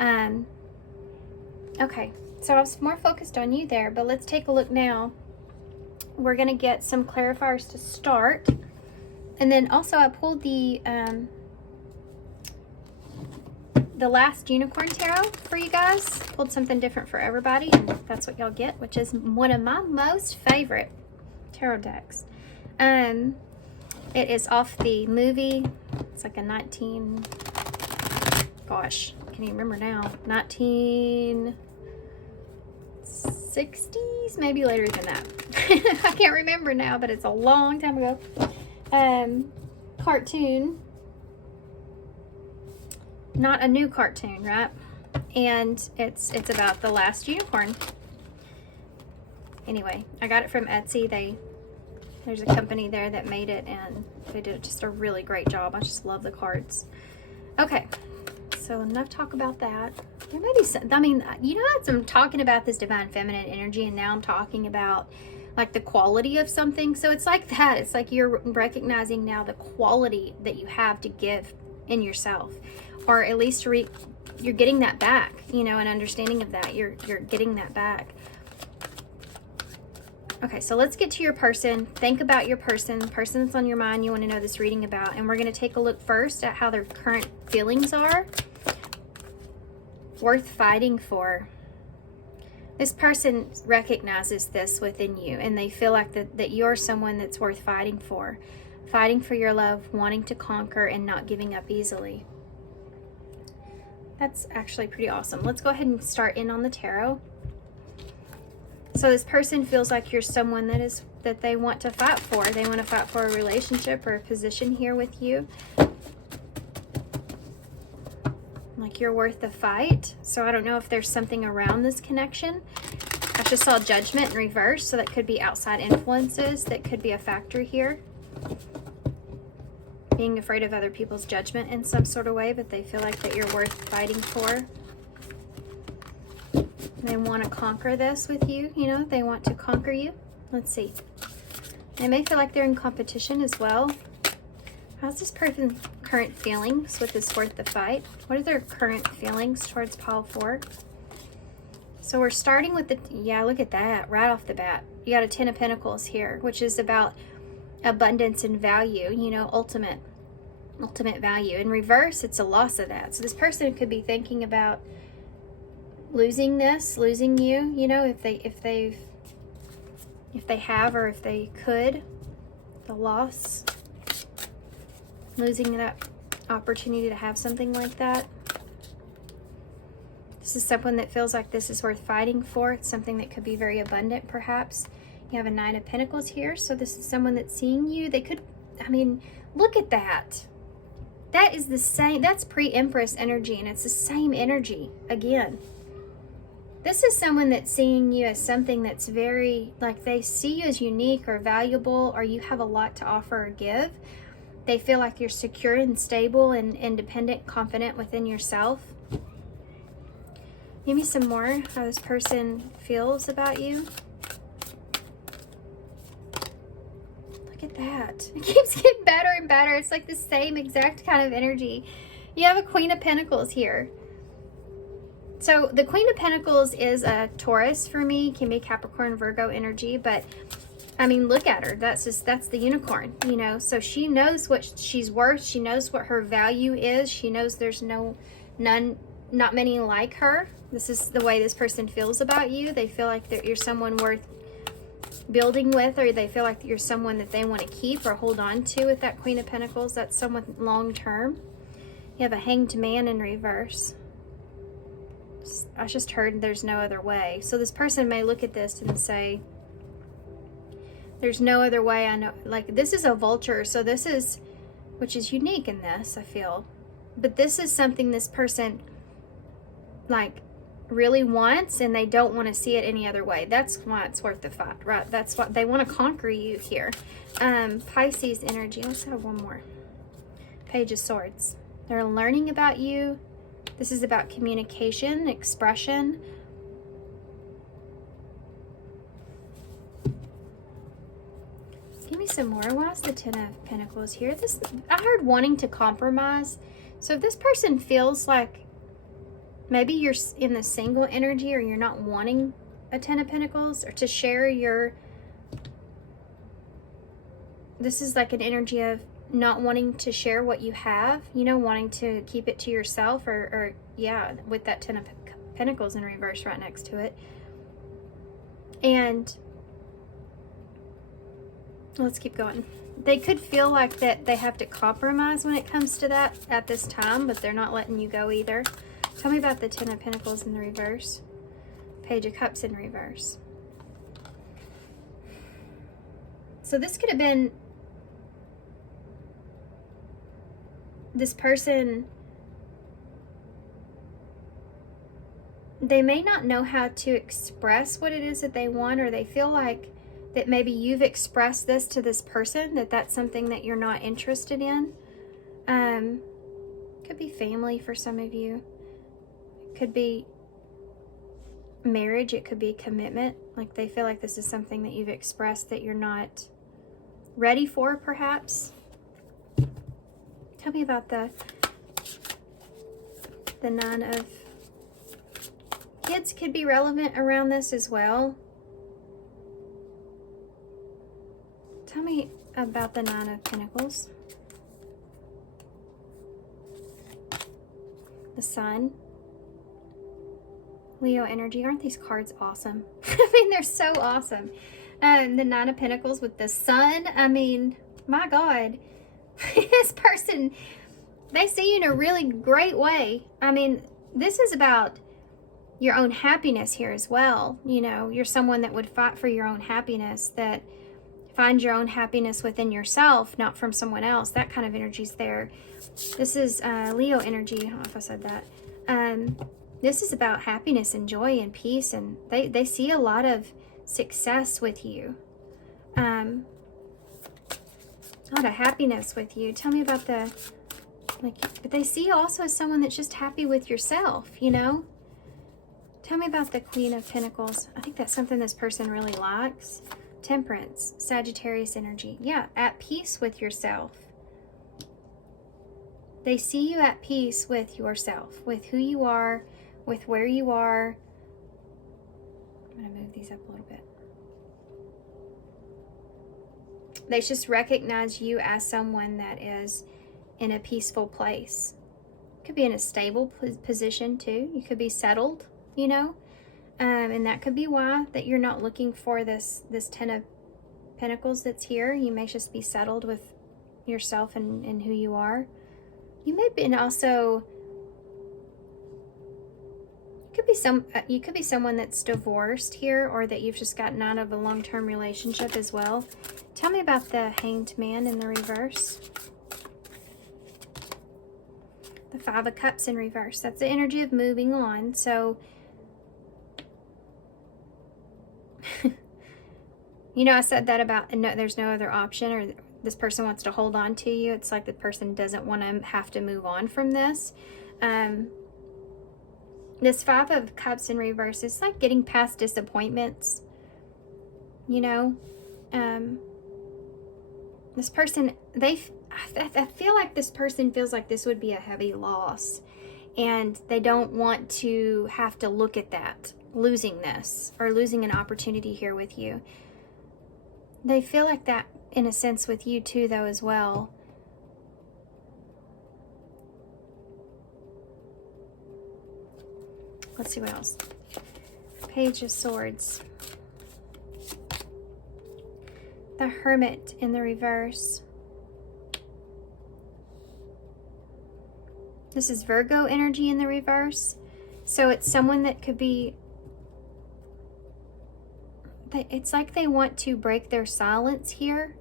Okay, so I was more focused on you there, but let's take a look now. We're going to get some clarifiers to start. And then also I pulled the last unicorn tarot for you guys. Pulled something different for everybody, and that's what y'all get, which is one of my most favorite tarot decks. It is off the movie. It's like a 19, gosh, I can't even remember now, 1960s, maybe later than that. I can't remember now, but it's a long time ago. Cartoon. Not a new cartoon, right? And it's about the last unicorn. Anyway, I got it from Etsy. There's a company there that made it, and they did just a really great job. I just love the cards. Okay, so enough talk about that. There may be some, I mean, you know, I'm talking about this divine feminine energy, and now I'm talking about like the quality of something. So it's like that. It's like you're recognizing now the quality that you have to give in yourself, or at least you're getting that back, you know, an understanding of that. You're getting that back. Okay, so let's get to your person. Think about your person that's on your mind you want to know this reading about. And we're going to take a look first at how their current feelings are. Worth fighting for. This person recognizes this within you, and they feel like that you're someone that's worth fighting for. Fighting for your love, wanting to conquer, and not giving up easily. That's actually pretty awesome. Let's go ahead and start in on the tarot. So this person feels like you're someone that they want to fight for. They want to fight for a relationship or a position here with you. like you're worth the fight. So I don't know if there's something around this connection. I just saw Judgment in reverse, so that could be outside influences that could be a factor here. Being afraid of other people's judgment in some sort of way, but they feel like that you're worth fighting for. They want to conquer this with you, you know, they want to conquer you. Let's see. They may feel like they're in competition as well. How's this person's current feelings with this worth the fight? What are their current feelings towards pile 4? So we're starting with the, yeah, look at that, right off the bat. You got a 10 of Pentacles here, which is about abundance and value, you know, ultimate value. In reverse, it's a loss of that. So this person could be thinking about losing you, you know, if they have, or if they could, the loss, losing that opportunity to have something like that. This is someone that feels like this is worth fighting for. It's something that could be very abundant, perhaps. You have a 9 of Pentacles here, so this is someone that's seeing you. They could, I mean, look at that. That is the same, that's pre-Empress energy, and it's the same energy again. This is someone that's seeing you as something that's very, like they see you as unique or valuable, or you have a lot to offer or give. They feel like you're secure and stable and independent, confident within yourself. Give me some more how this person feels about you. Look at that. It keeps getting better and better. It's like the same exact kind of energy. You have a Queen of Pentacles here. So the Queen of Pentacles is a Taurus for me. Can be Capricorn, Virgo energy, but I mean, look at her. That's the unicorn, you know. So she knows what she's worth. She knows what her value is. She knows there's not many like her. This is the way this person feels about you. They feel like that you're someone worth building with, or they feel like you're someone that they want to keep or hold on to with that Queen of Pentacles. That's someone long term. You have a Hanged Man in reverse. I just heard there's no other way. So this person may look at this and say, there's no other way. I know, like, this is a vulture. So this is, which is unique in this, I feel. But this is something this person, like, really wants, and they don't want to see it any other way. That's why it's worth the fight, right? That's what they want to conquer you here. Pisces energy. Let's have one more. Page of Swords. They're learning about you. This is about communication, expression. Give me some more. Why is the 10 of Pentacles here? This, I heard wanting to compromise. So if this person feels like maybe you're in the single energy, or you're not wanting a 10 of Pentacles, or to share your, this is like an energy of not wanting to share what you have, you know, wanting to keep it to yourself, or yeah, with that 10 of Pentacles in reverse right next to it. And let's keep going. They could feel like that they have to compromise when it comes to that at this time, but they're not letting you go either. Tell me about the 10 of Pentacles in the reverse. Page of Cups in reverse. So this could have been this person, they may not know how to express what it is that they want, or they feel like that maybe you've expressed this to this person, that that's something that you're not interested in. Could be family for some of you. Could be marriage. It could be commitment. Like they feel like this is something that you've expressed that you're not ready for, perhaps. Tell me about the 9 of Kids could be relevant around this as well. Tell me about the 9 of Pentacles. The Sun. Leo energy. Aren't these cards awesome? I mean, they're so awesome. The 9 of Pentacles with the Sun. I mean, my God. This person, they see you in a really great way. I mean, this is about your own happiness here as well. You know, you're someone that would fight for your own happiness, that finds your own happiness within yourself, not from someone else. That kind of energy's there. This is Leo energy. I don't know if I said that. This is about happiness and joy and peace, and they see a lot of success with you. A lot of happiness with you. Tell me about the, but they see you also as someone that's just happy with yourself, you know? Tell me about the Queen of Pentacles. I think that's something this person really likes. Temperance, Sagittarius energy. Yeah, at peace with yourself. They see you at peace with yourself, with who you are, with where you are. I'm going to move these up a little bit. They just recognize you as someone that is in a peaceful place. Could be in a stable position too. You could be settled, you know, and that could be why that you're not looking for this Ten of Pentacles that's here. You may just be settled with yourself and who you are. You may be also, you could be someone that's divorced here, or that you've just gotten out of a long-term relationship as well. Tell me about the Hanged Man in the reverse. The Five of Cups in reverse. That's the energy of moving on. So, you know, I said that about no, there's no other option, or this person wants to hold on to you. It's like the person doesn't want to have to move on from this. This Five of Cups in reverse is like getting past disappointments, you know. This person, I feel like this person feels like this would be a heavy loss, and they don't want to have to look at that, losing this, or losing an opportunity here with you. They feel like that in a sense with you too, though, as well. Let's see what else. Page of Swords. The Hermit in the reverse. This is Virgo energy in the reverse. So it's someone that could be, it's like they want to break their silence here.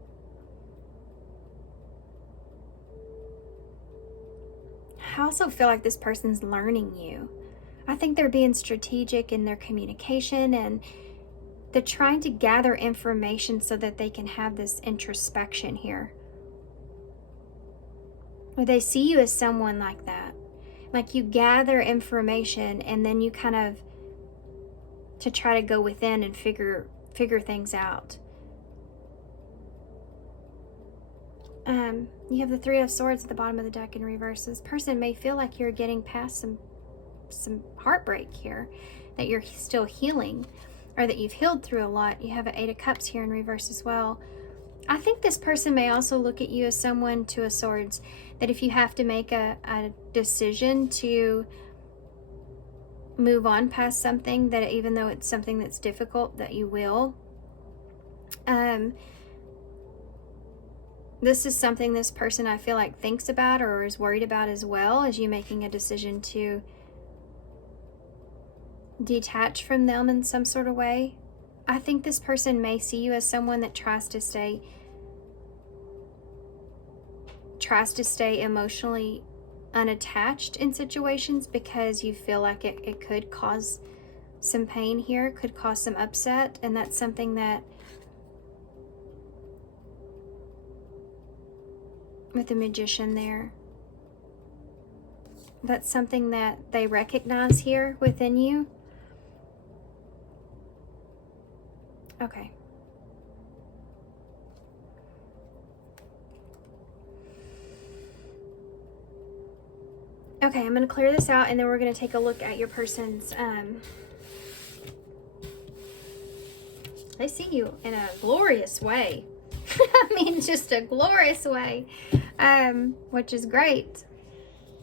I also feel like this person's learning you. I think they're being strategic in their communication, and they're trying to gather information so that they can have this introspection here. Or they see you as someone like that. Like you gather information and then you kind of to try to go within and figure things out. You have the Three of Swords at the bottom of the deck in reverse. This person may feel like you're getting past some heartbreak here, that you're still healing, or that you've healed through a lot. You have an Eight of Cups here in reverse as well. I think this person may also look at you as someone, Two of Swords, that if you have to make a decision to move on past something, that even though it's something that's difficult, that you will. This is something this person, I feel like, thinks about or is worried about as well, as you making a decision to detach from them in some sort of way. I think this person may see you as someone that tries to stay emotionally unattached in situations, because you feel like it could cause some pain here, could cause some upset, and that's something that with the Magician there, that's something that they recognize here within you. Okay. Okay, I'm going to clear this out, and then we're going to take a look at your person's, they see you in a glorious way. I mean, just a glorious way, which is great.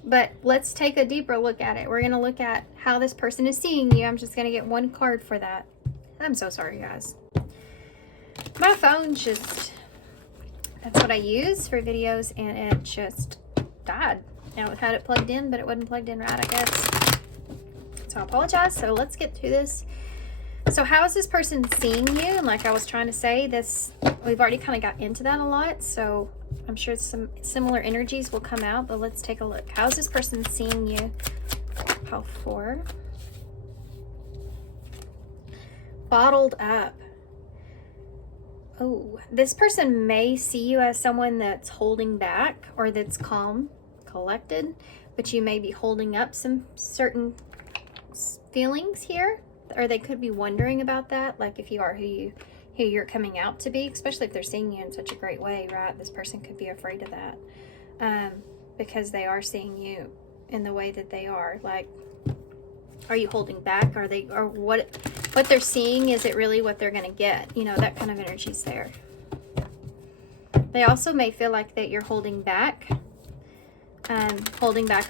But let's take a deeper look at it. We're going to look at how this person is seeing you. I'm just going to get one card for that. I'm so sorry, guys. My phone just, that's what I use for videos, and it just died. Now I had it plugged in, but it wasn't plugged in right, I guess. So I apologize. So let's get through this. So how is this person seeing you? And like I was trying to say, this, we've already kind of got into that a lot. So I'm sure some similar energies will come out, but let's take a look. How is this person seeing you? Pile 4. Bottled up. Oh, this person may see you as someone that's holding back or that's calm, collected, but you may be holding up some certain feelings here, or they could be wondering about that, like if you are who you're coming out to be, especially if they're seeing you in such a great way, right? This person could be afraid of that because they are seeing you in the way that they are. Like, are you holding back? Are they, or what they're seeing, is it really what they're going to get? You know, that kind of energy's there. They also may feel like that you're holding back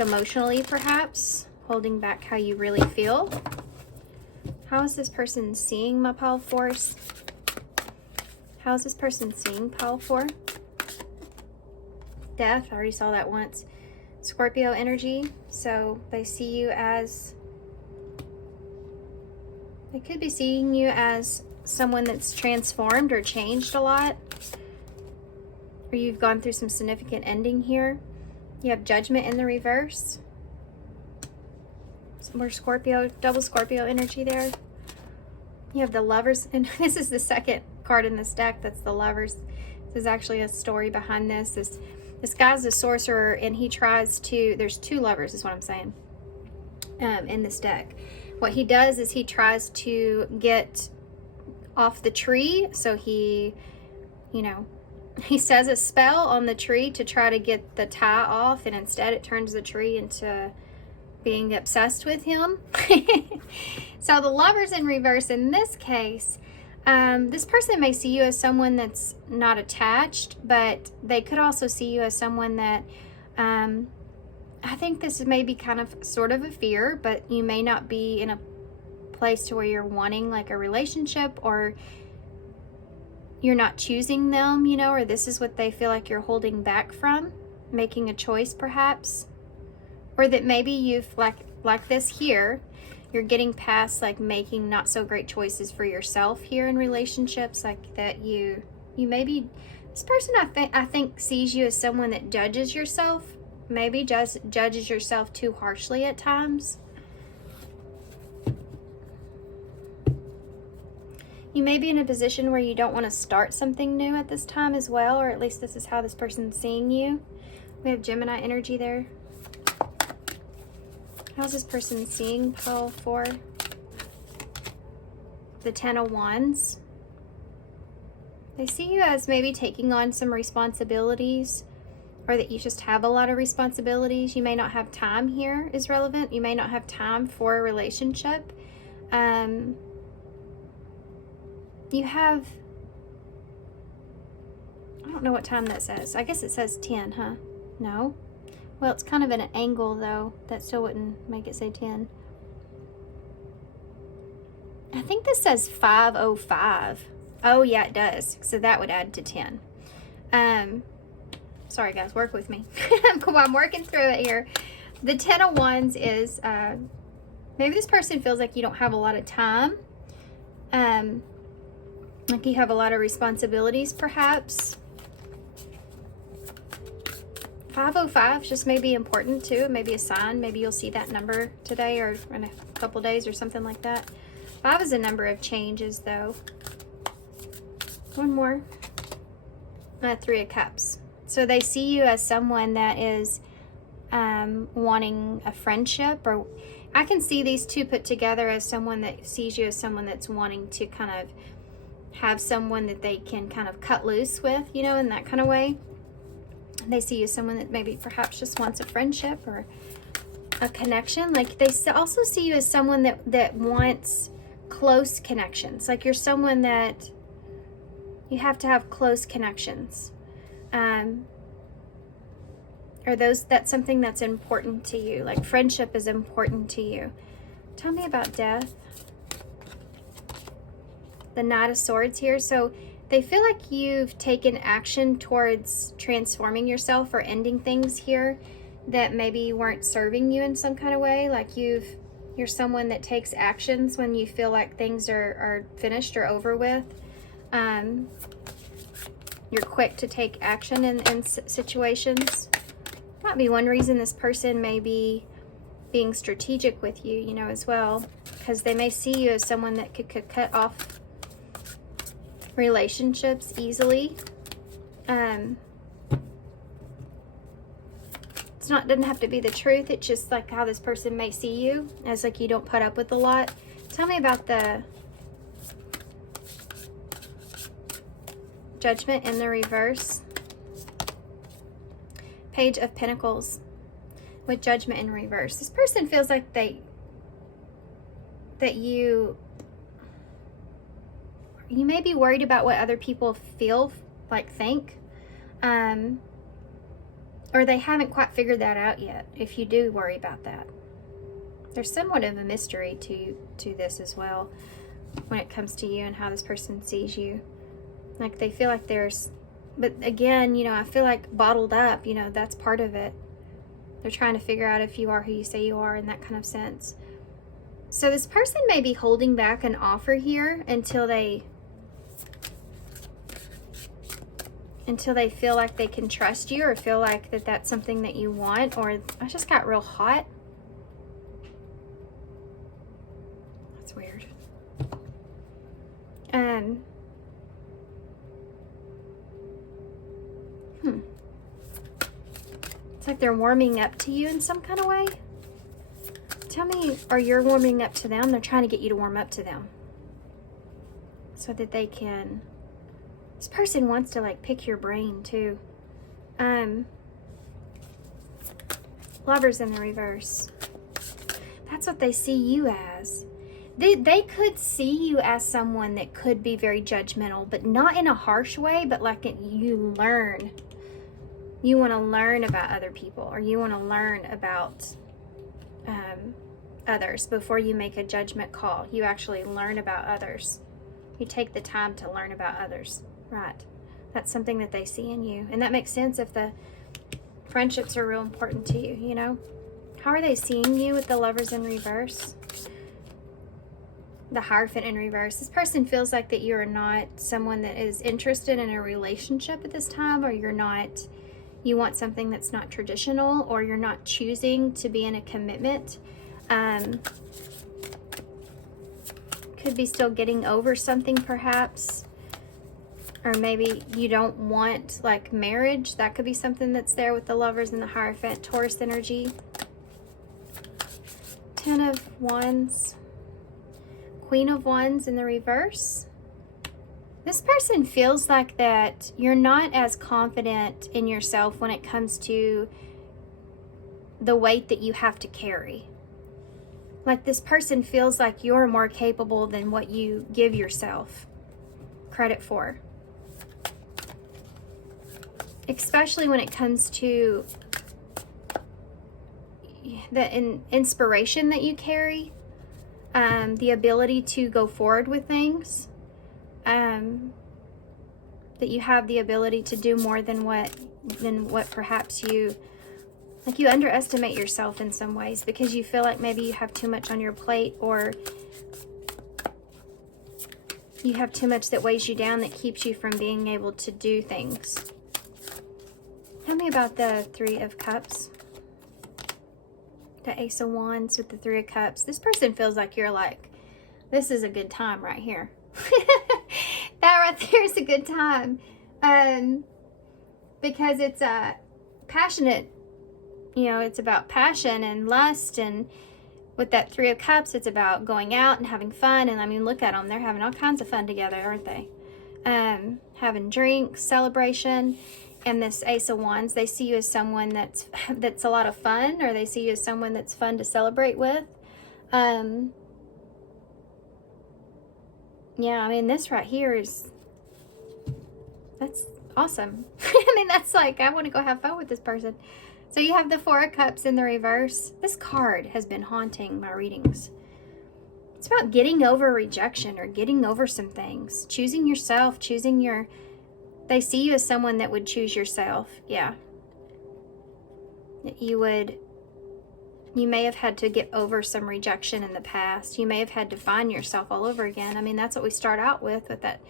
emotionally, perhaps holding back how you really feel. How is this person seeing my pile 4s? How is this person seeing pile 4? Death, I already saw that once. Scorpio energy, so they see you as, they could be seeing you as someone that's transformed or changed a lot, or you've gone through some significant ending here. You have Judgment in the reverse. Some more Scorpio, double Scorpio energy there. You have the Lovers, and this is the second card in this deck. That's the Lovers. This is actually a story behind this. This guy's a sorcerer, and he tries to, there's 2 lovers is what I'm saying in this deck. What he does is he tries to get off the tree. So he, you know, he says a spell on the tree to try to get the tie off, and instead it turns the tree into being obsessed with him. So the Lovers in reverse in this case, this person may see you as someone that's not attached, but they could also see you as someone that, I think this is maybe kind of sort of a fear, but you may not be in a place to where you're wanting like a relationship, or you're not choosing them, you know, or this is what they feel like you're holding back from, making a choice perhaps. Or that maybe you've, like this here, you're getting past like making not so great choices for yourself here in relationships, like that you maybe, this person I think sees you as someone that judges yourself, maybe just judges yourself too harshly at times. You may be in a position where you don't want to start something new at this time as well, or at least this is how this person's seeing you. We have Gemini energy there. How's this person seeing pile 4? The 10 of Wands. They see you as maybe taking on some responsibilities, or that you just have a lot of responsibilities. You may not have time here is relevant. You may not have time for a relationship. You have, I don't know what time that says. I guess it says 10, huh? No? Well, it's kind of at an angle, though. That still wouldn't make it say 10. I think this says 5:05. Oh, yeah, it does. So that would add to 10. Sorry, guys. Work with me. I'm working through it here. The 10 of Wands is, maybe this person feels like you don't have a lot of time. Like you have a lot of responsibilities, perhaps. 5:05 just may be important too. Maybe a sign. Maybe you'll see that number today or in a couple days or something like that. 5 is a number of changes, though. One more. 3 of Cups. So they see you as someone that is wanting a friendship, or I can see these two put together as someone that sees you as someone that's wanting to kind of have someone that they can kind of cut loose with, you know, in that kind of way. They see you as someone that maybe perhaps just wants a friendship or a connection. Like they also see you as someone that wants close connections. Like you're someone that you have to have close connections. Or that's something that's important to you. Like friendship is important to you. Tell me about death. The Knight of Swords here. So they feel like you've taken action towards transforming yourself or ending things here that maybe weren't serving you in some kind of way. Like you're someone that takes actions when you feel like things are finished or over with. You're quick to take action in situations. Might be one reason this person may be being strategic with you, you know, as well, because they may see you as someone that could cut off relationships easily. It's not, doesn't have to be the truth. It's just like how this person may see you as like you don't put up with a lot. Tell me about the Judgment in the reverse. Page of Pentacles with Judgment in reverse. This person feels like that you may be worried about what other people feel, like think, or they haven't quite figured that out yet, if you do worry about that. There's somewhat of a mystery to this as well when it comes to you and how this person sees you. Like they feel like there's, but again, you know, I feel like bottled up, you know, that's part of it. They're trying to figure out if you are who you say you are in that kind of sense. So this person may be holding back an offer here until they feel like they can trust you, or feel like that's something that you want. Or I just got real hot. That's weird. It's like they're warming up to you in some kind of way. Tell me, or you're warming up to them. They're trying to get you to warm up to them so that they can. This person wants to like pick your brain too. Lovers in the reverse. That's what they see you as. They could see you as someone that could be very judgmental, but not in a harsh way, but like you learn. You want to learn about other people, or you want to learn about others before you make a judgment call. You actually learn about others. You take the time to learn about others. Right. That's something that they see in you. And that makes sense if the friendships are real important to you, you know? How are they seeing you with the Lovers in reverse? The Hierophant in reverse. This person feels like that you're not someone that is interested in a relationship at this time, or you want something that's not traditional, or you're not choosing to be in a commitment. Could be still getting over something perhaps. Or maybe you don't want like marriage. That could be something that's there with the Lovers and the Hierophant. Taurus energy. 10 of Wands. Queen of Wands in the reverse. This person feels like that you're not as confident in yourself when it comes to the weight that you have to carry. Like this person feels like you're more capable than what you give yourself credit for. Especially when it comes to the inspiration that you carry, the ability to go forward with things, that you have the ability to do more than what perhaps you underestimate yourself in some ways, because you feel like maybe you have too much on your plate, or you have too much that weighs you down, that keeps you from being able to do things. Tell me about the Three of Cups. The Ace of Wands with the Three of Cups. This person feels like you're like, this is a good time right here. That right there is a good time. Because it's a passionate, you know, it's about passion and lust, and with that Three of Cups, it's about going out and having fun. And I mean, look at them. They're having all kinds of fun together, aren't they? Having drinks, celebration. And this Ace of Wands, they see you as someone that's a lot of fun, or they see you as someone that's fun to celebrate with. Yeah, I mean, this right here that's awesome. I mean, that's like, I want to go have fun with this person. So you have the Four of Cups in the reverse. This card has been haunting my readings. It's about getting over rejection, or getting over some things. Choosing yourself, they see you as someone that would choose yourself. Yeah. You may have had to get over some rejection in the past. You may have had to find yourself all over again. I mean, that's what we start out with that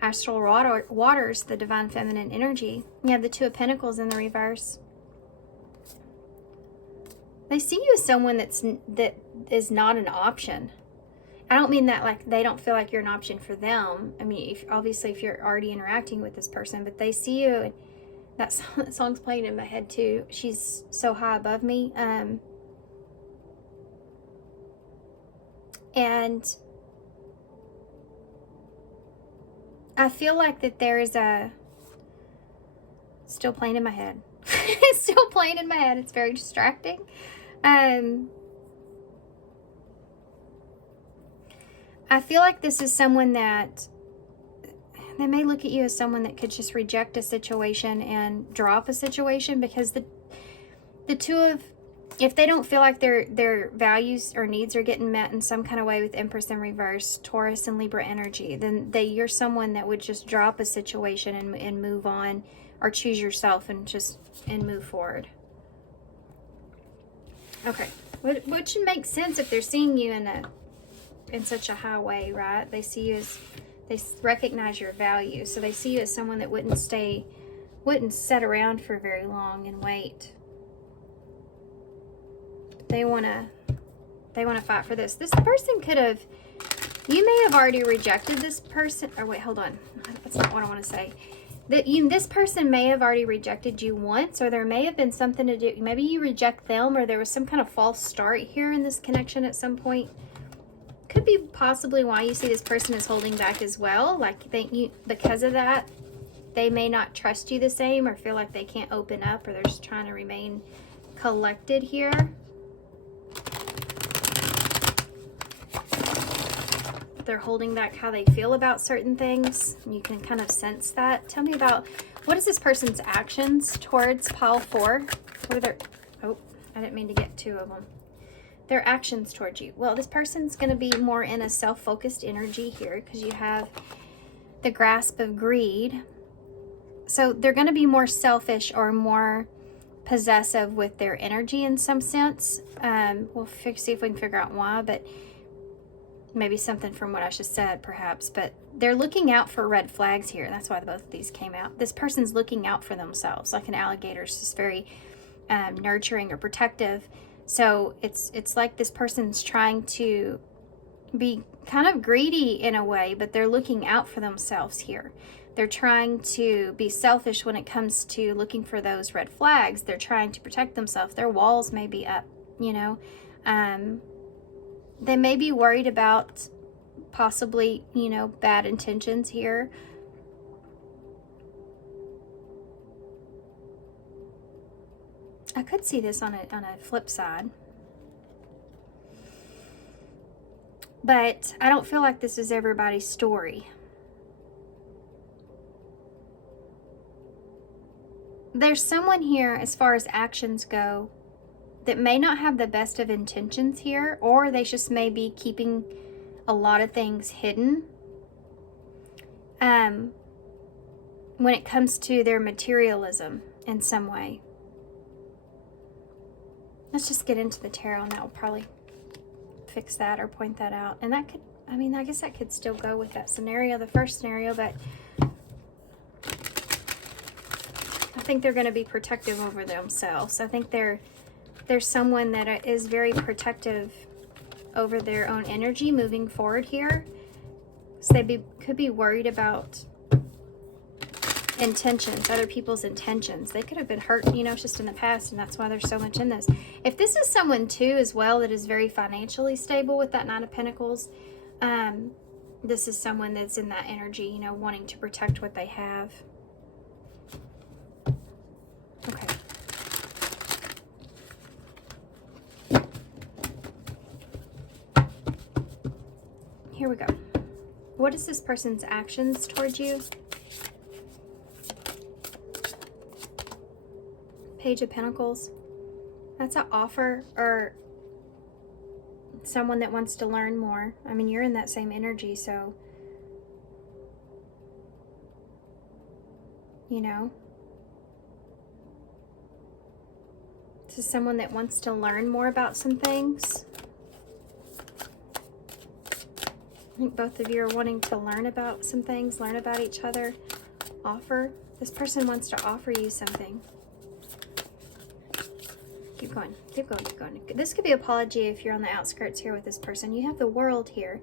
astral waters, the divine feminine energy. You have the Two of Pentacles in the reverse. They see you as someone that is not an option. I don't mean that like they don't feel like you're an option for them. I mean, obviously if you're already interacting with this person, but they see you, and that song's playing in my head too. She's so high above me. And I feel like that there is still playing in my head. It's still playing in my head. It's very distracting. I feel like this is someone that they may look at you as someone that could just reject a situation and drop a situation, because the two of, if they don't feel like their values or needs are getting met in some kind of way with Empress in reverse, Taurus and Libra energy, then you're someone that would just drop a situation and move on, or choose yourself and move forward. Okay, what should make sense if they're seeing you in such a high way, right? They see you as, they recognize your value, so they see you as someone that wouldn't sit around for very long and wait. They want to fight for this. This person could have, you may have already rejected this person. Or wait, hold on. That's not what I want to say. This person may have already rejected you once, or there may have been something to do. Maybe you reject them, or there was some kind of false start here in this connection at some point. Could be possibly why you see this person is holding back as well. Like because of that, they may not trust you the same, or feel like they can't open up, or they're just trying to remain collected here. They're holding back how they feel about certain things. You can kind of sense that. Tell me about, what is this person's actions towards pile 4? What are their, oh, I didn't mean to get 2 of them. Their actions towards you. Well, this person's going to be more in a self-focused energy here, because you have the grasp of greed. So they're going to be more selfish or more possessive with their energy in some sense. We'll see if we can figure out why, but maybe something from what I just said, perhaps. But they're looking out for red flags here. That's why both of these came out. This person's looking out for themselves, like an alligator. It's just very nurturing or protective. So it's like this person's trying to be kind of greedy in a way, but they're looking out for themselves here. They're trying to be selfish when it comes to looking for those red flags. They're trying to protect themselves. Their walls may be up, you know. They may be worried about possibly, you know, bad intentions here. I could see this on a flip side. But I don't feel like this is everybody's story. There's someone here, as far as actions go, that may not have the best of intentions here, or they just may be keeping a lot of things hidden when it comes to their materialism in some way. Let's just get into the tarot, and that will probably fix that or point that out. And that could, I mean, I guess that could still go with that scenario, the first scenario, but I think they're going to be protective over themselves. I think there's someone that is very protective over their own energy moving forward here. So they could be worried about intentions, other people's intentions. They could have been hurt, you know, just in the past, and that's why there's so much in this. If this is someone too as well that is very financially stable with that 9 of Pentacles, this is someone that's in that energy, you know, wanting to protect what they have. Okay. Here we go. What is this person's actions towards you? Page of Pentacles. That's an offer, or someone that wants to learn more. I mean, you're in that same energy, so, you know. This is someone that wants to learn more about some things. I think both of you are wanting to learn about some things, learn about each other. Offer. This person wants to offer you something. Keep going. Keep going. Keep going. This could be apology if you're on the outskirts here with this person. You have the World here.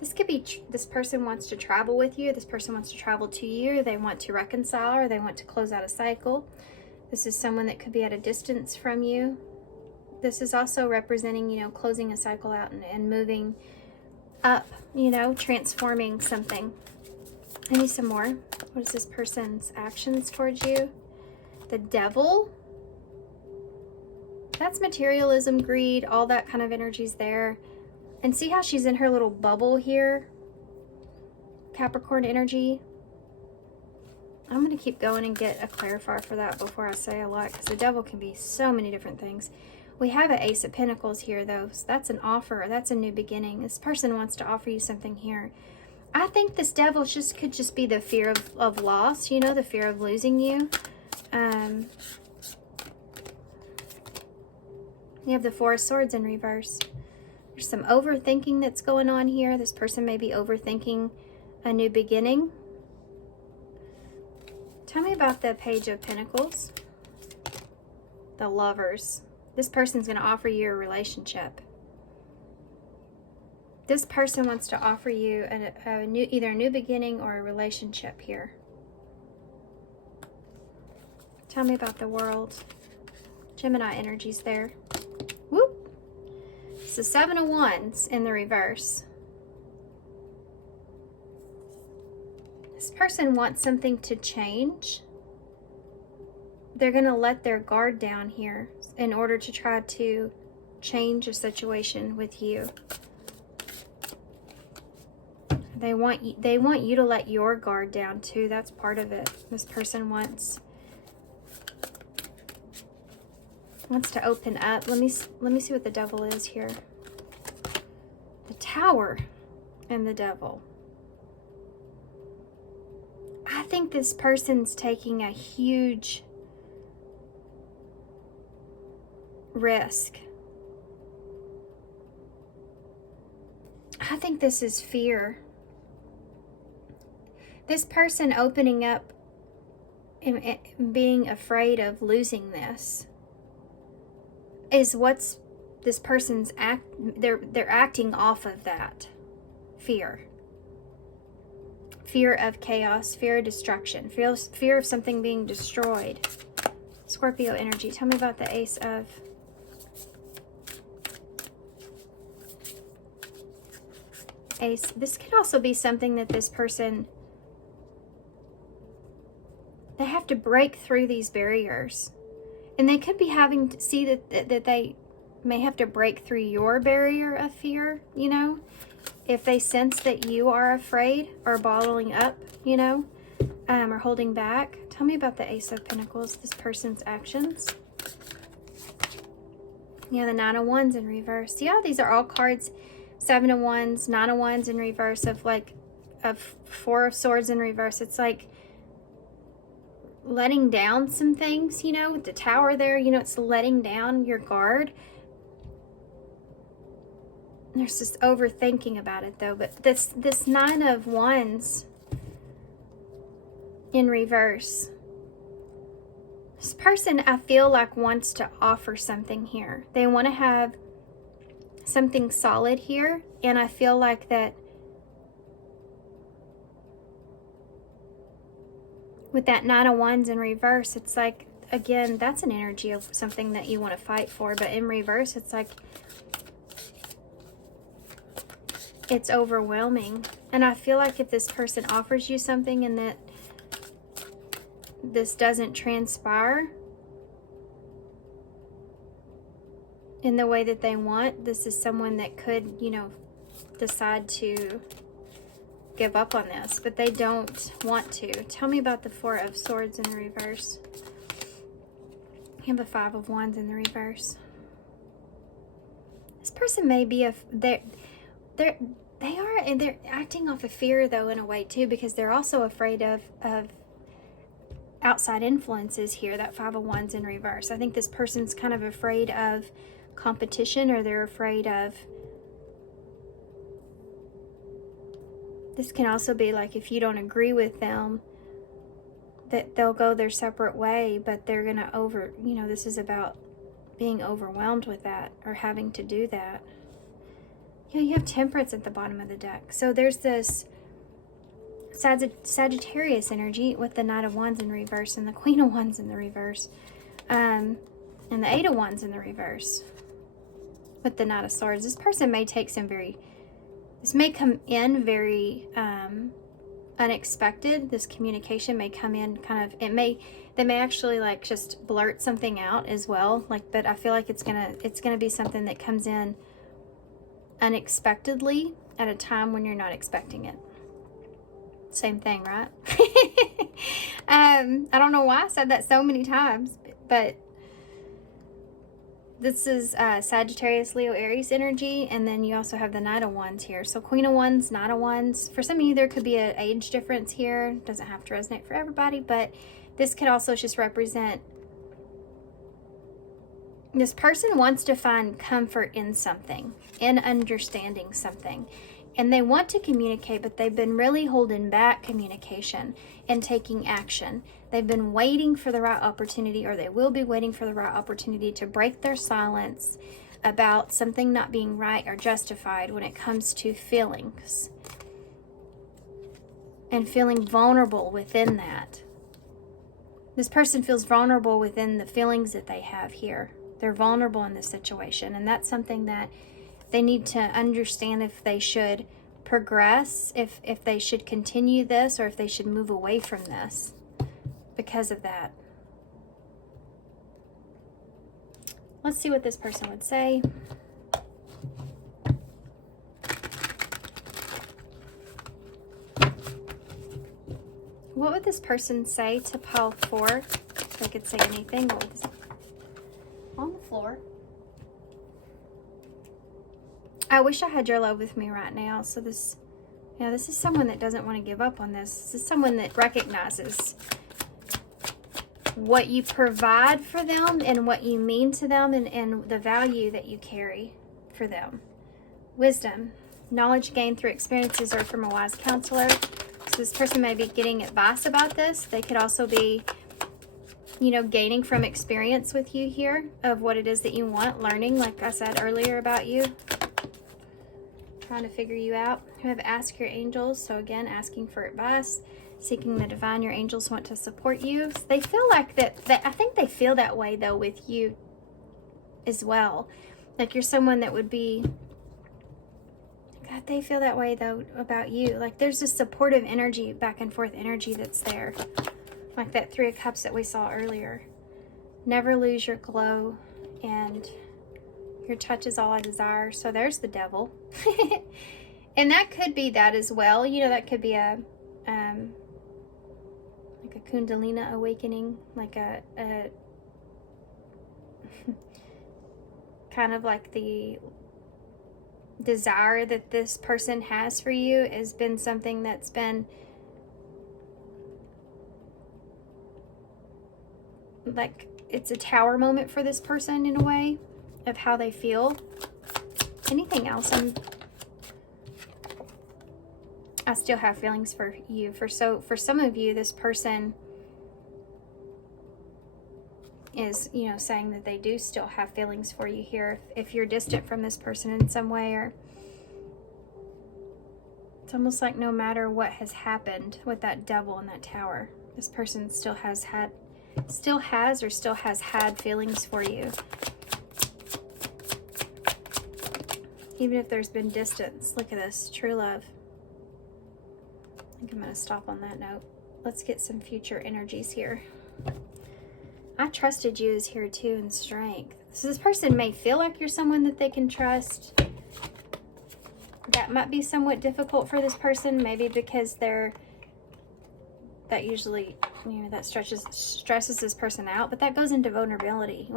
This could be this person wants to travel with you. This person wants to travel to you. They want to reconcile, or they want to close out a cycle. This is someone that could be at a distance from you. This is also representing, you know, closing a cycle out and moving up, you know, transforming something. I need some more. What is this person's actions towards you? The Devil. That's materialism, greed, all that kind of energy's there. And see how she's in her little bubble here? Capricorn energy. I'm going to keep going and get a clarifier for that before I say a lot, because the Devil can be so many different things. We have an Ace of Pentacles here, though. So that's an offer. That's a new beginning. This person wants to offer you something here. I think this Devil could just be the fear of loss, you know, the fear of losing you. You have the Four of Swords in reverse. There's some overthinking that's going on here. This person may be overthinking a new beginning. Tell me about the Page of Pentacles. The Lovers. This person's going to offer you a relationship. This person wants to offer you either a new beginning or a relationship here. Tell me about the World. Gemini energy's there. Whoop. It's the Seven of Wands in the reverse. This person wants something to change. They're going to let their guard down here in order to try to change a situation with you. They want you to let your guard down too. That's part of it. This person wants to open up. Let me see what the Devil is here. The Tower and the Devil. I think this person's taking a huge risk. I think this is fear. This person opening up and being afraid of losing this is what's this person's they're acting off of that fear. Fear of chaos, fear of destruction, fear of something being destroyed. Scorpio energy. Tell me about the Ace of Ace. This could also be something that this person, they have to break through these barriers. And they could be having to see that they may have to break through your barrier of fear, you know? If they sense that you are afraid or bottling up, you know, or holding back. Tell me about the Ace of Pentacles, this person's actions. Yeah, the Nine of Wands in reverse. Yeah, these are all cards. Seven of Wands, Nine of Wands in reverse, of Four of Swords in reverse. It's like letting down some things, you know, with the Tower there, you know, it's letting down your guard. There's just overthinking about it though, but this Nine of Wands in reverse. This person, I feel like, wants to offer something here. They want to have something solid here, and I feel like that with that Nine of Wands in reverse, it's like, again, that's an energy of something that you want to fight for, but in reverse, it's like it's overwhelming. And I feel like if this person offers you something and that this doesn't transpire in the way that they want, this is someone that could, you know, decide to give up on this, but they don't want to. Tell me about the Four of Swords in the reverse. You have a Five of Wands in the reverse. This person may be they're acting off of fear though, in a way too, because they're also afraid of outside influences here. That Five of Wands in reverse. I think this person's kind of afraid of competition, or they're afraid of, this can also be like if you don't agree with them, that they'll go their separate way, but they're gonna you know, this is about being overwhelmed with that or having to do that. Yeah, you have Temperance at the bottom of the deck. So there's this Sagittarius energy with the Knight of Wands in reverse and the Queen of Wands in the reverse. And the Eight of Wands in the reverse with the Knight of Swords. This person may take this may come in very unexpected. This communication may come in kind of, they may actually like just blurt something out as well. Like, but I feel like it's gonna be something that comes in unexpectedly at a time when you're not expecting it. Same thing, right? I don't know why I said that so many times, but this is Sagittarius, Leo, Aries energy, and then you also have the Knight of Wands here. So Queen of Wands, Knight of Wands. For some of you, there could be an age difference here. Doesn't have to resonate for everybody, but this could also just represent this person wants to find comfort in something, in understanding something. And they want to communicate, but they've been really holding back communication and taking action. They've been waiting for the right opportunity, or they will be waiting for the right opportunity to break their silence about something not being right or justified when it comes to feelings. And feeling vulnerable within that. This person feels vulnerable within the feelings that they have here. They're vulnerable in this situation, and that's something that they need to understand if they should progress, if they should continue this, or if they should move away from this because of that. Let's see what this person would say. What would this person say to pile 4? If they could say anything, what would this on the floor? I wish I had your love with me right now. So this is someone that doesn't want to give up on this. This is someone that recognizes what you provide for them and what you mean to them, and the value that you carry for them. Wisdom, knowledge gained through experiences or from a wise counselor. So this person may be getting advice about this. They could also be, gaining from experience with you here of what it is that you want, learning, like I said earlier about you. Trying to figure you out. You have ask your angels. So again, asking for advice, seeking the divine. Your angels want to support you. They feel like that I think they feel that way though with you as well. Like you're someone that would be, God, they feel that way though about you. Like there's this supportive energy, back and forth energy that's there. Like that 3 of Cups that we saw earlier. Never lose your glow, and your touch is all I desire. So there's the Devil. And that could be that as well. That could be a like a Kundalini awakening, like a kind of like the desire that this person has for you has been something that's been like, it's a tower moment for this person in a way of how they feel. Anything else? I still have feelings for you. For some of you, this person is, saying that they do still have feelings for you here. If you're distant from this person in some way, or it's almost like no matter what has happened with that Devil in that tower, this person still has had feelings for you. Even if there's been distance. Look at this, true love. I think I'm going to stop on that note. Let's get some future energies here. I trusted you is here too, in strength. So this person may feel like you're someone that they can trust. That might be somewhat difficult for this person, maybe because that usually, that stresses this person out, but that goes into vulnerability.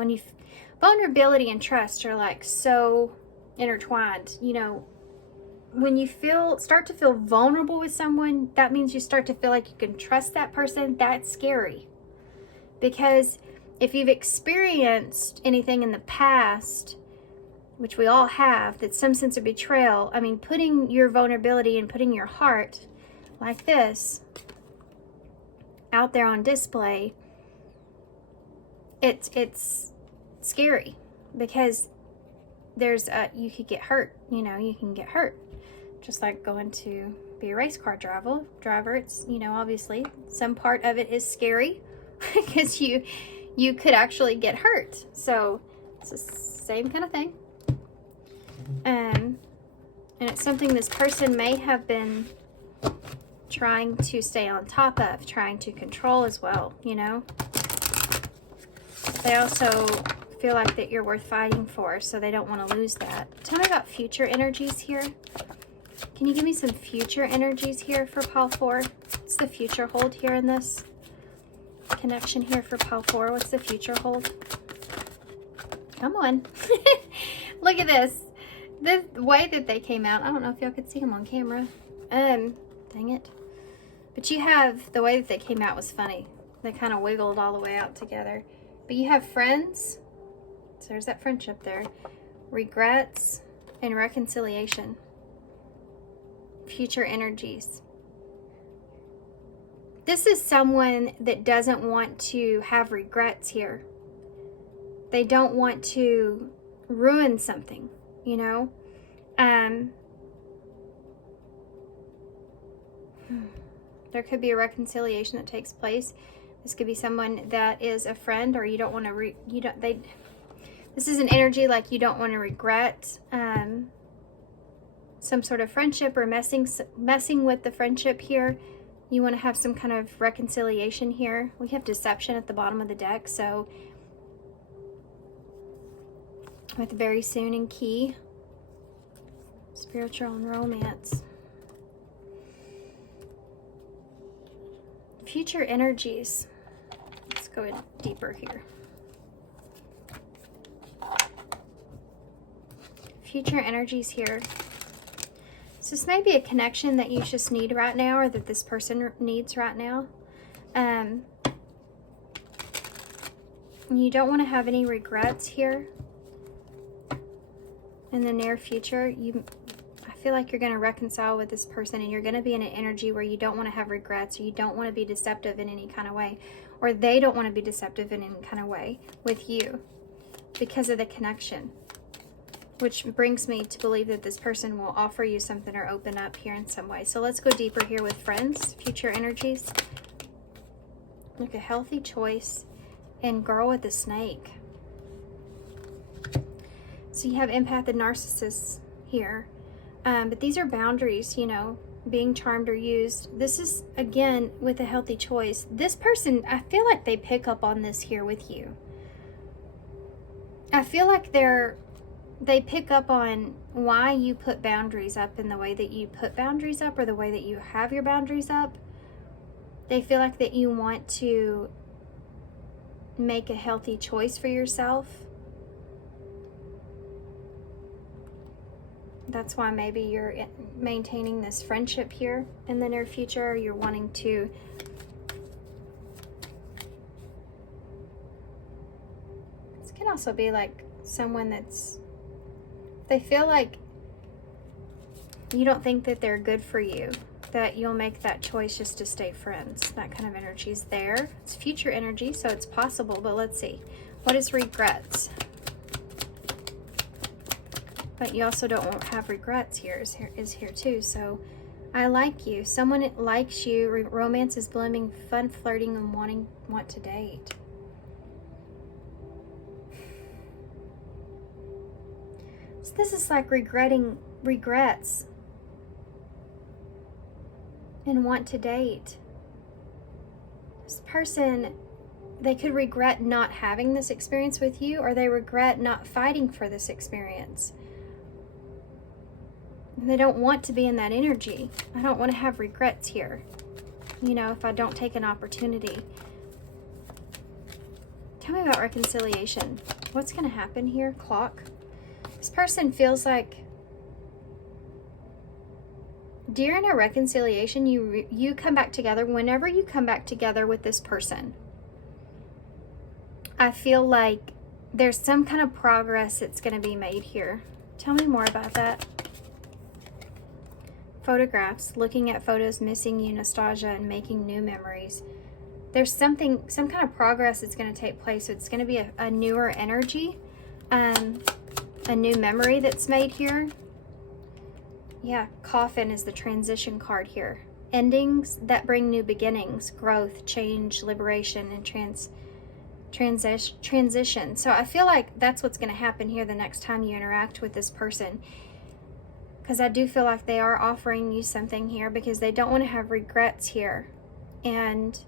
Vulnerability and trust are like so intertwined. When you start to feel vulnerable with someone, that means you start to feel like you can trust that person. That's scary, because if you've experienced anything in the past, which we all have, that's some sense of betrayal, putting your vulnerability and putting your heart like this out there on display, it's scary. because you could get hurt. You know, you can get hurt. Just like going to be a race car driver. It's, you know, obviously some part of it is scary because you could actually get hurt. So it's the same kind of thing. And it's something this person may have been trying to stay on top of, trying to control as well, you know. They also feel like that you're worth fighting for, so they don't want to lose that. Tell me about future energies here. Can you give me some future energies here for pile 4? What's the future hold here in this connection here for pile 4? What's the future hold? Come on. Look at this. The way that they came out, I don't know if y'all could see them on camera. Dang it. But you have, the way that they came out was funny. They kind of wiggled all the way out together. But you have friends. So there's that friendship there. Regrets and reconciliation. Future energies. This is someone that doesn't want to have regrets here. They don't want to ruin something, you know. There could be a reconciliation that takes place. This could be someone that is a friend, or you don't want to this is an energy like you don't want to regret some sort of friendship or messing with the friendship here. You want to have some kind of reconciliation here. We have deception at the bottom of the deck, so with very soon and key, spiritual and romance. Future energies. Let's go in deeper here. Future energies here. So this may be a connection that you just need right now, or that this person needs right now. You don't want to have any regrets here in the near future. I feel like you're going to reconcile with this person, and you're going to be in an energy where you don't want to have regrets, or you don't want to be deceptive in any kind of way, or they don't want to be deceptive in any kind of way with you because of the connection. Which brings me to believe that this person will offer you something or open up here in some way. So let's go deeper here with friends, future energies. Look, a healthy choice, and girl with the snake. So you have empath and narcissists here. But these are boundaries, you know, being charmed or used. This is, again, with a healthy choice. This person, I feel like they pick up on this here with you. I feel like they pick up on why you put boundaries up in the way that you put boundaries up, or the way that you have your boundaries up. They feel like that you want to make a healthy choice for yourself. That's why maybe you're maintaining this friendship here in the near future. Or you're wanting to this can also be like someone that's, they feel like you don't think that they're good for you, that you'll make that choice just to stay friends. That kind of energy is there. It's future energy, so it's possible, but let's see. What is regrets? But you also don't have regrets here, is here too. So I like you. Someone that likes you. Romance is blooming, fun, flirting, and want to date. So this is like regrets and want to date. This person, they could regret not having this experience with you, or they regret not fighting for this experience. They don't want to be in that energy. I don't want to have regrets here, you know, if I don't take an opportunity. Tell me about reconciliation. What's going to happen here? Clock. This person feels like during a reconciliation, you come back together. Whenever you come back together with this person, I feel like there's some kind of progress that's going to be made here. Tell me more about that. Photographs, looking at photos, missing you, nostalgia, and making new memories. There's some kind of progress that's going to take place. So it's going to be a newer energy. A new memory that's made here. Yeah, Coffin is the transition card here. Endings that bring new beginnings, growth, change, liberation, and transition. So I feel like that's what's going to happen here the next time you interact with this person. Because I do feel like they are offering you something here because they don't want to have regrets here. And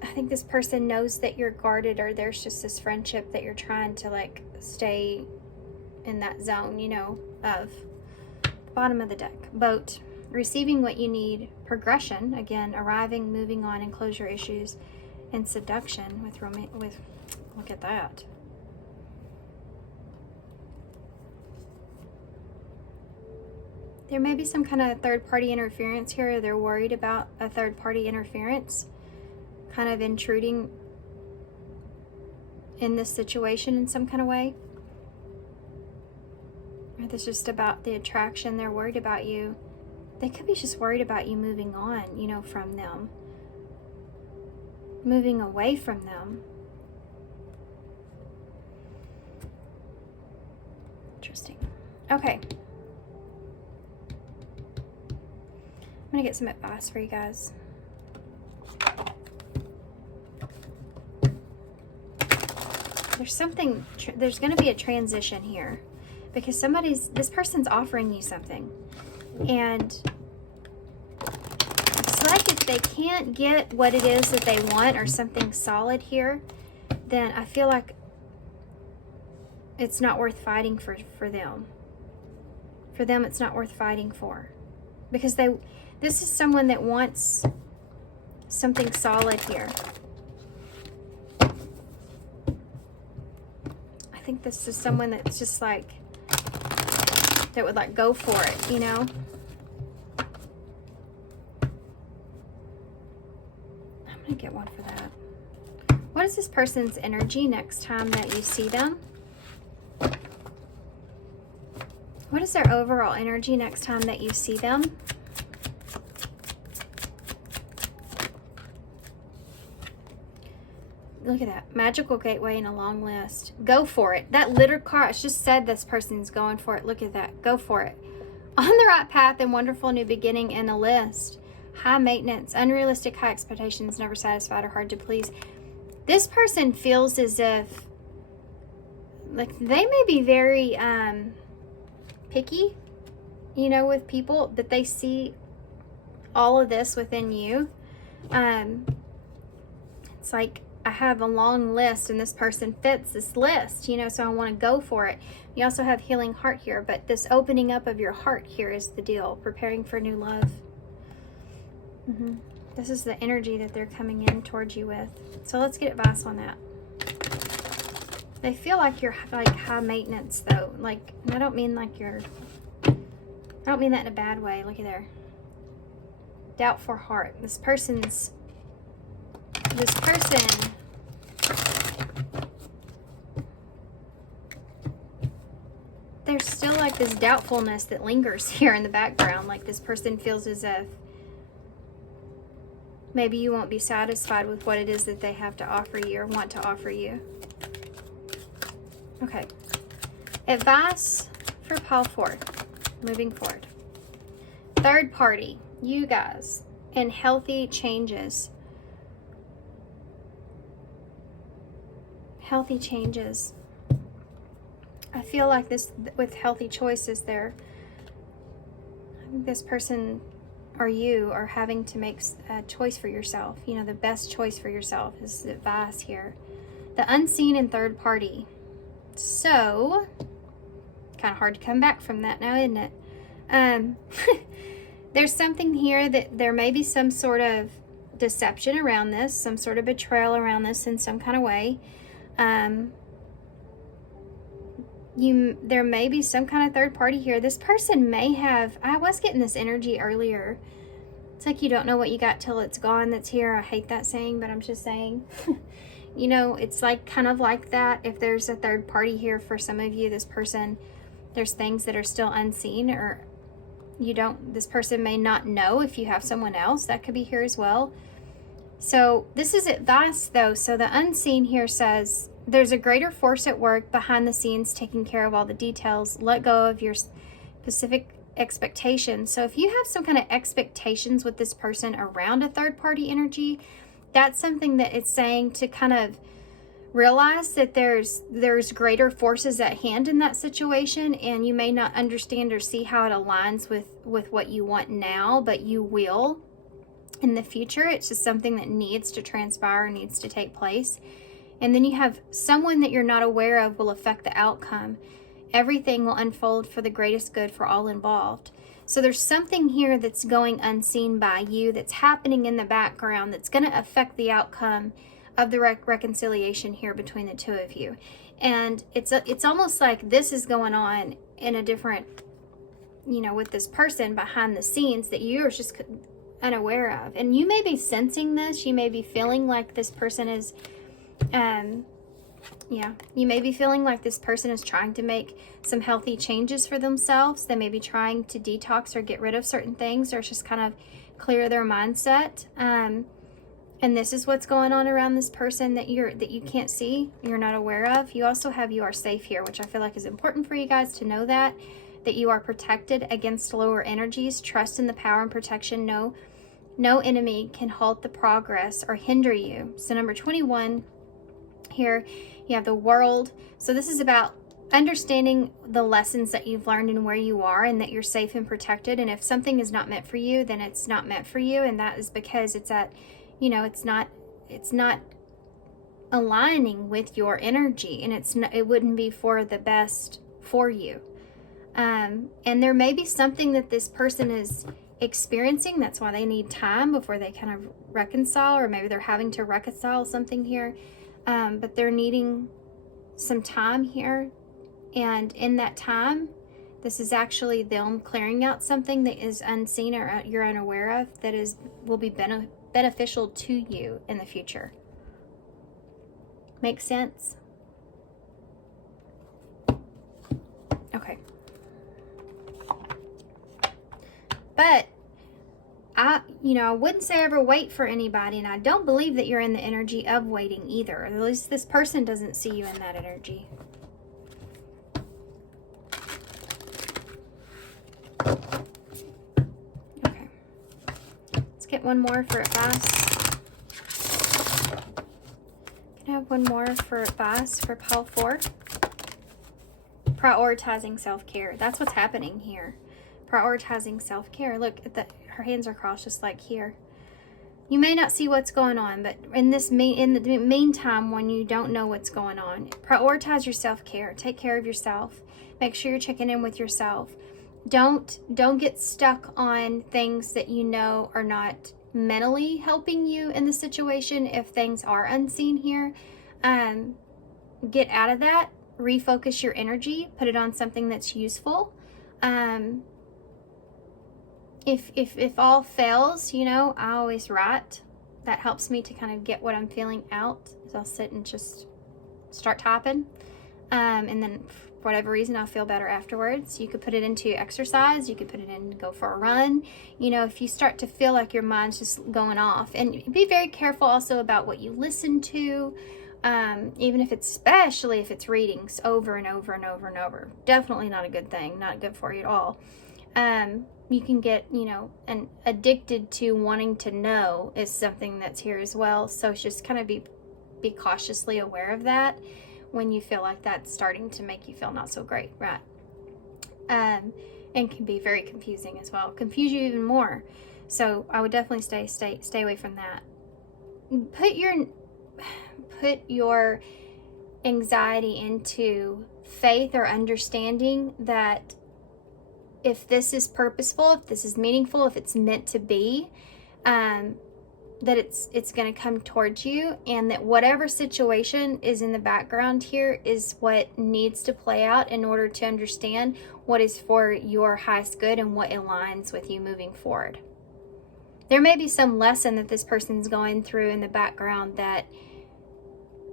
I think this person knows that you're guarded, or there's just this friendship that you're trying to like stay in that zone, you know, of bottom of the deck. Boat, receiving what you need, progression, again, arriving, moving on, and closure issues, and seduction with look at that. There may be some kind of third-party interference here, or they're worried about a third-party interference kind of intruding in this situation in some kind of way. Or this is just about the attraction. They're worried about you. They could be just worried about you moving on, you know, from them. Moving away from them. Interesting. Okay. I'm going to get some advice for you guys. There's going to be a transition here because this person's offering you something. And it's like if they can't get what it is that they want or something solid here, then I feel like it's not worth fighting for them. For them, it's not worth fighting for. Because this is someone that wants something solid here. I think this is someone that's just like, that would like go for it, you know? I'm gonna get one for that. What is this person's energy next time that you see them? What is their overall energy next time that you see them? Look at that. Magical gateway and a long list. Go for it. That litter card just said this person's going for it. Look at that. Go for it. On the right path and wonderful new beginning and a list. High maintenance. Unrealistic high expectations. Never satisfied or hard to please. This person feels as if like they may be very picky, you know, with people, but they see all of this within you. It's like, I have a long list and this person fits this list, you know, so I want to go for it. You also have healing heart here, but this opening up of your heart here is the deal. Preparing for new love. This is the energy that they're coming in towards you with. So let's get advice on that. They feel like you're like high maintenance though. Like, I don't mean like I don't mean that in a bad way. Look at there. Doubtful heart. This person, there's still like this doubtfulness that lingers here in the background. Like this person feels as if maybe you won't be satisfied with what it is that they have to offer you or want to offer you. Okay. Advice for Paul Ford moving forward. Third party, you guys, and healthy changes. Healthy changes. I feel like this with healthy choices there. I think this person or you are having to make a choice for yourself. You know, the best choice for yourself is the advice here. The unseen and third party. So, kind of hard to come back from that now, isn't it? There's something here that there may be some sort of deception around this, some sort of betrayal around this in some kind of way. There may be some kind of third party here. This person may have, I was getting this energy earlier. It's like you don't know what you got till it's gone that's here. I hate that saying, but I'm just saying. You know, it's like kind of like that. If there's a third party here for some of you, this person, there's things that are still unseen, or this person may not know if you have someone else. That could be here as well. So this is advice though. So the unseen here says there's a greater force at work behind the scenes taking care of all the details. Let go of your specific expectations. So if you have some kind of expectations with this person around a third party energy, that's something that it's saying to kind of realize that there's greater forces at hand in that situation, and you may not understand or see how it aligns with what you want now, but you will in the future. It's just something that needs to transpire, needs to take place. And then you have someone that you're not aware of will affect the outcome. Everything will unfold for the greatest good for all involved. So there's something here that's going unseen by you, that's happening in the background, that's going to affect the outcome of the reconciliation here between the two of you. And it's almost like this is going on in a different, with this person behind the scenes that you're just unaware of. And you may be sensing this. You may be feeling like this person is, you may be feeling like this person is trying to make some healthy changes for themselves. They may be trying to detox or get rid of certain things, or just kind of clear their mindset. And this is what's going on around this person that you can't see, you're not aware of. You also have you are safe here, which I feel like is important for you guys to know that you are protected against lower energies. Trust in the power and protection. No enemy can halt the progress or hinder you. So number 21 here, you have the world. So this is about understanding the lessons that you've learned and where you are, and that you're safe and protected. And if something is not meant for you, then it's not meant for you. And that is because it's at, it's not aligning with your energy, and it wouldn't be for the best for you. And there may be something that this person is experiencing. That's why they need time before they kind of reconcile, or maybe they're having to reconcile something here. But they're needing some time here. And in that time, this is actually them clearing out something that is unseen or you're unaware of, that will be beneficial to you in the future. Make sense? Okay. But I wouldn't say ever wait for anybody, and I don't believe that you're in the energy of waiting either. At least this person doesn't see you in that energy. Okay. Let's get one more for advice. Can I have one more for advice for Pile 4? Prioritizing self-care. That's what's happening here. Prioritizing self-care. Look at her hands are crossed just like here. You may not see what's going on, but in the meantime, when you don't know what's going on, prioritize your self-care. Take care of yourself. Make sure you're checking in with yourself. Don't get stuck on things that you know are not mentally helping you in the situation. If things are unseen here, get out of that. Refocus your energy. Put it on something that's useful. If all fails, I always write. That helps me to kind of get what I'm feeling out. So I'll sit and just start typing. And then for whatever reason, I'll feel better afterwards. You could put it into exercise. You could put it in go for a run. If you start to feel like your mind's just going off. And be very careful also about what you listen to. Even especially if it's readings over and over and over and over. Definitely not a good thing. Not good for you at all. You can get, and addicted to wanting to know is something that's here as well. So just kind of be cautiously aware of that when you feel like that's starting to make you feel not so great, right? And can be very confusing as well. Confuse you even more. So I would definitely stay away from that. Put your anxiety into faith or understanding that if this is purposeful, if this is meaningful, if it's meant to be, that it's going to come towards you, and that whatever situation is in the background here is what needs to play out in order to understand what is for your highest good and what aligns with you moving forward. There may be some lesson that this person's going through in the background that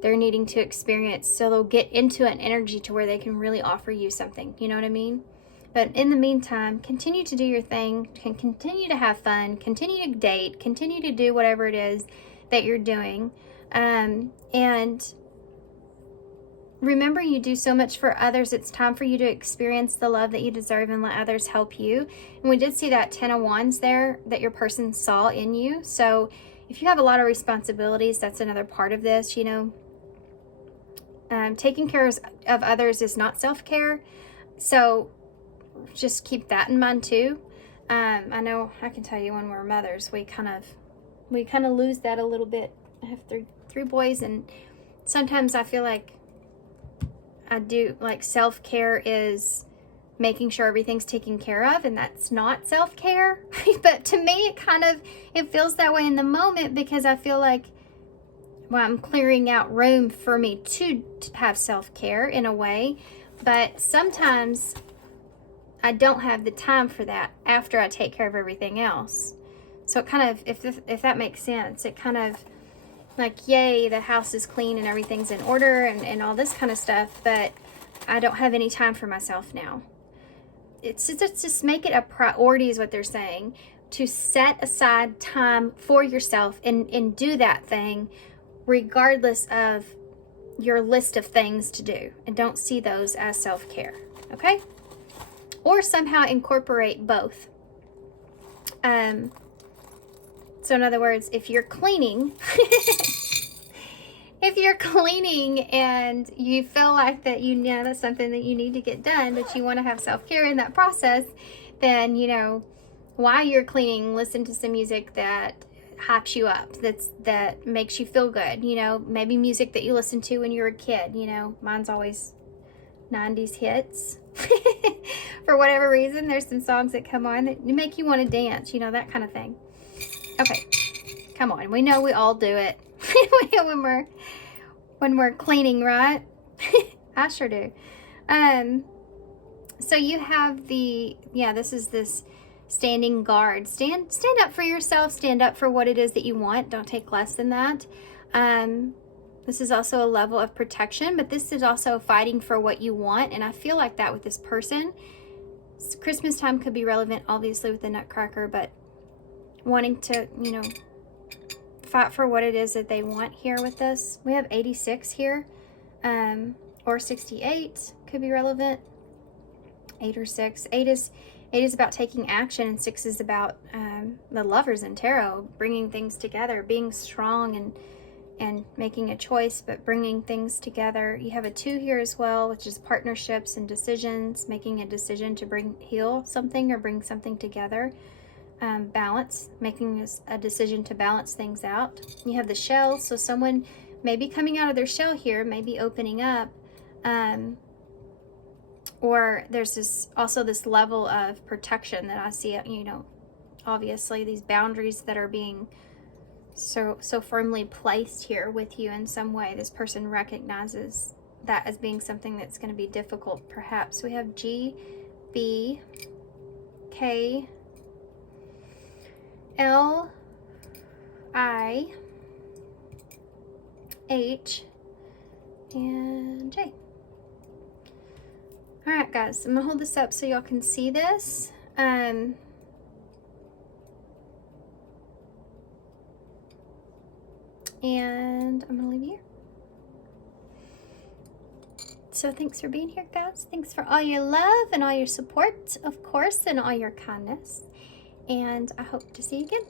they're needing to experience, so they'll get into an energy to where they can really offer you something. You know what I mean? But in the meantime, continue to do your thing, continue to have fun, continue to date, continue to do whatever it is that you're doing. And remember, you do so much for others. It's time for you to experience the love that you deserve and let others help you. And we did see that 10 of Wands there that your person saw in you. So if you have a lot of responsibilities, that's another part of this, you know. Taking care of others is not self-care. So just keep that in mind too. I know I can tell you when we're mothers, we kind of lose that a little bit. I have three boys, and sometimes I feel like I do, like, self-care is making sure everything's taken care of, and that's not self-care. But to me, it feels that way in the moment, because I feel like, well, I'm clearing out room for me to have self-care in a way. But sometimes I don't have the time for that after I take care of everything else. So it kind of, if that makes sense, it kind of like, yay, the house is clean and everything's in order and all this kind of stuff, but I don't have any time for myself now. It's just make it a priority is what they're saying, to set aside time for yourself and do that thing regardless of your list of things to do, and don't see those as self-care, okay? Or somehow incorporate both. So in other words, if you're cleaning, and you feel like that, you know, that's something that you need to get done, but you want to have self-care in that process, then, you know, while you're cleaning, listen to some music that hypes you up, that makes you feel good. You know, maybe music that you listened to when you were a kid. You know, mine's always 90s hits. For whatever reason, there's some songs that come on that make you want to dance, you know, that kind of thing. Okay, come on. We know we all do it when we're cleaning, right? I sure do. So you have this standing guard. Stand up for yourself. Stand up for what it is that you want. Don't take less than that. This is also a level of protection, but this is also fighting for what you want. And I feel like that with this person. Christmas time could be relevant, obviously, with the Nutcracker, but wanting to, you know, fight for what it is that they want here with this. We have 86 here, or 68 could be relevant. 8 or 6. 8 is about taking action, and 6 is about the Lovers in tarot, bringing things together, being strong and making a choice, but bringing things together. You have a 2 here as well, which is partnerships and decisions, making a decision to heal something or bring something together. Balance, making a decision to balance things out. You have the shell, so someone may be coming out of their shell here, maybe opening up, or there's also this level of protection that I see, you know, obviously these boundaries that are being so firmly placed here with you in some way. This person recognizes that as being something that's going to be difficult, perhaps. We have G, B, K, L, I, H, and J. All right, guys, I'm gonna hold this up so y'all can see this. And I'm gonna leave you here. So thanks for being here, guys. Thanks for all your love and all your support, of course, and all your kindness. And I hope to see you again.